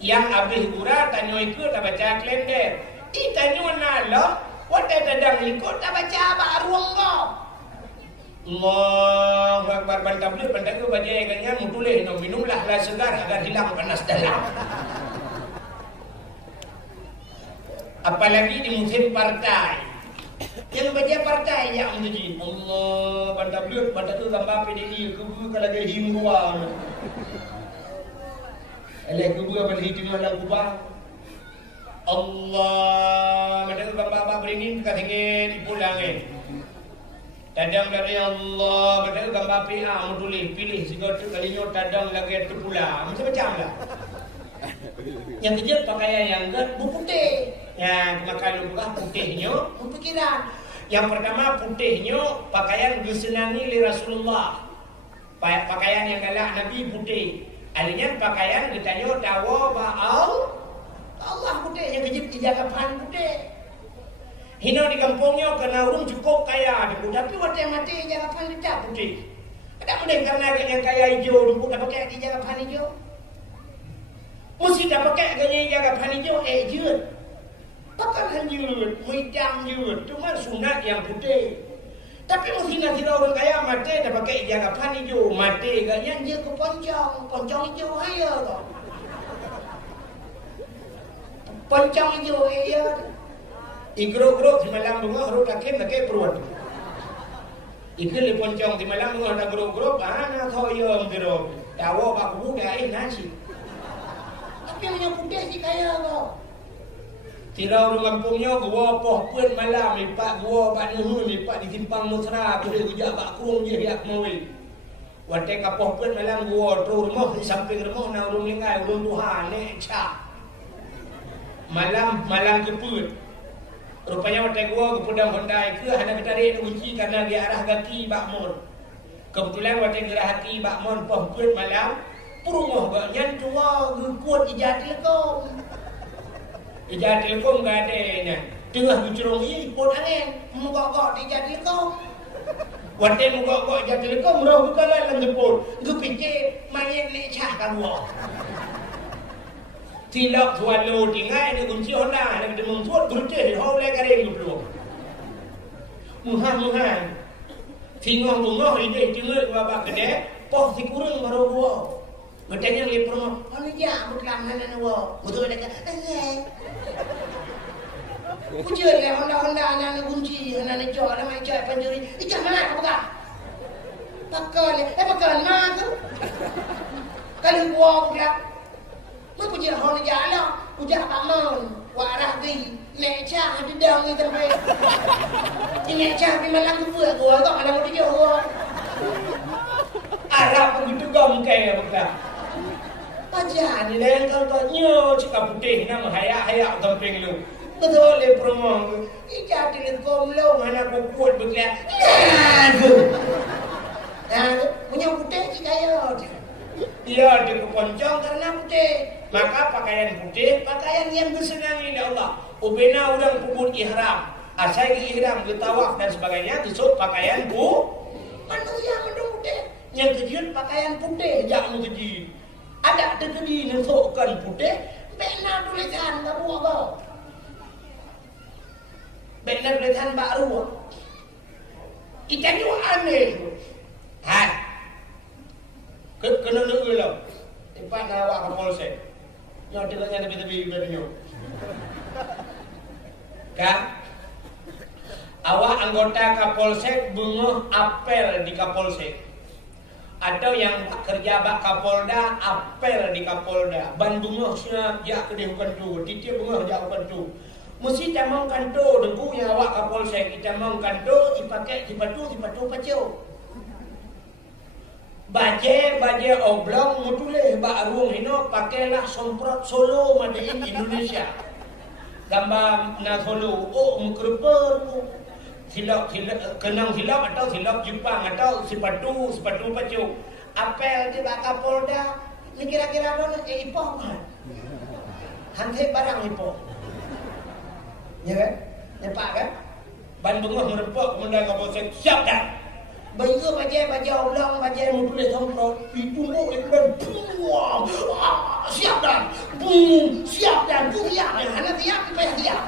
Yang habis gura tanya ikut tak baca kalender. Tanya nalo, wadah dadang ikut tak baca apa ruang kau. Allah Akbar bantam belut bantam tu baca ganyan mutulis no minumlah lah segar agar hilang panas dalam. Apalagi di musim partai. Yang baca partai yang menjadi Allah bantam belut bantam tu gambar PDI kubu kalau dia himbuan. Elek kubu apa di mana kubah. Allah bantam tu gambar beringin dekat tinggi dipulang Tadang dari Allah, betul gambar PA menulis pilih sehingga tu kalinya tadang lagi tu pula. Macam-macam lah. Yang kejut pakaian yang putih. Ya, makan juga putihnya, pikiran. Yang pertama putihnya pakaian disenangi oleh Rasulullah. Pakaian yang galak Nabi putih. Adanya pakaian ditanya dawa ba'al Allah putih, yang kejut dijaga pan putih. Hina di kampungnya kena urung cukup kaya dulu, tapi waktu yang mati jarapan dia putih. Ada mungkin karena yang kaya hijau dulu dah pakai di jarapan hijau. Mesti dah pakai gaya jarapan hijau jut. Pakai jut, hitam jut, cuma sunat yang putih. Tapi mesti nanti orang kaya mati dah pakai jarapan hijau, mati gaya dia ke poncong hijau haya kok. Poncong hijau haya. Igro-gro di malam bunga harus laki peruat. Ikut le poncong di malam bunga ada gro-gro, ana thoyom gro. Dawo bak buda nasi. Tapi yang putih si kaya kok. Tira orang kampungnya gua poh pun malam lipat gua bak nuhun lipat di simpang mesra boleh gujak bak kurung je hiak mawil. Wate kapoh pun malam gua tu rumah di samping rumah na urung lingai urung Tuhan nek cak. Malam keput. Rupanya waktu gua kepudang Hondai ke hanya ketarik kunci karena dia arah kaki bakmon. Kebetulan waktu gerah hati bakmon pohkut malam purungoh gak nyantua kuat ijat telekom. Ijat telekom gak ada nya. Tengah gucerong ini pun angin mugak-gak di ijat telekom. Waktu mugak-gak ijat telekom roh bukan lalang jemput. Gue fikir main lecah kan gua. Tidak suatu tinggal di kunci Honda, ada demam suat berutih, hau lek kering belum. Muhan. Tinggal bunga ini tinggal babak gede, poh si kurang baru gua. Bertanya lagi promo, mana dia bukan mana gua. Betul mereka, Kucing dia Honda anak kunci, anak jual, anak jual pencuri. Ikan mana apa? Pakai mana tu? Kalau gua udah, mak kucing Honda jalan, udah kaman, warah gay, lecah di dalam itu sampai. Ini lecah di malang tu gua tak ada mau dijual gua. Arab begitu gomkeng apa? Aja ni lain kalau nyo cakap putih nama hayak tamping lu. Betul le promo. Ika di komlo mana aku kuat begitu. Punya putih jika ya. Dia di keponcong karena putih. Maka pakaian putih, pakaian yang disenangi oleh Allah. Ubena udang kubur ihram. Asal ihram bertawaf dan sebagainya disebut pakaian manusia mendung putih. Yang kejut pakaian putih, jangan kejut. Ada tegedi nusukkan putih, bena tulisan tak buat kau. Bena tulisan baru. Kita ni aneh. Hai. Kena nunggu lah. Tempat nak awak ke polsek. Yang tidaknya tepi-tepi berdenyo. Kan? Awak anggota Kapolsek bunga apel di Kapolsek. Atau yang kerja bak Kapolda apel di Kapolda. Ban bunga siap jak ke dihukan tu, titik bunga jak hukan tu. Mesti tamang kanto debu yang awak Kapolsek kita mang kanto dipakai dipatu pacau. Baje oblong mutule bak ruang hino pakailah somprot Solo made in Indonesia. Gambar na Solo mukreper silap kenang silap atau silap Jepang atau sepatu pacau. Apel di bak Kapolda ni kira-kira dona ipoh kan. Hantai barang ipoh. Ya kan? Nampak kan? Ban bengah merempok kemudian Kapolsek siap dah. Baju oblong, baju mutule somprot ditumbuk dan buang. Siap dah. Siap dah. Hana tiap payah tiap.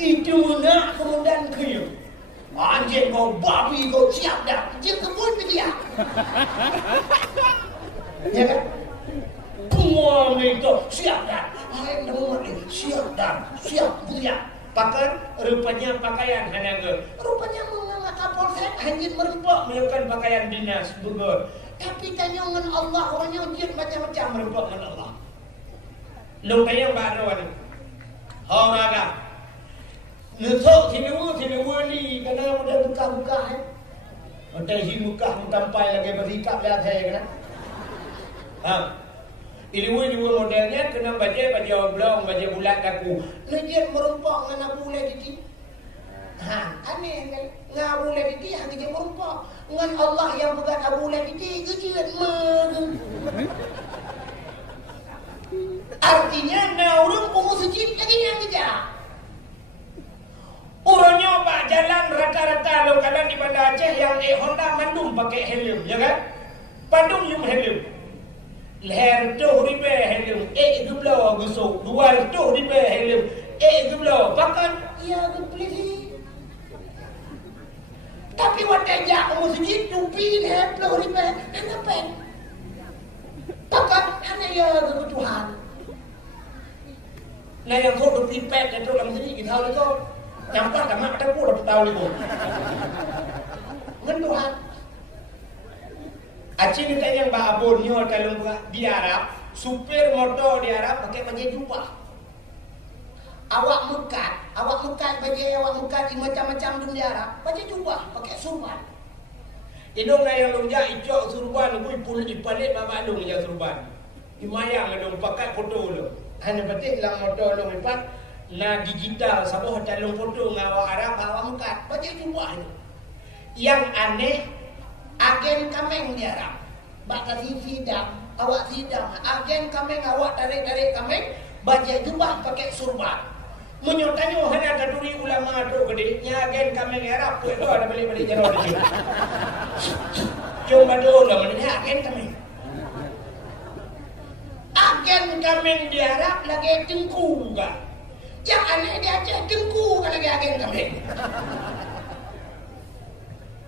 Itu nak kemudian kaya. Anjing kau, babi kau, siap dah. Dia kebun dia. Ya kan? Buang itu, siap dah. Hai nama ni, siap dah. Siap dia. Pakai rupanya pakaian hanya rupanya mengalah Kapolsek hanya merempok melakukan pakaian dinas Bogor. Tapi tanya dengan Allah orangnya ujian macam-macam merempok dengan Allah. Lu kaya baru ni. Horaga. Nusuk sini wali kena mudah buka-buka Macam muka mentampai lagi berikap lihat saya kena. Ini modelnya kena baju oblong, baju bulat kaku. Lejian merempok dengan abu lagi. Aneh kan? Dengan abu lagi hanya dia merempok. Dengan Allah yang bukan abu lagi kecil Artinya orang pengu sejid lagi yang tidak. Orangnya pak jalan rata-rata lo kadang di Banda Aceh yang Honda mandum pakai helm, ya kan? Pandum yung helm. Leher tu ribe helm, geblau gusuk, dua tu ribe helm, geblau pakan, ya gebeli. Tapi wadah masjid tupi leher tu ribe, kenapa? Pakan hanya ya kebutuhan. Nah yang kau tupi pet itu dalam sini kita tahu itu, yang tak mak tak pun tahu itu. Menduhan. Aceh ni tanya yang babon nyo kalau di Arab, supir motor di Arab pakai baju jubah. Awak mekat baju macam-macam di Arab, baju jubah, pakai surban. Idong na yang lunja icok surban, kui pul ipalik baba dong yang surban. Imayang dong pakai foto lo. Hanya betul lang motor lo ipat na digital saboh talong foto ngawak Arab awak mekat baju jubah itu. Yang aneh agen kameng di Arab. Bak sidang, awak sidang. Agen kameng awak tarik-tarik kameng, baca jubah pakai surban. Menyotanya hanya kaduri ulama tu gede, nya agen kameng Arab tu ada balik-balik jauh dia. Cuma dulu lah mana agen kameng. Agen kameng di Arab lagi tengku kan. Yang aneh dia aja tengku kan lagi agen kameng.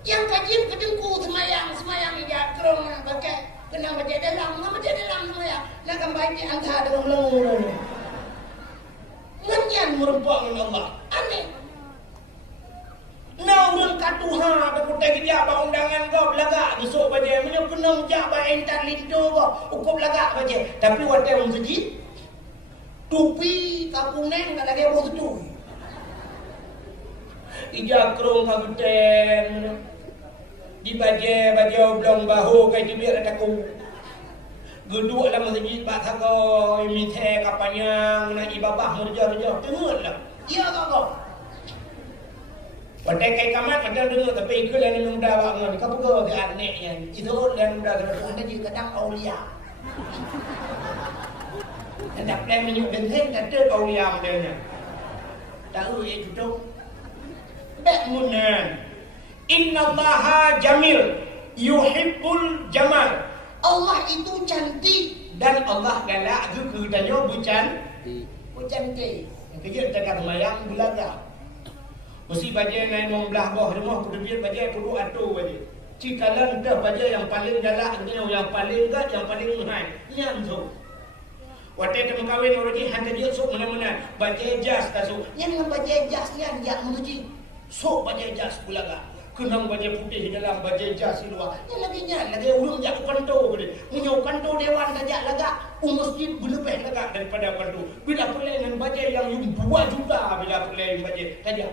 Yang kajian kedengku semayang ya kerong pakai kena baca dalam semayang. Nak baca antara dalam lengur. Nganyan merempak dengan Allah. Aneh. Nah orang katuha aku tak kerja apa undangan kau belagak besok baca punya kena menjak entar lindo kau ukur belagak baca tapi waktu masjid tupi kapung neng tak lagi orang tu ija kerong kabuten di baca oblong bahu kai tu biar ada ku geduk dalam masjid pak kau mithe kapanyang nak ibabah merja-merja tengok lah iya kau Pada kai kamat ada dulu tapi ikut yang muda bangun. Kau pergi ke aneknya. Itu yang muda terus anda jadi kadang aulia. Ada plan menyuk benteng ada aulia modelnya. Tahu ya itu. Bakmunan. Innallaha jamil yuhibbul jamal. Allah itu cantik dan Allah galak juga tanya bucan. Cantik. Kerja dekat mayang belaga. Mesti baca naik membelah bawah rumah berdebit baca perlu atur baca. Cikalan dah baca yang paling galak yang paling gat yang paling mahal. Nyam tu. Waktu itu kawin orang ni hantar dia sok mana-mana baca jas tak sok. Yang baca jas ni dia menguji. Sok baca jas pula gak. Kenang baca putih dalam baca jas di luar. Yang lagi urung jak kantor boleh. Munyau kantor dewan saja lagak. Masjid berlebih lagak daripada kantor. Bila pelai dengan baca yang 2 juta bila pelai baca saja.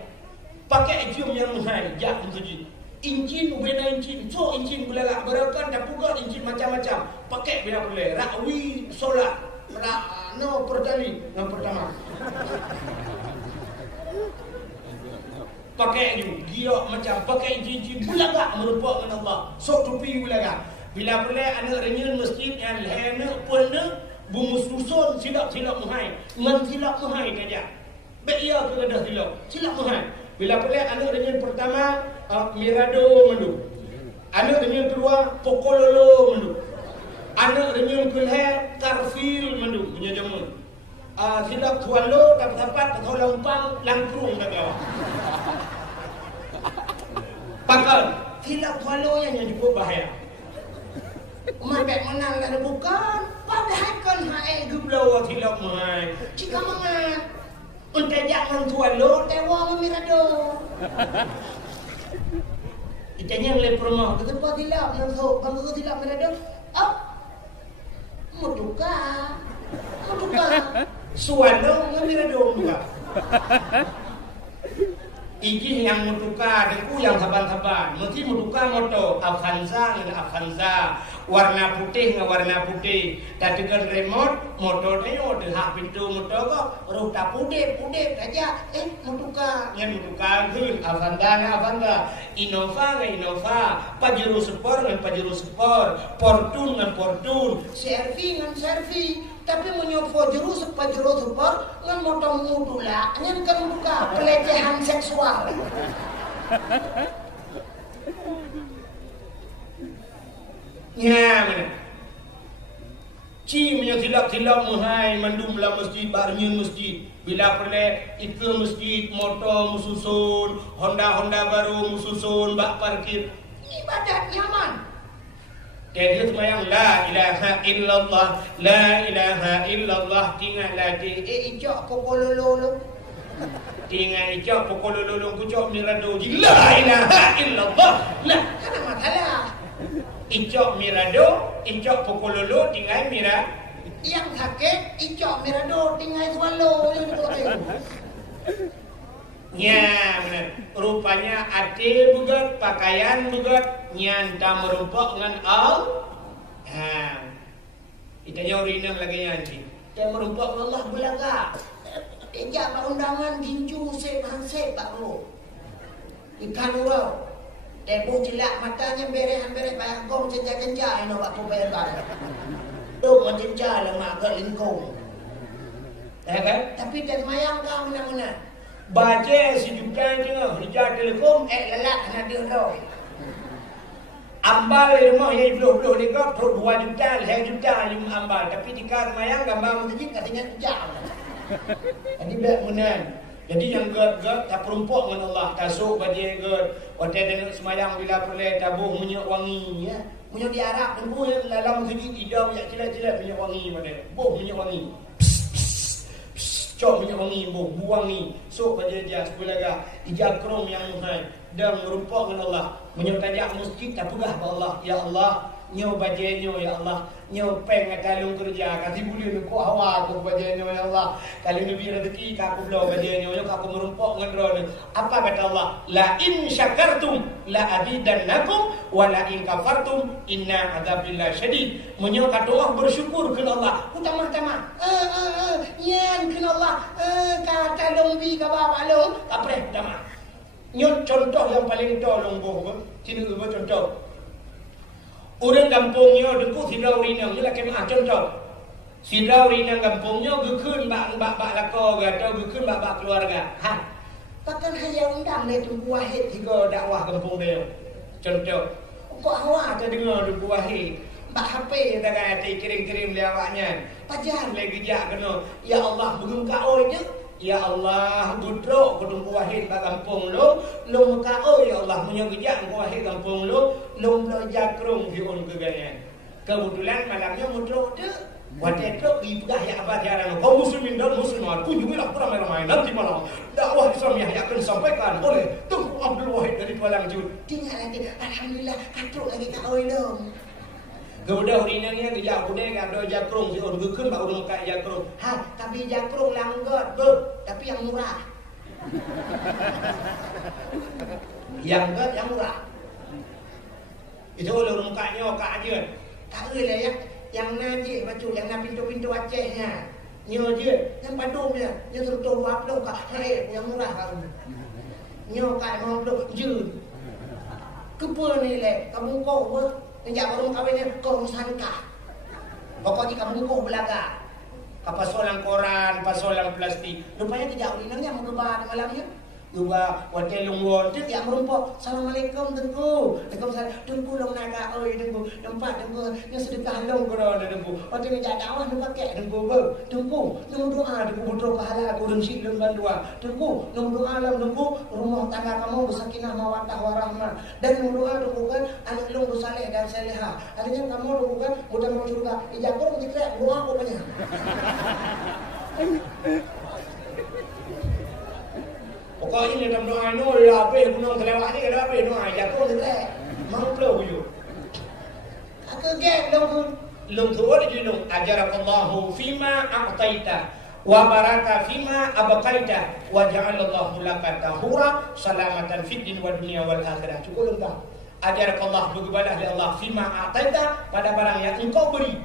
Pakai cium yang mahal, jak masjid. Incin, beda incin, so incin belakang berakan, tak pugat incin macam-macam. Pakai bila boleh. Rakwi, solat, no pertama, yang pertama. Pakai ju, giok macam pakai incin belakang merupak dengan Allah. Sok tupi belakang. Bila boleh anak renyun masjid yang lain pun bumus susun silap mahal, ngan silap mahal saja. Beia ke dah silap mahal. Bila boleh anak dengan pertama Mirado mendu. Anak dengan kedua Pokololo mendu. Anak dengan kelihar Karfil mendu punya jamu. Silap tuan lo dapat atau lampang langkrung kat bawah. Pakal silap tuan lo yang cukup bahaya. Umar baik menang ada bukan. Padahal kan hai gublau silap mai. Jika mangat untuk jangan tuan lo, tewa memirado. Itanya oleh permah, kenapa tidak? Nanti bangku tidak mirado. Oh, muduka. Suan lo memirado juga. Iki yang muduka, deku yang saban-saban. Mesti muduka moto Avanza dengan Avanza. Warna putih dengan warna putih. Dan dengan remote, motor tengok hak pintu motor kok. Ruta putih saja. Muduka. Yang muduka itu Avanza dengan Avanza. Innova dengan Innova. Pajero Sport dengan Pajero Sport. Fortune dengan Fortune. Servi dengan Servi. Tapi menyok Pajero Sport dengan motor mudula. Yang kan muduka pelecehan seksual. Ya, mana? Ci punya tilap-tilap muhai mandum dalam masjid, barnyun masjid. Bila perlu itu masjid, motor mususun, Honda baru mususun, bak parkir. Ibadat nyaman. Dia semayang la ilaha illallah, tinggal lagi. Ijak pokololo. Tinggal ijak pokololo kucok mirado. La ilaha illallah. Nah, kan masalah. Icok mirado, icok pokololo, tinggal mira. Yang sakit, icok mirado, tinggal swallow. Ya, benar. Rupanya ade bugat, pakaian bugat, nyanta merumpak dengan al. Kita nyorinang lagi nyanyi. Kita merumpak Allah belaga. Ejak pak undangan gincu sepan pak lo. Ikan urau. Tebo jelak matanya beres bayar gong cenja-cenja ini waktu bayar bayar. Tuh mencenja lah mak agak lingkung. Ya kan? Tapi tak semayang kau mana-mana. Baca si jutaan tengah hijau telekom lelak nak dia roh. Ambal rumah yang 20 lekap perut 2 juta, 1 juta yang ambal. Tapi jika semayang gambar masjid katanya jauh. Jadi tak menang. Jadi yang gerd tak perumpuk dengan Allah. Tasuk bagi gerd. Hotel tengok semayang bila boleh tabuh minyak wangi. Ya. Minyak di Arab tengku dalam segi tidak minyak cilat-cilat minyak wangi pada. Buh minyak wangi. Cok minyak wangi, buang ni. Sok bagi dia sepuluh laga. Ijab kerong yang muhai. Dan merumpuk dengan Allah. Minyak tajak masjid tak pegah pada Allah. Ya Allah. Nyo bajenyo ya Allah, nyo peng kalung kerja kasi boleh nak hawa aku bajenyo ya Allah. Kalau nabi rezeki aku belum bajenyo yo aku merumpok ngendron. Apa kata Allah? La in syakartum la azidannakum wa la in kafartum inna adzabillahi syadid. Menyo kata Allah bersyukur ke Allah. Utama-tama. Yan ke Allah. Kata lombi ka bapa long. Apre utama. Nyo contoh yang paling tolong boh. Sini contoh. Orang kampungnya dengku sidau rinang je lah kemah contoh. Sidau rinang kampungnya gekun bak lako atau gekun bak keluarga. Ha. Takkan hanya undang dia Tungku Wahid tiga dakwah kampung dia. Contoh. Kok awak tak dengar Tungku Wahid? Bak HP tak kata kirim-kirim dia awaknya. Pajar lagi jak kena. Ya Allah mengungkap oi je. Ya Allah, duduk ke Tungku Wahid kat kampung lu muka ya Allah punya gejak Tungku Wahid kampung lu belajar kerung fiun ke ganyan. Kebetulan malamnya mudruk tu. Waktu itu ibdah ya abad jarang. Kau muslimin dan muslimat kunjungilah ramai-ramai nanti malam dakwah Islam yang akan disampaikan oleh Tungku Abdul Wahid dari Kuala Lanjut. Tinggal lagi, alhamdulillah katruk lagi kat oi lu. Kemudian urinannya dia budai ada jakrung si orang gekun baru muka jakrung. Ha, tapi jakrung langgar tapi yang murah. Yang gerd yang murah. Itu orang mukanya kak aja. Tak ada lah yang najik macam yang nak pintu-pintu Acehnya. Nyo dia, yang padumnya, nyo terus upload kak hai yang murah kan. Nyo kak mau upload je. Kepa ni leh, kamu kau Sejak baru kahwinnya kau sangka. Pokoknya kamu kau belaga. Pasolan koran, pasolan plastik. Rupanya tidak urinannya mengubah malamnya. Ubah hotel lungwon tu yang merumpok. Assalamualaikum tengku. Waalaikumsalam. Tengku long naga oi tengku. Nampak tengku yang sedekah long koran tengku. Hotel ni jaga awak nampak kek tengku ber. Tengku nung doa tengku butuh pahala kurun sik lun bandua. Tengku nung doa lam tengku rumah tangga kamu bersakinah mawaddah warahmah. Dan nung doa tengku kan anak long bersaleh dan salihah. Artinya kamu tengku kan mudah masuk surga. Ijabur dikira doa pokoknya. Pokoknya ni dalam doa ni apa gunung kelewat ni ada apa doa jatuh tu leh. Mau flow you. Aku get long tu ada junung ajarakallahu fima a'taita wa baraka fima abqaita wa ja'alallahu laka tahura salamatan fid din wa dunya wal akhirah. Cukup lengkap. Ajarakallahu berbalah li Allah fima a'taita pada barang yang engkau beri.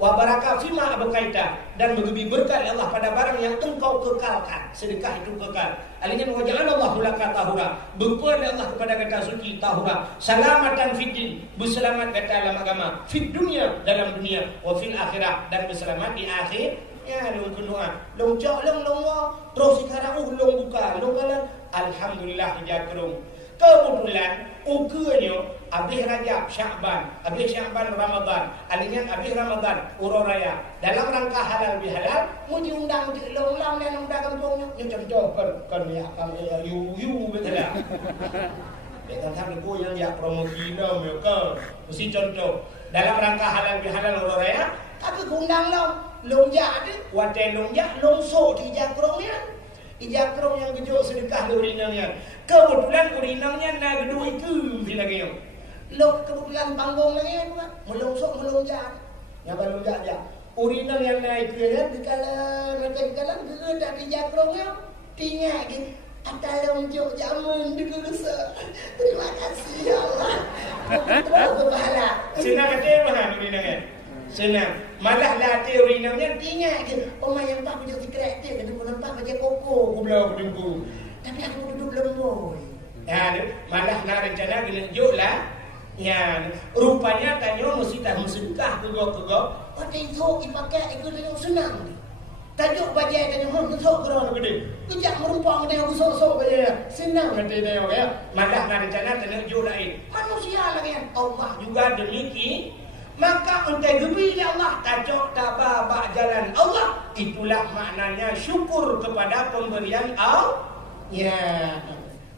Wa baraka fima abqaita dan begitu berkat Allah pada barang yang engkau kekalkan. Sedekah itu kekal. Alihnya wa ja'alallahu laka tahura. Berpuas Allah kepada kata suci tahura. Salamatan fid din, berselamat kata dalam agama. Fid dunia dalam dunia, wa fil akhirah dan berselamat di akhir. Ya long doa. Long cak long terus sekarang long buka. Long kala alhamdulillah jakrung. Kebetulan ukurnya habis Rajab, Syakban, habis Syakban Ramadan, alihnya habis Ramadan Urus Raya. Dalam rangka halal bihalal, mu diundang di long dan undang kampungnya. Ni contoh kan ya kami you betul lah. Dekat sampai ko yang ya promosi dah mereka. Mesti contoh dalam rangka halal bihalal Urus Raya, kami undang long ja ada, wadah long ja long so di jakrongnya. Ijakrong yang kejut sedekah ke urinangnya. Kebetulan urinangnya nak kedua itu lagi. Lo kebetulan panggung lagi bukan? Melungsok melonjak. Yang melonjak je. Urinang yang naik ke dalam di dalam ke dak ijakrongnya tinggal gitu. Atas lonjok jamun di kusa. Terima kasih ya Allah. Terus berpahala. Senang ada mana urinangnya? Senang. Malah lah teorinanya tinggal je. Orang yang tak punya secret dia kena nampak macam koko gula kedengku. Tapi aku duduk lembut. Ya, malah nak rencana kena joklah. Ya, rupanya tanya mesti tak sedekah kegok-kegok. Oh, tengok dipakai ikut tengok senang. Tajuk bajai tanya hang tengok kerana gede. Kejak merumpang tengok sok-sok bajai. Senang nanti tengok ya. Malah nak rencana kena jok lain. Manusia lagi. Allah juga demikian. Maka untuk gebi Allah tajuk tabah jalan Allah. Itulah maknanya syukur kepada pemberian Allah. Ya.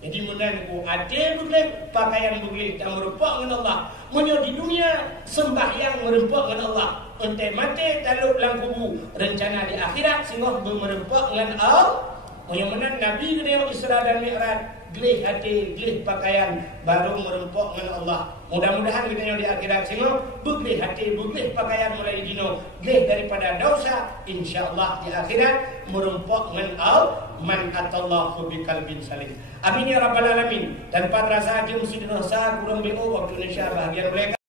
Jadi mudah ku ada boleh pakaian boleh yang merupakan dengan Allah. Munyo di dunia sembahyang merupakan dengan Allah. Ente mati taluk lang kubu rencana di akhirat sehingga merupakan dengan Allah. Munyo menan Nabi kena Isra dan Mi'raj gelih hati, gelih pakaian baru merupakan dengan Allah. Mudah-mudahan kita yang di akhirat sehingga beglih hati, beglih pakaian mulai dino, gelih daripada dosa. InsyaAllah di akhirat merupakan dengan Allah. Man atallahu bi qalbin salim. Amin ya rabbal alamin. Dan pada rasa aja mesti dinosa kurang BO waktu Indonesia bahagian mereka.